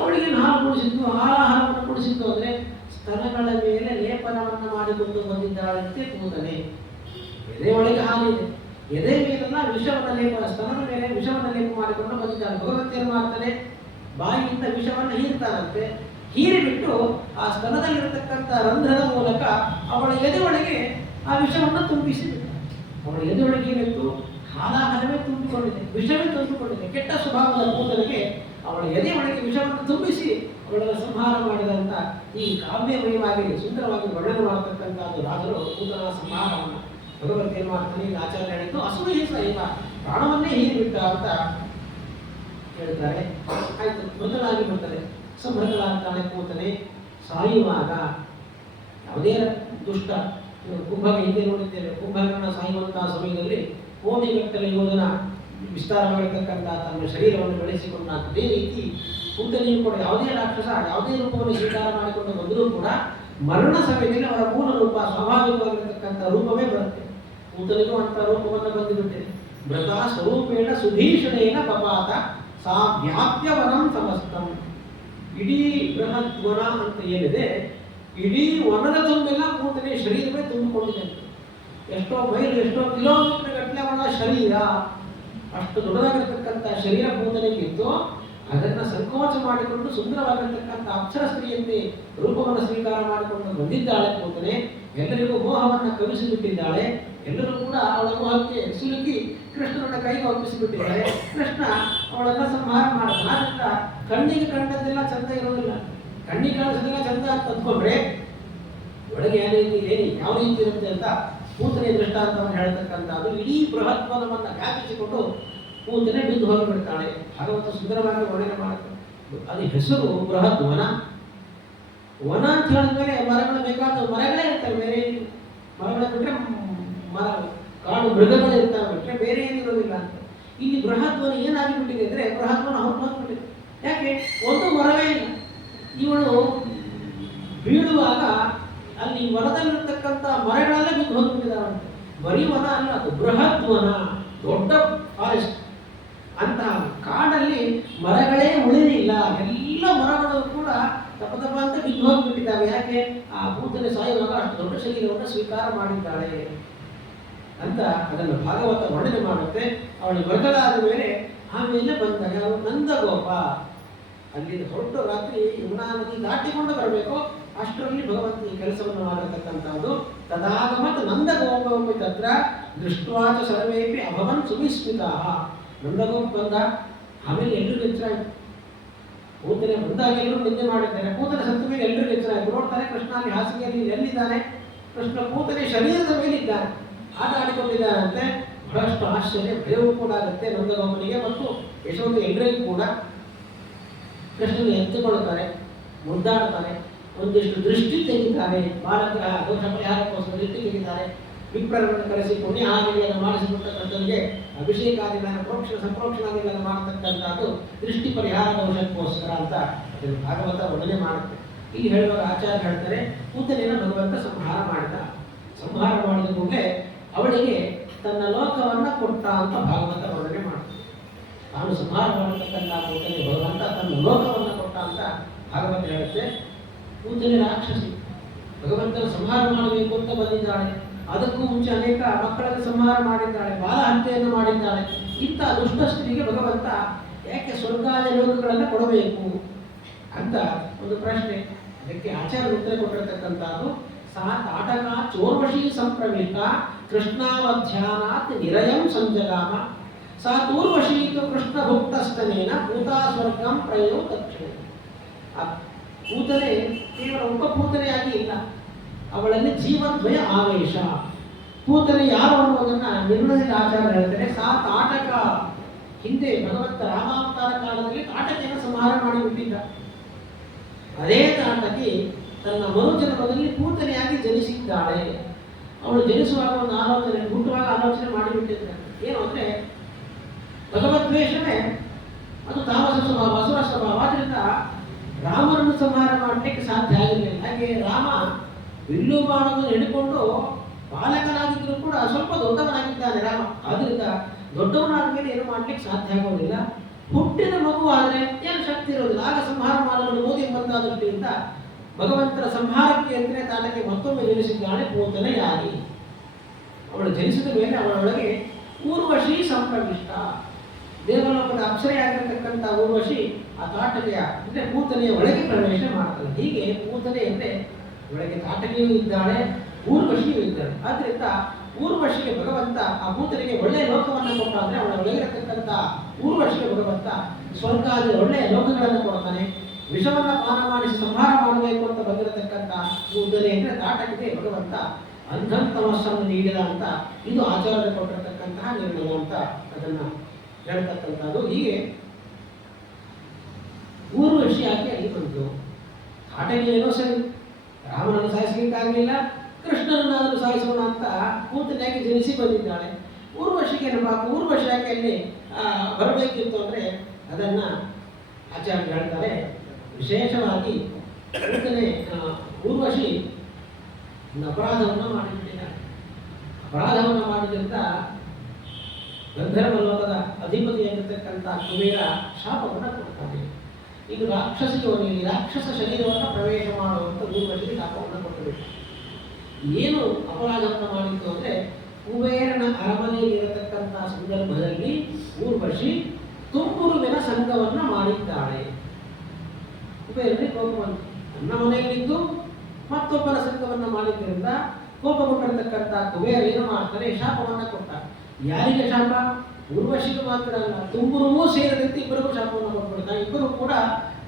ಅವಳಿಗೆ ಹಾಲು ಕುಡಿಸಿದ್ದು, ಹಾಲನ್ನು ಕುಡಿಸಿದ್ದು ಅಂದರೆ ಸ್ತನಗಳ ಮೇಲೆ ಲೇಪನವನ್ನು ಮಾಡಿಕೊಂಡು ಬಂದಿದ್ದಾಳಂತೆ ಕೂದಲೇ. ಎದೆ ಒಳಗೆ ಹಾಲಿದೆ, ಎದೆ ಮೇಲೆಲ್ಲ ವಿಷವನ್ನು ಲೇಪ, ಸ್ತನದ ಮೇಲೆ ವಿಷವನ್ನು ಲೇಪ ಮಾಡಿಕೊಂಡು ಬಂದಿದ್ದಾಳೆ. ಭಗವಂತ ಏನು ಮಾಡ್ತಾನೆ, ಬಾಯಿಯಿಂದ ವಿಷವನ್ನು ಹೀರ್ತಾನಂತೆ. ಹೀರಿಬಿಟ್ಟು ಆ ಸ್ತನದಲ್ಲಿರತಕ್ಕಂಥ ರಂಧ್ರದ ಮೂಲಕ ಅವಳ ಎದೆ ಒಳಗೆ ಆ ವಿಷವನ್ನು ತುಂಬಿಸಿಬಿಟ್ಟ. ಅವಳ ಎದೆ ಒಳಗೆ ಏನಿತ್ತು, ಹಾಲಾಹಲವೇ ತುಂಬಿಕೊಂಡಿದೆ, ವಿಷವೇ ತುಂಬಿಕೊಂಡಿದೆ. ಕೆಟ್ಟ ಸ್ವಭಾವದ ಕೂದಲಿಗೆ ಅವಳ ಎದೆ ಒಳಗೆ ವಿಷವನ್ನು ತುಂಬಿಸಿ ಅವಳನ್ನು ಸಂಹಾರ ಮಾಡಿದಂಥ ಈ ಕಾವ್ಯಮಯವಾಗಿ ಸುಂದರವಾಗಿ ವರ್ಣನೆ ಮಾಡತಕ್ಕಂಥದ್ದು ರಾಜರು ಕೂದಲ ಸಂಹಾರವನ್ನು ಭಗವಂತ ಏನು ಮಾಡ್ತಾನೆ, ಈಗ ಆಚಾರ್ಯ ಹೇಳಿದ್ದು ಅಸೂಯೆ ಸಹಿತ ಪ್ರಾಣವನ್ನೇ ಹೀರಿಬಿಟ್ಟ ಅಂತ ಹೇಳ್ತಾರೆ. ಆಯ್ತು, ಮೃತಳಾಗಿ ಬರ್ತಾರೆ, ಸಮೃತಳಾಗ್ತಾನೆ ಕೂತನೆ. ಸಾಯುವಾಗ ಯಾವುದೇ ದುಷ್ಟ ಕುಂಭಕ ಹಿಂದೆ ನೋಡಿದ್ದೇವೆ, ಕುಂಭಕರ್ಣ ಸಾಯುವಂತಹ ಸಮಯದಲ್ಲಿ ಕೋಟಿಗಟ್ಟಲೆ ಯೋಧನ ವಿಸ್ತಾರವಾಗಿರ್ತಕ್ಕಂಥ ತನ್ನ ಶರೀರವನ್ನು ಬೆಳೆಸಿಕೊಂಡ ಅದೇ ರೀತಿ ಕೂತನೆಯೂ ಕೂಡ ಯಾವುದೇ ರಾಕ್ಷಸ ಯಾವುದೇ ರೂಪವನ್ನು ಸ್ವೀಕಾರ ಮಾಡಿಕೊಂಡು ಬಂದರೂ ಕೂಡ ಮರಣ ಸಮಯದಲ್ಲಿ ಅವರ ಮೂಲ ರೂಪ ಸ್ವಾಭಾವಿಕವಾಗಿರ್ತಕ್ಕಂಥ ರೂಪವೇ ಬರುತ್ತೆ. ಕೂತನಿಗೂ ಅಂತ ರೂಪವನ್ನು ಬಂದುಬಿಟ್ಟಿದೆ. ಮೃತ ಸ್ವರೂಪೇಣ ಸುಧೀಷಣೇನ ಪಪಾತ ಸಾ ವ್ಯಾಪ್ಯ ವನಂ ಸಮಸ್ತಂ. ಇಡೀ ಬೃಹತ್ ವನ ಅಂತ ಏನಿದೆ, ಇಡೀ ವನದ ತುಂಬೆಲ್ಲ ಕೂತನೆ ಶರೀರವೇ ತುಂಬಿಕೊಂಡಿದೆ. ಎಷ್ಟೋ ಮೈಲು, ಎಷ್ಟೋ ಕಿಲೋಮೀಟರ್ ಗಟ್ಟಲೆ ಅವನ ಶರೀರ, ಅಷ್ಟು ದೊಡ್ಡದಾಗಿರ್ತಕ್ಕಂಥ ಶರೀರ ಕೂತನೆಗಿತ್ತು. ಅದನ್ನು ಸಂಕೋಚ ಮಾಡಿಕೊಂಡು ಸುಂದರವಾಗಿರ್ತಕ್ಕಂಥ ಅಕ್ಷರ ಸ್ತ್ರೀಯಂತೆ ರೂಪವನ್ನು ಸ್ವೀಕಾರ ಮಾಡಿಕೊಂಡು ಬಂದಿದ್ದಾಳೆ ಕೂತನೆ. ಎಲ್ಲರಿಗೂ ಮೋಹವನ್ನು ಕವಿಸಿಬಿಟ್ಟಿದ್ದಾಳೆ. ಎಲ್ಲರೂ ಕೂಡ ಅವಳ ಮೋಹಕ್ಕೆ ಸಿಲುಕಿ ಕೃಷ್ಣನ ಕೈಗೆ ಒಪ್ಪಿಸಿಬಿಟ್ಟಿದ್ದಾರೆ. ಕೃಷ್ಣ ಅವಳನ್ನ ಸಂಹಾರ ಮಾಡಿದ. ಆದ್ದರಿಂದ ಕಣ್ಣಿಗೆ ಕಂಡದ್ದೆಲ್ಲ ಚಂದ ಇರೋದಿಲ್ಲ, ಕಣ್ಣಿಗೆ ಕಾಣಿಸೋದೆಲ್ಲ ಚಂದ ಅಂತ ಅಂದ್ಕೊಂಡ್ರೆ ಒಳಗೆ ಯಾವ ರೀತಿ ಇರುತ್ತೆ ಅಂತ ಕೂತನೆ ದೃಷ್ಟಾಂತವನ್ನು ಹೇಳ್ತಕ್ಕಂಥದ್ದು. ಇಡೀ ಬೃಹತ್ವನವನ್ನು ವ್ಯಾಪಿಸಿಕೊಂಡು ಕೂತನೆ ಬಿದ್ದು ಹೋಗಿಬಿಡ್ತಾಳೆ. ಭಗವಂತ ಸುಂದರವಾಗಿ ವರ್ಣನೆ ಮಾಡುತ್ತೆ. ಅದು ಹೆಸರು ಬೃಹತ್ ವನ. ವನ ಅಂತ ಹೇಳಿದ್ಮೇಲೆ ಮರಗಳು ಬೇಕಾದ ಮರಗಳೇ ಇರ್ತವೆ, ಬೇರೆ ಮರಗಳ ಬಿಟ್ಟರೆ ಕಾಡು ಮೃಗಗಳೇ ಇರ್ತಾವೆ ಬಿಟ್ಟರೆ ಬೇರೆ ಏನಿರೋದಿಲ್ಲ ಅಂತ. ಇಲ್ಲಿ ಬೃಹತ್ ವನ ಏನಾಗಿಬಿಟ್ಟಿದೆ ಅಂದರೆ ಬೃಹತ್ ವನ ಹೊರಟು ಹೋಗ್ಬಿಟ್ಟಿದೆ. ಯಾಕೆ, ಒಂದು ಮರವೇ ಇಲ್ಲ. ಇವಳು ಬೀಳುವಾಗ ಅಲ್ಲಿ ವನದಲ್ಲಿರ್ತಕ್ಕಂಥ ಮರಗಳೆಲ್ಲ ಬಿದ್ದು ಹೋಗ್ಬಿಟ್ಟಿದ್ದಾವಂತೆ. ಬರೀ ವನ ಅಲ್ಲ, ಅದು ಬೃಹತ್ ವನ, ದೊಡ್ಡ ಫಾರೆಸ್ಟ್. ಅಂತ ಕಾಡಲ್ಲಿ ಮರಗಳೇ ಉಳಿದಿಲ್ಲ, ಎಲ್ಲ ಮರಗಳು ಕೂಡ ತಪ ಅಂತ ಬಿದ್ದು ಹೋಗ್ಬಿಟ್ಟಿದ್ದಾವೆ. ಯಾಕೆ, ಆ ಕೂತನೆ ಸಾಯುವಾಗ ಅಷ್ಟು ದೊಡ್ಡ ಶರೀರವನ್ನು ಸ್ವೀಕಾರ ಮಾಡಿದ್ದಾಳೆ ಅಂತ ಅದನ್ನು ಭಾಗವತ ವರ್ಣನೆ ಮಾಡುತ್ತೆ. ಅವಳು ಮೃತಳಾದ ಮೇಲೆ ಆಮೇಲೆ ಬಂದಾಗ ಅವಳು ನಂದಗೋಪ ಅಲ್ಲಿಂದ ಹೊರಟು ರಾತ್ರಿ ಯಮುನಾ ನದಿ ದಾಟಿಕೊಂಡು ಬರಬೇಕು. ಅಷ್ಟರಲ್ಲಿ ಭಗವಂತ ಈ ಕೆಲಸವನ್ನು ಮಾಡಿರತಕ್ಕಂಥದ್ದು. ತದಾಗಮತ್ ನಂದಗೋಪಿ ತತ್ರ ದೃಷ್ಟ್ವಾಚ ಸರ್ವೇಪಿ ಅಭವನ್ ಸುವಿಸ್ಮಿತಾ. ನಂದಗೋಪ ಬಂದ, ಆಮೇಲೆ ಎಲ್ಲರಿಗೂ ಎಚ್ಚರ ಆಯಿತು. ಕೂತನೆ ಬಂದಾಗ ಎಲ್ಲರೂ ನಿದ್ದೆ ಮಾಡಿದ್ದಾರೆ, ಕೂತನೆ ಸತ್ತ ಮೇಲೆ ಎಲ್ಲರಿಗೂ ಎಚ್ಚರ ಆಯಿತು. ನೋಡ್ತಾರೆ ಕೃಷ್ಣ ಅಲ್ಲಿ ಹಾಸಿಗೆಯಲ್ಲಿ ಎಲ್ಲಿದ್ದಾನೆ, ಕೃಷ್ಣ ಕೂತನೆ ಶರೀರದ ಮೇಲೆ ಇದ್ದಾನೆ, ಆಟ ಆಡಿಕೊಂಡಿದ್ದಾನಂತೆ. ಬಹಳಷ್ಟು ಆಶ್ಚರ್ಯ, ಭಯವೂ ಕೂಡ ಆಗುತ್ತೆ ನಂದಗೋಪನಿಗೆ ಮತ್ತು ಯಶೋಧ ಎಲ್ಲರಿಗೂ ಕೂಡ. ಕೃಷ್ಣನ ಎತ್ತುಕೊಳ್ತಾರೆ, ಮುದ್ದಾಡ್ತಾರೆ, ಒಂದಿಷ್ಟು ದೃಷ್ಟಿ ತೆಗಿತಾರೆ. ಬಾಲಕರ ದೋಷ ಪರಿಹಾರಕ್ಕೋಸ್ಕರ ದೃಷ್ಟಿ ತೆಗಿತಾರೆ. ವಿಪ್ರರನ್ನು ಕರೆಸಿ ಪುಣ್ಯಹಾದಿಗಳನ್ನು ಮಾಡಿಸಿಬಿಟ್ಟ ಕೃಷ್ಣನಿಗೆ ಅಭಿಷೇಕಾದಿಗಳನ್ನು ಸಂಪ್ರೋಕ್ಷಣಾದಿಗಳನ್ನು ಮಾಡತಕ್ಕಂಥದ್ದು ದೃಷ್ಟಿ ಪರಿಹಾರ ದೋಷಕ್ಕೋಸ್ಕರ ಅಂತ ಅದನ್ನು ಭಾಗವತ ವರ್ಣನೆ ಮಾಡುತ್ತೆ. ಇಲ್ಲಿ ಹೇಳುವಾಗ ಆಚಾರ್ಯ ಹೇಳ್ತಾರೆ, ಕೂತನೆಯನ್ನು ಭಗವಂತ ಸಂಹಾರ ಮಾಡಿದ. ಸಂಹಾರ ಮಾಡಿದ ಕೂಡಲೇ ಅವಳಿಗೆ ತನ್ನ ಲೋಕವನ್ನು ಕೊಟ್ಟ ಅಂತ ಭಾಗವತ ವರ್ಣನೆ ಮಾಡುತ್ತೆ. ತಾನು ಸಂಹಾರ ಮಾಡತಕ್ಕಂಥ ಕೂತನೆ ಭಗವಂತ ತನ್ನ ಲೋಕವನ್ನು ಕೊಟ್ಟ ಅಂತ ಭಾಗವತ ಹೇಳುತ್ತೆ. ಕೂತನೆ ರಾಕ್ಷಸಿ, ಭಗವಂತನ ಸಂಹಾರ ಮಾಡಬೇಕು ಅಂತ ಬಂದಿದ್ದಾಳೆ. ಅದಕ್ಕೂ ಮುಂಚೆ ಅನೇಕ ಮಕ್ಕಳನ್ನು ಸಂಹಾರ ಮಾಡಿದ್ದಾಳೆ, ಬಾಲ ಹತ್ಯೆಯನ್ನು ಮಾಡಿದ್ದಾಳೆ. ಇಂಥ ದುಷ್ಟ ಸ್ತ್ರೀಗೆ ಭಗವಂತ ಯಾಕೆ ಸ್ವರ್ಗಾದಿ ಲೋಕಗಳನ್ನು ಕೊಡಬೇಕು ಅಂತ ಒಂದು ಪ್ರಶ್ನೆ. ಅದಕ್ಕೆ ಆಚಾರ್ಯ ಉತ್ತರ ಕೊಟ್ಟಿರತಕ್ಕಂಥದ್ದು, ಸಾ ತಾಟಕ ಚೋರ್ವಶಿ ಸಂಪ್ರವೀತ ಕೃಷ್ಣಾವಧ್ಯಾನಾತ್ ನಿರಯಂ ಸಂಜಗಾಮ ಸಾ ತೂರ್ವಶೀತು ಕೃಷ್ಣ ಭುಕ್ತಸ್ತನೇನ ಭೂತಾ ಸ್ವರ್ಗಂ ಪ್ರಯೋ ತಕ್ಷಣ. ಪೂತನೆ ಕೇವಲ ಉಪಪೂತನೆಯಾಗಿ ಇಲ್ಲ, ಅವಳಲ್ಲಿ ಜೀವದ್ವಯ ಆವೇಶ. ಪೂತನೆ ಯಾರು ಅನ್ನೋದನ್ನು ನಿರ್ಣಯದ ಆಚಾರ್ಯ ಹೇಳ್ತಾರೆ. ಸಾ ತಾಟಕ, ಹಿಂದೆ ಭಗವಂತ ರಾಮಾವತಾರ ಕಾಲದಲ್ಲಿ ತಾಟಕೆಯನ್ನು ಸಂಹಾರ ಮಾಡಿಬಿಟ್ಟಿದ್ದ. ಅದೇ ತಾಟಕಿ ತನ್ನ ಮರುಜನ್ಮದಲ್ಲಿ ಪೂತನೆಯಾಗಿ ಜನಿಸಿದ್ದಾಳೆ. ಅವಳು ಜನಿಸುವಾಗ ಒಂದು ಆಲೋಚನೆ, ಹುಟ್ಟುವಾಗ ಆಲೋಚನೆ ಮಾಡಿಬಿಟ್ಟಿದ್ದಾರೆ. ಏನು ಅಂದರೆ ಭಗವದ್ವೇಷವೇ ಅದು ತಾಮಸ ಸ್ವಭಾವ, ಅಸುರ ಸ್ವಭಾವ. ಆದ್ದರಿಂದ ರಾಮನನ್ನು ಸಂಹಾರ ಮಾಡಲಿಕ್ಕೆ ಸಾಧ್ಯ ಆಗಿರಲಿಲ್ಲ. ಹಾಗೆ ರಾಮ ಬಿಲ್ಲು ಬಾಣವನ್ನು ಹಿಡ್ಕೊಂಡು ಬಾಲಕನಾಗಿದ್ದರೂ ಕೂಡ ಸ್ವಲ್ಪ ದೊಡ್ಡವನಾಗಿದ್ದಾನೆ ರಾಮ. ಆದ್ದರಿಂದ ದೊಡ್ಡವನಾದ ಮೇಲೆ ಏನು ಮಾಡ್ಲಿಕ್ಕೆ ಸಾಧ್ಯ ಆಗೋದಿಲ್ಲ. ಹುಟ್ಟಿದ ಮಗುವಾದರೆ ಏನು ಶಕ್ತಿ ಇರೋದಿಲ್ಲ. ಆಗ ಸಂಹಾರ ಮಾಡಲು ಓದಿ ಬಂದ ದೃಷ್ಟಿಯಿಂದ ಭಗವಂತನ ಸಂಹಾರಕ್ಕೆ ಅಂದರೆ ತಾನಕ್ಕೆ ಮತ್ತೊಮ್ಮೆ ಜನಿಸಿದ್ದಾಳೆ ಪೂತನೆಯಾಗಿ. ಅವಳು ಜನಿಸಿದ ಮೇಲೆ ಅವಳೊಳಗೆ ಊರ್ವಶಿ ಸಂಪ್ರವಿಷ್ಟ. ದೇವಲೋಕದ ಅಪ್ಸರೆಯಾಗಿರತಕ್ಕಂಥ ಊರ್ವಶಿ ಆ ತಾಟಕೆಯ ಅಂದರೆ ಪೂತನೆಯ ಒಳಗೆ ಪ್ರವೇಶ ಮಾಡ್ತಾಳೆ. ಹೀಗೆ ಪೂತನೆ ಅಂದರೆ ಒಳಗೆ ತಾಟಕೆಯೂ ಇದ್ದಾಳೆ, ಊರ್ವಶಿಯೂ ಇದ್ದಾಳೆ. ಆದ್ದರಿಂದ ಊರ್ವಶಿಗೆ ಭಗವಂತ ಆ ಪೂತನೆಗೆ ಒಳ್ಳೆಯ ಲೋಕವನ್ನು ಕೊಟ್ಟ ಅಂದರೆ ಅವಳ ಒಳಗಿರತಕ್ಕಂಥ ಊರ್ವಶಿಗೆ ಭಗವಂತ ಸ್ವರ್ಗಾದಿ ಒಳ್ಳೆಯ ಲೋಕಗಳನ್ನು ಕೊಡ್ತಾನೆ. ವಿಷವನ್ನು ಪಾನ ಮಾಡಿಸಿ ಸಂಹಾರ ಮಾಡಬೇಕು ಅಂತ ಬಂದಿರತಕ್ಕಂಥ ಪೂತನೆ ಅಂದರೆ ತಾಟಕಿಗೆ ಭಗವಂತ ಅಂಧಂತಮಸ್ಸನ್ನು ನೀಡಿದ ಅಂತ ಇದು ಆಚಾರ್ಯರು ಕೊಟ್ಟಿರತಕ್ಕಂತಹ ನಿರ್ಣಯ ಅಂತ ಅದನ್ನು ಹೇಳ್ತಕ್ಕಂಥದ್ದು. ಹೀಗೆ ಊರ್ವಶಿ ಆಗಿ ಅಲ್ಲಿ ಬಂತು. ತಾಟಕಿ ಏನೋ ಸರಿ, ರಾಮನನ್ನು ಸಾಯಿಸಲಿಕ್ಕಾಗಲಿಲ್ಲ, ಕೃಷ್ಣನನ್ನಾದರೂ ಸಾಯಿಸೋಣ ಅಂತ ಪೂತನೆಯಾಗಿ ಜನಿಸಿ ಬಂದಿದ್ದಾಳೆ. ಊರ್ವಶಿಗೆ ಊರ್ವಶಿಯಾಗಿ ಅಲ್ಲಿ ಬರಬೇಕಿತ್ತು ಅಂದರೆ ಅದನ್ನು ಆಚಾರ್ಯರು ಹೇಳ್ತಾರೆ. ವಿಶೇಷವಾಗಿ ಊರ್ವಶಿ ಅಪರಾಧವನ್ನು ಮಾಡಿಬಿಟ್ಟಿದ್ದಾಳೆ. ಅಪರಾಧವನ್ನು ಮಾಡಿದಂಥ ಗಂಧರ್ವ ಲೋಕದ ಅಧಿಪತಿಯಾಗಿರ್ತಕ್ಕಂಥ ಕುಬೇರ ಶಾಪವನ್ನು ಕೊಡ್ತಾನೆ. ಇದು ರಾಕ್ಷಸ ಶರೀರವನ್ನು ಪ್ರವೇಶ ಮಾಡುವಂಥ ಊರ್ವಶಿಗೆ ಶಾಪವನ್ನು ಕೊಟ್ಟಬೇಕು. ಏನು ಅಪರಾಧವನ್ನು ಮಾಡಿತ್ತು ಅಂದರೆ ಕುಬೇರನ ಅರಮನೆಯಲ್ಲಿ ಇರತಕ್ಕಂಥ ಸಂದರ್ಭದಲ್ಲಿ ಊರ್ವಶಿ ತುಂಬುರುವಿನ ಸಂಘವನ್ನು ಮಾಡಿದ್ದಾಳೆ. ಕುಬೇರನಿಗೆ ಕೋಪ ಬಂತು. ನನ್ನ ಮನೆಯಲ್ಲಿದ್ದು ಮತ್ತೊಬ್ಬರ ಸಂಘವನ್ನು ಮಾಡಿದ್ದರಿಂದ ಕೋಪಗೊಂಡಿರತಕ್ಕಂಥ ಕುಬೇರ ಏನು ಮಾಡ್ತಾನೆ, ಶಾಪವನ್ನು ಕೊಟ್ಟ. ಯಾರಿಗೆ ಶಾಪ? ಊರ್ವಶಿಗೆ ಮಾತ್ರ ಅಲ್ಲ, ತುಂಬುರುವೂ ಸೇರಿದಂತೆ ಇಬ್ಬರಿಗೂ ಶಾಪವನ್ನು ಕೊಟ್ಬಿಡ್ತಾನೆ. ಇಬ್ಬರು ಕೂಡ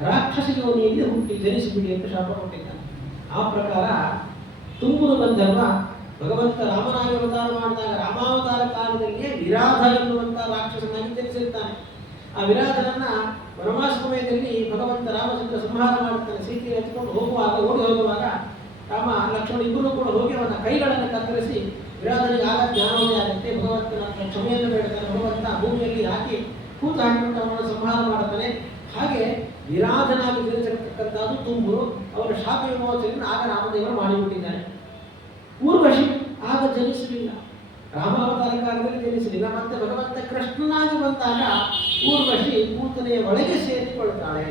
ರಾಕ್ಷಸ ಯೋನಿಯಲ್ಲಿ ಹುಟ್ಟಿ ಜನಿಸಿಬಿಡಿ ಅಂತ ಶಾಪ ಕೊಟ್ಟಿದ್ದಾನೆ. ಆ ಪ್ರಕಾರ ತುಂಬುರು ಗಂಧರ್ವ ಭಗವಂತ ರಾಮನಾಗಿ ಅವತಾರ ಮಾಡಿದಾಗ ರಾಮಾವತಾರ ಕಾಲದಲ್ಲಿಯೇ ವಿರಾಧ ಎನ್ನುವಂಥ ರಾಕ್ಷಸನಾಗಿ ಜನಿಸಿರ್ತಾನೆ. ಆ ವಿರಾಧನನ್ನ ವನವಾಸ ಸಮಯದಲ್ಲಿ ಭಗವಂತ ರಾಮಚಂದ್ರ ಸಂಹಾರ ಮಾಡುತ್ತಾನೆ. ಸೀತೆಯನ್ನು ಎತ್ಕೊಂಡು ಓಡಿ ಹೋಗುವಾಗ ರಾಮ ಲಕ್ಷ್ಮಣ ಇಬ್ಬರು ಕೂಡ ಹೋಗಿ ಅವನ ಕೈಗಳನ್ನು ಕತ್ತರಿಸಿ ವಿರಾಧನಿಗೆ ಆಗ ಜ್ಞಾನೋದಯ ಆಗುತ್ತೆ. ಭಗವಂತನ ಕ್ಷಮೆಯನ್ನು ಬೇಡ್ತಾನೆ. ಭಗವಂತ ಭೂಮಿಯಲ್ಲಿ ಹಾಕಿ ಕೂತು ಹಾಕಿಬಿಟ್ಟು ಅವನನ್ನು ಸಂಹಾರ ಮಾಡುತ್ತಾನೆ. ಹಾಗೆ ವಿರಾಧನಾಗಿ ಜನಿಸಿರತಕ್ಕಂಥದ್ದು ತುಂಬುರು. ಅವರ ಶಾಪ ವಿಮೋಚನೆಯನ್ನು ಆಗ ರಾಮದೇವರು ಮಾಡಿಬಿಟ್ಟಿದ್ದಾರೆ. ಊರ್ವಶಿ ಆಗ ಜನಿಸಲಿಲ್ಲ, ರಾಮಾವತಾರ ಕಾಲದಲ್ಲಿ ಜನಿಸಲಿಲ್ಲ. ಮತ್ತೆ ಭಗವಂತ ಕೃಷ್ಣನಾಗಿ ಬಂದಾಗ ಊರ್ವಶಿ ಪೂತನೆಯ ಒಳಗೆ ಸೇರಿಕೊಳ್ತಾಳೆ,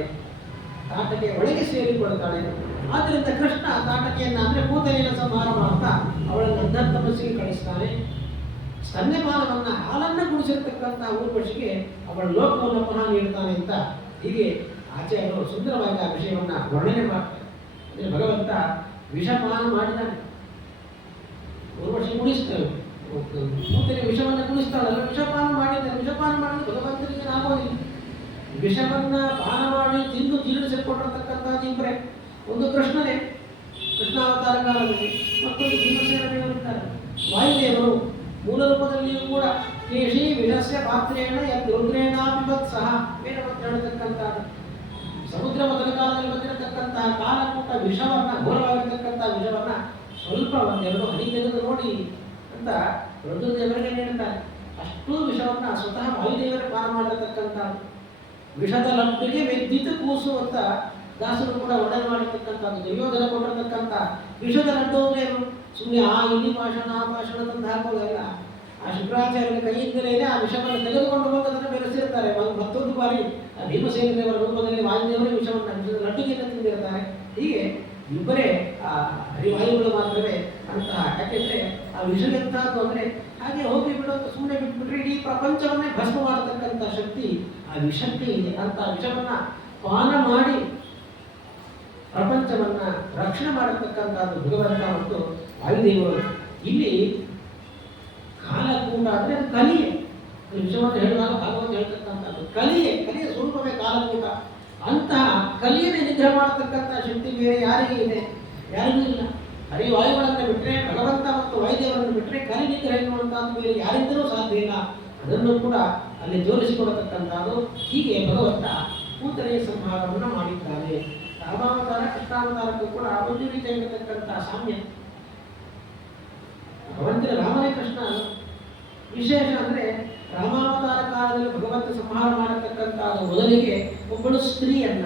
ತಾಟಕೆಯ ಒಳಗೆ ಸೇರಿಕೊಳ್ತಾಳೆ. ಆದ್ದರಿಂದ ಕೃಷ್ಣ ತಾಟಕೆಯನ್ನು ಅಂದರೆ ಪೂತನೆಯನ್ನು ಸಂಹಾರ ಮಾಡ್ತಾ ಅವಳನ್ನು ಅಂಧಂತಮಸ್ಸಿಗೆ ಕಳಿಸ್ತಾನೆ. ಸ್ತನ್ಯಪಾನವನ್ನು ಹಾಲನ್ನು ಕುಡಿಸಿರ್ತಕ್ಕಂಥ ಊರ್ವಶಿಗೆ ಅವಳ ಲೋಕವನ್ನು ಪುನಃ ನೀಡ್ತಾನೆ ಅಂತ ಹೀಗೆ ಆಚಾರ್ಯರು ಸುಂದರವಾಗಿ ಆ ವಿಷಯವನ್ನು ವರ್ಣನೆ ಮಾಡ್ತಾರೆ. ಅಂದರೆ ಭಗವಂತ ವಿಷಪಾನ ಮಾಡಿದ್ದಾನೆ, ಊರ್ವಶಿ ಕುಡಿಸ್ತಾಳೆ, ಪೂತನೆ ವಿಷವನ್ನು ಕುಡಿಸ್ತಾಳಲ್ಲ, ವಿಷಪಾನ ಮಾಡಿದ್ದಾನೆ. ವಿಷಪಾನ ಮಾಡಿದ್ರೆ ಭಗವಂತನಿಗೆ ಆಗೋದಿಲ್ಲ. ವಿಷವನ್ನು ಪಾನ ಮಾಡಿ ತಿಂದು ಜೀರ್ಣಿಸಿಕೊಂಡಿರ್ತಕ್ಕಂಥದ್ದು ಇಬ್ಬರೇ. ಒಂದು ಕೃಷ್ಣನೇ ಕೃಷ್ಣಾವತಾರ ಕಾಲದಲ್ಲಿ, ಮತ್ತೊಂದು ಭೀಮಸೇನ ದೇವರಿದ್ದಾರೆ. ವಾಯುದೇವರು ಮೂಲ ರೂಪದಲ್ಲಿಯೂ ಕೂಡ ಕೇಶಿ ವಿಷಸ್ಯ ಪಾತ್ರೇಣ ರುದ್ರೇಣಾಪಿಬತ್ ಸಹ ವೇದವನ್ನು ಹೇಳತಕ್ಕಂಥದ್ದು. ಸಮುದ್ರ ಮೊದಲ ಕಾಲದಲ್ಲಿ ಬಂದಿರತಕ್ಕಂತಹ ಕಾಲಕೂಟ ವಿಷವನ್ನು, ಘೋರವಾಗಿರ್ತಕ್ಕಂಥ ವಿಷವನ್ನು ಸ್ವಲ್ಪ ಒಂದೆರಡು ಹನಿ ತೆಗೆದು ನೋಡಿ ಅಂತ ರುದ್ರದೇವರಿಗೆ ನೀಡುತ್ತಾರೆ. ಅಷ್ಟೂ ವಿಷವನ್ನು ಸ್ವತಃ ವಾಯುದೇವರ ಪಾನ ಮಾಡಿರತಕ್ಕಂಥ ವಿಷದ ಲಂಬಿಗೆ ಮೆದ್ದಿತು ಕೂಸು ಅಂತ ದಾಸರು ಕೂಡ ವರ್ಣನೆ ಮಾಡಿರ್ತಕ್ಕಂಥದ್ದು. ದುರ್ಯೋಧನ ಕೊಟ್ಟಿರತಕ್ಕಂಥ ವಿಷದ ಲಡ್ಡು ಅಂದರೆ ಸುಮ್ಮನೆ ಆ ಇಲ್ಲಿ ಭಾಷಣ ಆ ಭಾಷಣ ತಂದು ಹಾಕೋದಲ್ಲ. ಆ ಶುಕ್ರಾಚಾರ್ಯರ ಕೈಯಿಂದಲೇ ಆ ವಿಷವನ್ನು ತೆಗೆದುಕೊಂಡು ಬಂದು ಅದನ್ನು ಬೆರೆಸಿರ್ತಾರೆ. ಮತ್ತೊಂದು ಬಾರಿ ಭೀಮಸೇನ ದೇವರ ರೂಪದಲ್ಲಿ ವಾಯುದೇವರೇ ವಿಷದ ಲಡ್ಡುಗೆಯನ್ನು ತಿಂದಿರ್ತಾರೆ. ಹೀಗೆ ಇಬ್ಬರೇ ಆ ಹರಿವಾಯುಗಳು ಮಾತ್ರವೇ ಅಂತಹ. ಯಾಕೆಂದರೆ ಆ ವಿಷ ಎಂಥದ್ದು ಅಂದರೆ ಹಾಗೆ ಹೋಗಿ ಬಿಡೋದು, ಸುಮ್ಮನೆ ಬಿಟ್ಬಿಟ್ರೆ ಇಡೀ ಪ್ರಪಂಚವನ್ನೇ ಭಸ್ಮ ಮಾಡತಕ್ಕಂಥ ಶಕ್ತಿ ಆ ವಿಷಕ್ಕೆ ಇದೆ. ಅಂತ ವಿಷವನ್ನು ಪಾನ ಮಾಡಿ ಪ್ರಪಂಚವನ್ನು ರಕ್ಷಣೆ ಮಾಡತಕ್ಕಂಥದ್ದು ಭಗವಂತ ಮತ್ತು ವಾಯುದೇವರು. ಇಲ್ಲಿ ಕಾಲಕೂಟ ಅಂದರೆ ಅದು ಕಲಿಯೇ. ವಿಷಯವನ್ನು ಹೇಳುವಾಗ ಭಾಗವತ ಹೇಳ್ತಕ್ಕಂಥದ್ದು ಕಲಿಯೇ ಸ್ವರೂಪವೇ ಕಾಲಕೂಟ. ಅಂತಹ ಕಲಿಯನ್ನೇ ನಿಗ್ರಹ ಮಾಡತಕ್ಕಂಥ ಶಕ್ತಿ ಬೇರೆ ಯಾರಿಗೆ ಇದೆ? ಯಾರಿಗೂ ಇಲ್ಲ. ಹರಿವಾಯುಗಳನ್ನು ಬಿಟ್ಟರೆ, ಭಗವಂತ ಮತ್ತು ವಾಯುದೇವರನ್ನು ಬಿಟ್ಟರೆ ಕಲಿ ನಿಗ್ರಹ ಎನ್ನುವಂಥದ್ದು ಬೇರೆ ಯಾರಿಂದಲೂ ಸಾಧ್ಯ ಇಲ್ಲ. ಅದನ್ನು ಕೂಡ ಅಲ್ಲಿ ಜೋಡಿಸಿಕೊಡತಕ್ಕಂಥದ್ದು. ಹೀಗೆ ಭಗವಂತ ಪೂತನೆಯ ಸಂಹಾರವನ್ನು ಮಾಡಿದ್ದಾನೆ. ರಾಮಾವತಾರ ಕೃಷ್ಣಾವತಾರಕ್ಕೂ ಕೂಡ ಒಂದು ರೀತಿಯಾಗಿರತಕ್ಕಂಥ ಸಾಮ್ಯ. ಭಗವಂತನ ರಾಮನೇ ಕೃಷ್ಣ ವಿಶೇಷ ಅಂದರೆ ರಾಮಾವತಾರ ಕಾಲದಲ್ಲಿ ಭಗವಂತ ಸಂಹಾರ ಮಾಡತಕ್ಕಂಥ ಮೊದಲಿಗೆ ಒಬ್ಬಳು ಸ್ತ್ರೀಯನ್ನ,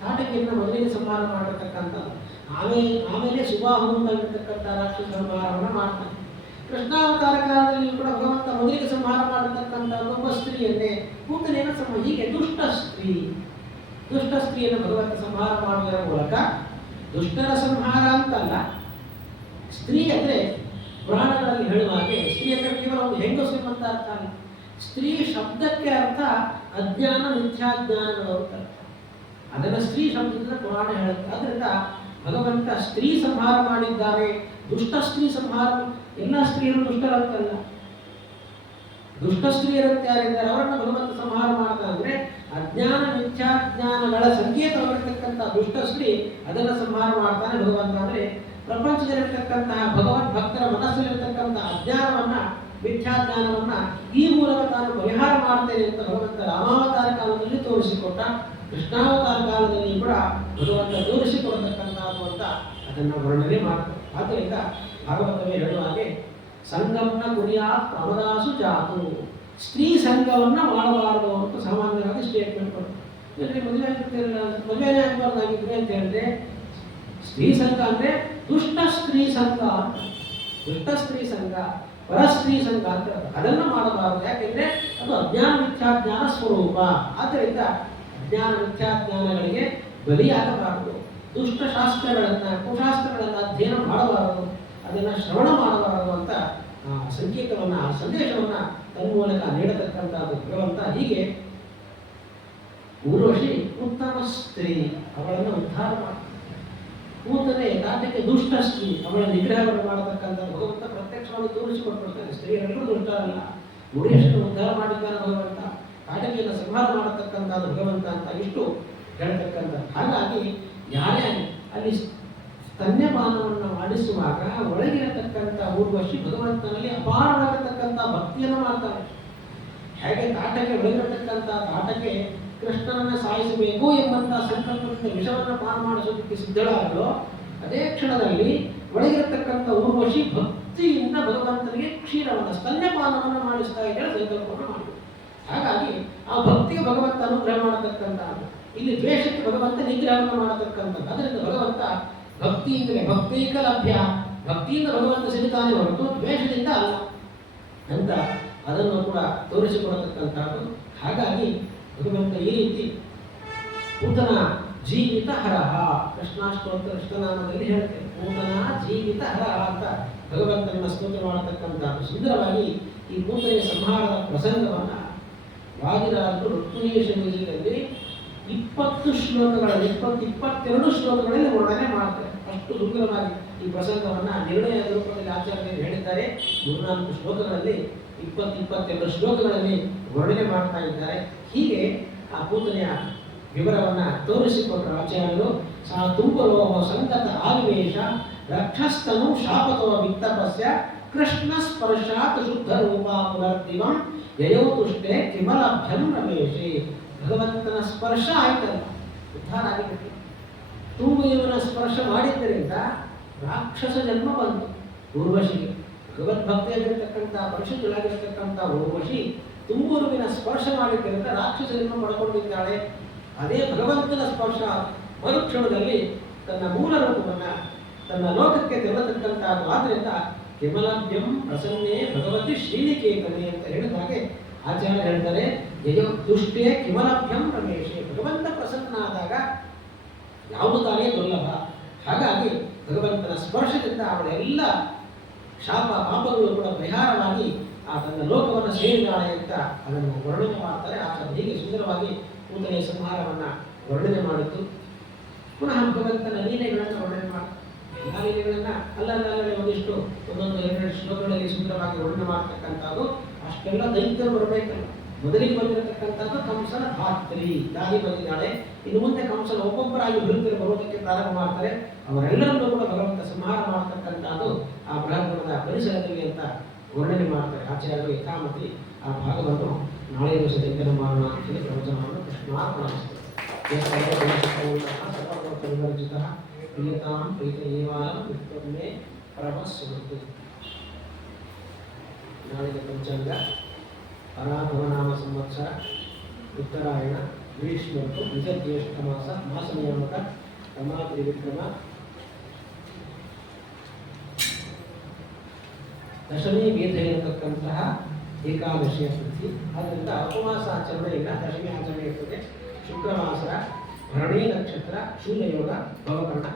ತಾಟಕಿಯನ್ನು ಮೊದಲಿಗೆ ಸಂಹಾರ ಮಾಡಿರ್ತಕ್ಕಂಥದ್ದು. ಆಮೇಲೆ ಸುಬಾಹುಂತಾಗಿರ್ತಕ್ಕಂಥ ರಾಕ್ಷಸ ಸಂಹಾರವನ್ನು ಮಾಡ್ತಾನೆ. ಕೃಷ್ಣಾವತಾರ ಕಾಲದಲ್ಲಿ ಕೂಡ ಭಗವಂತ ಮೊದಲಿಗೆ ಸಂಹಾರ ಮಾಡತಕ್ಕಂಥ ಒಬ್ಬ ಸ್ತ್ರೀಯನ್ನೇ ಪೂತನೆಯನ್ನು ಹೀಗೆ ದುಷ್ಟ ಸ್ತ್ರೀಯನ್ನು ಭಗವಂತ ಸಂಹಾರ ಮಾಡುವುದರ ಮೂಲಕ, ದುಷ್ಟರ ಸಂಹಾರ ಅಂತಲ್ಲ, ಸ್ತ್ರೀ ಅಂದರೆ ಪುರಾಣಗಳಲ್ಲಿ ಹೇಳುವ ಹಾಗೆ ಸ್ತ್ರೀ ಅಂದರೆ ಕೇವಲ ಒಂದು ಹೆಂಗಸು ಎಂಬಂತ ಅರ್ಥ ಅಲ್ಲ. ಸ್ತ್ರೀ ಶಬ್ದಕ್ಕೆ ಅರ್ಥ ಅಜ್ಞಾನ ಮಿಥ್ಯಾಜ್ಞಾನಗಳು ಅಂತ ಅರ್ಥ. ಅದನ್ನು ಸ್ತ್ರೀ ಶಬ್ದದಿಂದ ಪುರಾಣ ಹೇಳುತ್ತೆ. ಅದರಿಂದ ಭಗವಂತ ಸ್ತ್ರೀ ಸಂಹಾರ ಮಾಡಿದ್ದಾರೆ. ದುಷ್ಟ ಸ್ತ್ರೀ ಸಂಹಾರ, ಎಲ್ಲ ಸ್ತ್ರೀಯರು ದುಷ್ಟರಂತಲ್ಲ, ದುಷ್ಟ ಸ್ತ್ರೀಯರಂತೆ ಯಾರಿದ್ದಾರೆ ಅವರನ್ನು ಭಗವಂತ ಸಂಹಾರ ಮಾಡ್ತಾ ಅಂದ್ರೆ ಅಜ್ಞಾನ ಮಿಥ್ಯಾಜ್ಞಾನಗಳ ಸಂಕೇತವಾಗಿರ್ತಕ್ಕಂಥ ದುಷ್ಟ ಸ್ತ್ರೀ ಅದನ್ನು ಸಂಹಾರ ಮಾಡ್ತಾನೆ ಭಗವಂತ. ಅಂದ್ರೆ ಪ್ರಪಂಚದಲ್ಲಿರ್ತಕ್ಕಂತಹ ಭಗವದ್ ಭಕ್ತರ ಮನಸ್ಸಲ್ಲಿರ್ತಕ್ಕಂಥ ಅಜ್ಞಾನವನ್ನ, ಮಿಥ್ಯಾಜ್ಞಾನವನ್ನ ಈ ಮೂಲಕ ತಾನು ಪರಿಹಾರ ಮಾಡ್ತೇನೆ ಅಂತ ಭಗವಂತ ರಾಮಾವತಾರ ಕಾಲದಲ್ಲಿ ತೋರಿಸಿಕೊಟ್ಟ. ಕೃಷ್ಣಾವತಾರ ಕಾಲದಲ್ಲಿ ಕೂಡ ಭಗವಂತ ತೋರಿಸಿಕೊಡತಕ್ಕಂಥದ್ದು ಅಂತ ಅದನ್ನ ವರ್ಣನೆ ಮಾಡ್ತಾರೆ. ಆದ್ದರಿಂದ ಭಾಗವತವೇ ಹೇಳುವ ಹಾಗೆ ಸಂಗಮನ ಕುರಿಯಾತ್ ಪ್ರಮದಾಸು ಜಾತು, ಸ್ತ್ರೀ ಸಂಘವನ್ನ ಮಾಡಬಾರದು ಅಂತ ಸಾಮಾನ್ಯವಾಗಿ ಸ್ಟೇಟ್ಮೆಂಟ್ ಕೊಡ್ತಾರೆ. ಮದುವೆ ಆಗಬಾರ್ದಾಗಿದ್ರೆ ಅಂತ ಹೇಳಿದ್ರೆ ಸ್ತ್ರೀ ಸಂಘ ಅಂದ್ರೆ ದುಷ್ಟ ಸ್ತ್ರೀ ಸಂಘ, ದುಷ್ಟ ಸ್ತ್ರೀ ಸಂಘ, ಪರಸ್ತ್ರೀ ಸಂಘ ಅಂತ ಅದನ್ನು ಮಾಡಬಾರದು. ಯಾಕೆಂದ್ರೆ ಅದು ಅಜ್ಞಾನ ಮಿಥ್ಯಾಜ್ಞಾನ ಸ್ವರೂಪ. ಆದ್ದರಿಂದ ಅಜ್ಞಾನ ಮಿಥ್ಯಾಜ್ಞಾನಗಳಿಗೆ ಬಲಿಯಾಗಬಾರದು. ದುಷ್ಟ ಶಾಸ್ತ್ರಗಳನ್ನ, ಕುಶಾಸ್ತ್ರಗಳನ್ನ ಅಧ್ಯಯನ ಮಾಡಬಾರದು, ಅದನ್ನ ಶ್ರವಣ ಮಾಡಬಾರದು ಅಂತ ಸಂಕೇತವನ್ನ, ಸಂದೇಶವನ್ನ ತನ್ಮೂಲಕ ನೀಡತಕ್ಕಂಥದ್ದು ಭಗವಂತ. ಹೀಗೆ ಊರ್ವಶಿ ಉತ್ತಮ ಸ್ತ್ರೀ, ಅವಳನ್ನು ಉದ್ಧಾರ ಮಾಡಿ, ಕೂತನೆ ನಾಟಕ್ಕೆ ದುಷ್ಟ ಸ್ತ್ರೀ, ಅವಳ ನಿಗ್ರಹವನ್ನು ಮಾಡತಕ್ಕಂಥ ಭಗವಂತ ಪ್ರತ್ಯಕ್ಷವಾಗಿ ತೋರಿಸಿಕೊಟ್ಟಿರ್ತಾನೆ. ಸ್ತ್ರೀಯರೆಲ್ಲರೂ ದುಷ್ಟರಲ್ಲ, ಊರ್ವಶಿಯನ್ನು ಉದ್ಧಾರ ಮಾಡಿದ್ದಾನೆ ಭಗವಂತ, ಕಾಟಕಿಯನ್ನು ಸಂಹಾರ ಮಾಡತಕ್ಕಂಥದ್ದು ಭಗವಂತ ಅಂತ ಇಷ್ಟು ಹೇಳ್ತಕ್ಕಂಥದ್ದು. ಹಾಗಾಗಿ ಯಾರೇ ಅಲ್ಲಿ ಸ್ತನ್ಯಪಾನವನ್ನು ಮಾಡಿಸುವಾಗ ಒಳಗಿರತಕ್ಕಂಥ ಊರ್ವಶಿ ಭಗವಂತನಲ್ಲಿ ಅಪಾರವಾಗಿರತಕ್ಕಂಥ ಭಕ್ತಿಯನ್ನು ಮಾಡ್ತಾನೆ. ಹೇಗೆ ಕಾಟಕ್ಕೆ ಒಳಗಿರತಕ್ಕಂಥ ಕಾಟಕ್ಕೆ ಕೃಷ್ಣನನ್ನ ಸಾಯಿಸಬೇಕು ಎಂಬಂತ ಸಂಕಲ್ಪದಿಂದ ವಿಷವನ್ನು ಪಾನ ಮಾಡಿಸೋದಕ್ಕೆ ಸಿದ್ಧಳಾಗಲು, ಅದೇ ಕ್ಷಣದಲ್ಲಿ ಒಳಗಿರತಕ್ಕಂಥ ಊರ್ವಶಿ ಭಕ್ತಿಯಿಂದ ಭಗವಂತನಿಗೆ ಕ್ಷೀರವನ್ನು, ಸ್ತನ್ಯಪಾನವನ್ನು ಮಾಡಿಸ್ತಾ ಇದ್ದರೆ ಸಂಕಲ್ಪವನ್ನು ಮಾಡಿ. ಹಾಗಾಗಿ ಆ ಭಕ್ತಿಗೆ ಭಗವಂತ ಅನುಗ್ರಹ ಮಾಡತಕ್ಕಂಥದ್ದು. ಇಲ್ಲಿ ದ್ವೇಷಕ್ಕೆ ಭಗವಂತ ನಿಗ್ರಹವನ್ನು ಮಾಡತಕ್ಕಂಥದ್ದು. ಅದರಿಂದ ಭಗವಂತ ಭಕ್ತಿಯಿಂದಲೇ, ಭಕ್ತೈಕ ಲಭ್ಯ, ಭಕ್ತಿಯಿಂದ ಭಗವಂತ ಸಿಗುತ್ತಾನೆ ಹೊರತು ದ್ವೇಷದಿಂದ ಅಲ್ಲ ಅಂತ ಅದನ್ನು ಕೂಡ ತೋರಿಸಿಕೊಡತಕ್ಕಂಥದ್ದು. ಹಾಗಾಗಿ ಭಗವಂತ ಈ ರೀತಿ ಪೂತನ ಜೀವಿತ ಹರಹ, ಕೃಷ್ಣಾಷ್ಟೋತ್ತರ ಕೃಷ್ಣನಾಮದಲ್ಲಿ ಹೇಳ್ತೇವೆ, ಪೂತನ ಜೀವಿತ ಹರಹ ಅಂತ ಭಗವಂತನನ್ನ ಸ್ತೋತ್ರ ಮಾಡತಕ್ಕಂಥದ್ದು. ಸುಂದರವಾಗಿ ಈ ಪೂತನೆಯ ಸಂಹಾರದ ಪ್ರಸಂಗವನ್ನ ವಾದಿರಾಜರು ರುಕ್ಮಿಣೀಶ ವಿಜಯದಲ್ಲಿ 20 ಶ್ಲೋಕಗಳಲ್ಲಿ, 22 ಶ್ಲೋಕಗಳಲ್ಲಿ ವರ್ಣನೆ ಮಾಡ್ತಾರೆ. ಅಷ್ಟು ಸುಂದರವಾಗಿ ಈ ಪ್ರಸಂಗವನ್ನ ನಿರ್ಣಯ ರೂಪದಲ್ಲಿ ಆಚಾರ್ಯರು ಹೇಳಿದ್ದಾರೆ. 3-4 ಶ್ಲೋಕಗಳಲ್ಲಿ, 22 ಶ್ಲೋಕಗಳಲ್ಲಿ ವರ್ಣನೆ ಮಾಡ್ತಾ ಇದ್ದಾರೆ. ಹೀಗೆ ಆ ಪೂತನೆಯ ವಿವರವನ್ನ ತೋರಿಸಿಕೊಟ್ಟ ಆಚಾರ್ಯರು. ಸಾ ತುಂಬರೋ ಸಂಗತ ಆವಿವೇಶ ರಕ್ಷಸ್ತನು ಶಾಪತೋ ವಿತ್ತಪಸ್ಯ ಕೃಷ್ಣ ಸ್ಪರ್ಶಾತ್ ಶುದ್ಧ ರೂಪ ಪುನರ್ದಿವಂ ಯಯೋ ತುಷ್ಟೆ ಕಿಮಲಭ್ಯಂ ರಮೇಶಿ. ಭಗವಂತನ ಸ್ಪರ್ಶ ಆಯ್ತಲ್ಲ, ಉದ್ಧಾರ ಆಗಿಬಿಟ್ಟು. ತುಂಬುವಿನ ಸ್ಪರ್ಶ ಮಾಡಿದ್ದರಿಂದ ರಾಕ್ಷಸ ಜನ್ಮ ಬಂತು ಊರ್ವಶಿಗೆ. ಭಗವದ್ಭಕ್ತಿಯಾಗಿರ್ತಕ್ಕಂಥ ಪರಿಶುದ್ಧಳಾಗಿರ್ತಕ್ಕಂಥ ಊರ್ವಶಿ ತುಂಬುರುವಿನ ಸ್ಪರ್ಶ ಮಾಡಿದ್ದರಿಂದ ರಾಕ್ಷಸ ಜನ್ಮ ಪಡ್ಕೊಂಡಿದ್ದಾಳೆ. ಅದೇ ಭಗವಂತನ ಸ್ಪರ್ಶ ಮರುಕ್ಷಣದಲ್ಲಿ ತನ್ನ ಮೂಲ ರೂಪವನ್ನು ತನ್ನ ಲೋಕಕ್ಕೆ ತೆರಳತಕ್ಕಂಥದ್ದು. ಆದ್ದರಿಂದ ಕಿಮಲಭ್ಯಂ ಪ್ರಸನ್ನೇ ಭಗವತಿ ಶ್ರೀನಿಕೇತನೆ ಅಂತ ಹೇಳಿದ ಹಾಗೆ ಆಚಾರ್ಯ ಹೇಳ್ತಾರೆ, ಯಯೋ ತುಷ್ಟೇ ಕಿಮಲಭ್ಯಂ ರಮೇಶೆ. ಭಗವಂತ ಪ್ರಸನ್ನನಾದಾಗ ಯಾವುದು ತಾನೇ ದುರ್ಲಭ. ಹಾಗಾಗಿ ಭಗವಂತನ ಸ್ಪರ್ಶದಿಂದ ಅವಳೆಲ್ಲ ಶಾಪ ಪಾಪಗಳು ಕೂಡ ಪರಿಹಾರವಾಗಿ ಆ ತನ್ನ ಲೋಕವನ್ನು ಸೇರಿದಾಳೆ ಅಂತ ಅದನ್ನು ವರ್ಣನೆ ಮಾಡ್ತಾರೆ ಆಚಾರ್ಯ. ಹೀಗೆ ಸುಂದರವಾಗಿ ಪೂತನೆಯ ಸಂಹಾರವನ್ನು ವರ್ಣನೆ ಮಾಡಿದ್ದು. ಪುನಃ ಭಗವಂತನ ಲೀಲೆಗಳನ್ನು ವರ್ಣನೆ ಮಾಡ್ತಾರೆ. ಎಲ್ಲ ಲೀಲೆಗಳನ್ನ ಅಲ್ಲಲ್ಲೇ ಒಂದಿಷ್ಟು ಒಂದೊಂದು 2 ಶ್ಲೋಕಗಳಲ್ಲಿ ಸುಂದರವಾಗಿ ವರ್ಣನೆ ಮಾಡ್ತಕ್ಕಂಥದ್ದು. ಅಷ್ಟೆಲ್ಲ ದೈತ್ಯರು ಬರಬೇಕಲ್ಲ. ಮೊದಲಿಗೆ ಬಂದಿರತಕ್ಕಂಥದ್ದು ಕಂಸನ ಧಾತ್ರಿ, ದಾದಿ ಬಂದಿದ್ದಾಳೆ. ಇನ್ನು ಮುಂದೆ ಕಂಸನ ಒಬ್ಬೊಬ್ಬರಾಗಿ ವಿರುದ್ಧರು ಬರೋದಕ್ಕೆ ಪ್ರಾರಂಭ ಮಾಡ್ತಾರೆ. ಅವರೆಲ್ಲರನ್ನೂ ಕೂಡ ಭಗವಂತ ಸಂಹಾರ ಮಾಡತಕ್ಕಂಥದ್ದು ಆ ಬೃಹತ್ಪುರದ ಪರಿಸರದಲ್ಲಿ ಅಂತ ವರ್ಣನೆ ಮಾಡ್ತಾರೆ ಆಚಾರ್ಯರು. ಯಥಾಮತಿ ಆ ಭಾಗವನ್ನು ನಾಳೆ ದಿವಸ ಚಿಂತನೆ ಮಾಡೋಣ ಅಂತೇಳಿ ಪ್ರವಚನವನ್ನು ಕೃಷ್ಣಾರ್ಪಣಿಸ್ತೇವೆ. ವಿವರ್ಜಿತ ಪ್ರಿಯತಾಂ ಪ್ರೀತಯೇವಾಲಂ ವಿಷ್ಣುರ್ಮೇ ಪರಮಸ್ವೃತಿ. ನಾಳಿನ ಪಂಚಾಂಗ ಪರಾಭವನಾಮ ಸಂವತ್ಸರ ಉತ್ತರಾಯಣ ಗ್ರೀಷ್ಮ ಋತು ನಿಜ ಜ್ಯೇಷ್ಠ ಮಾಸ ಮಾಸ ನಿಯಾಮಕ ರಮಾತ್ರಿ ವಿಕ್ರಮ ದಶಮಿ ಮೇಧ ಇರತಕ್ಕಂತಹ ಏಕಾದಶಿಯ ತಿಥಿ. ಆದ್ದರಿಂದ ಉಪವಾಸ ಆಚರಣೆ ಇಲ್ಲ, ದಶಮಿ ಆಚರಣೆ ಇರ್ತದೆ. ಶುಕ್ರವಾಸರ ಭರಣಿ ನಕ್ಷತ್ರ, ಶೂಲಯೋಗ, ಭವಕರ್ಣ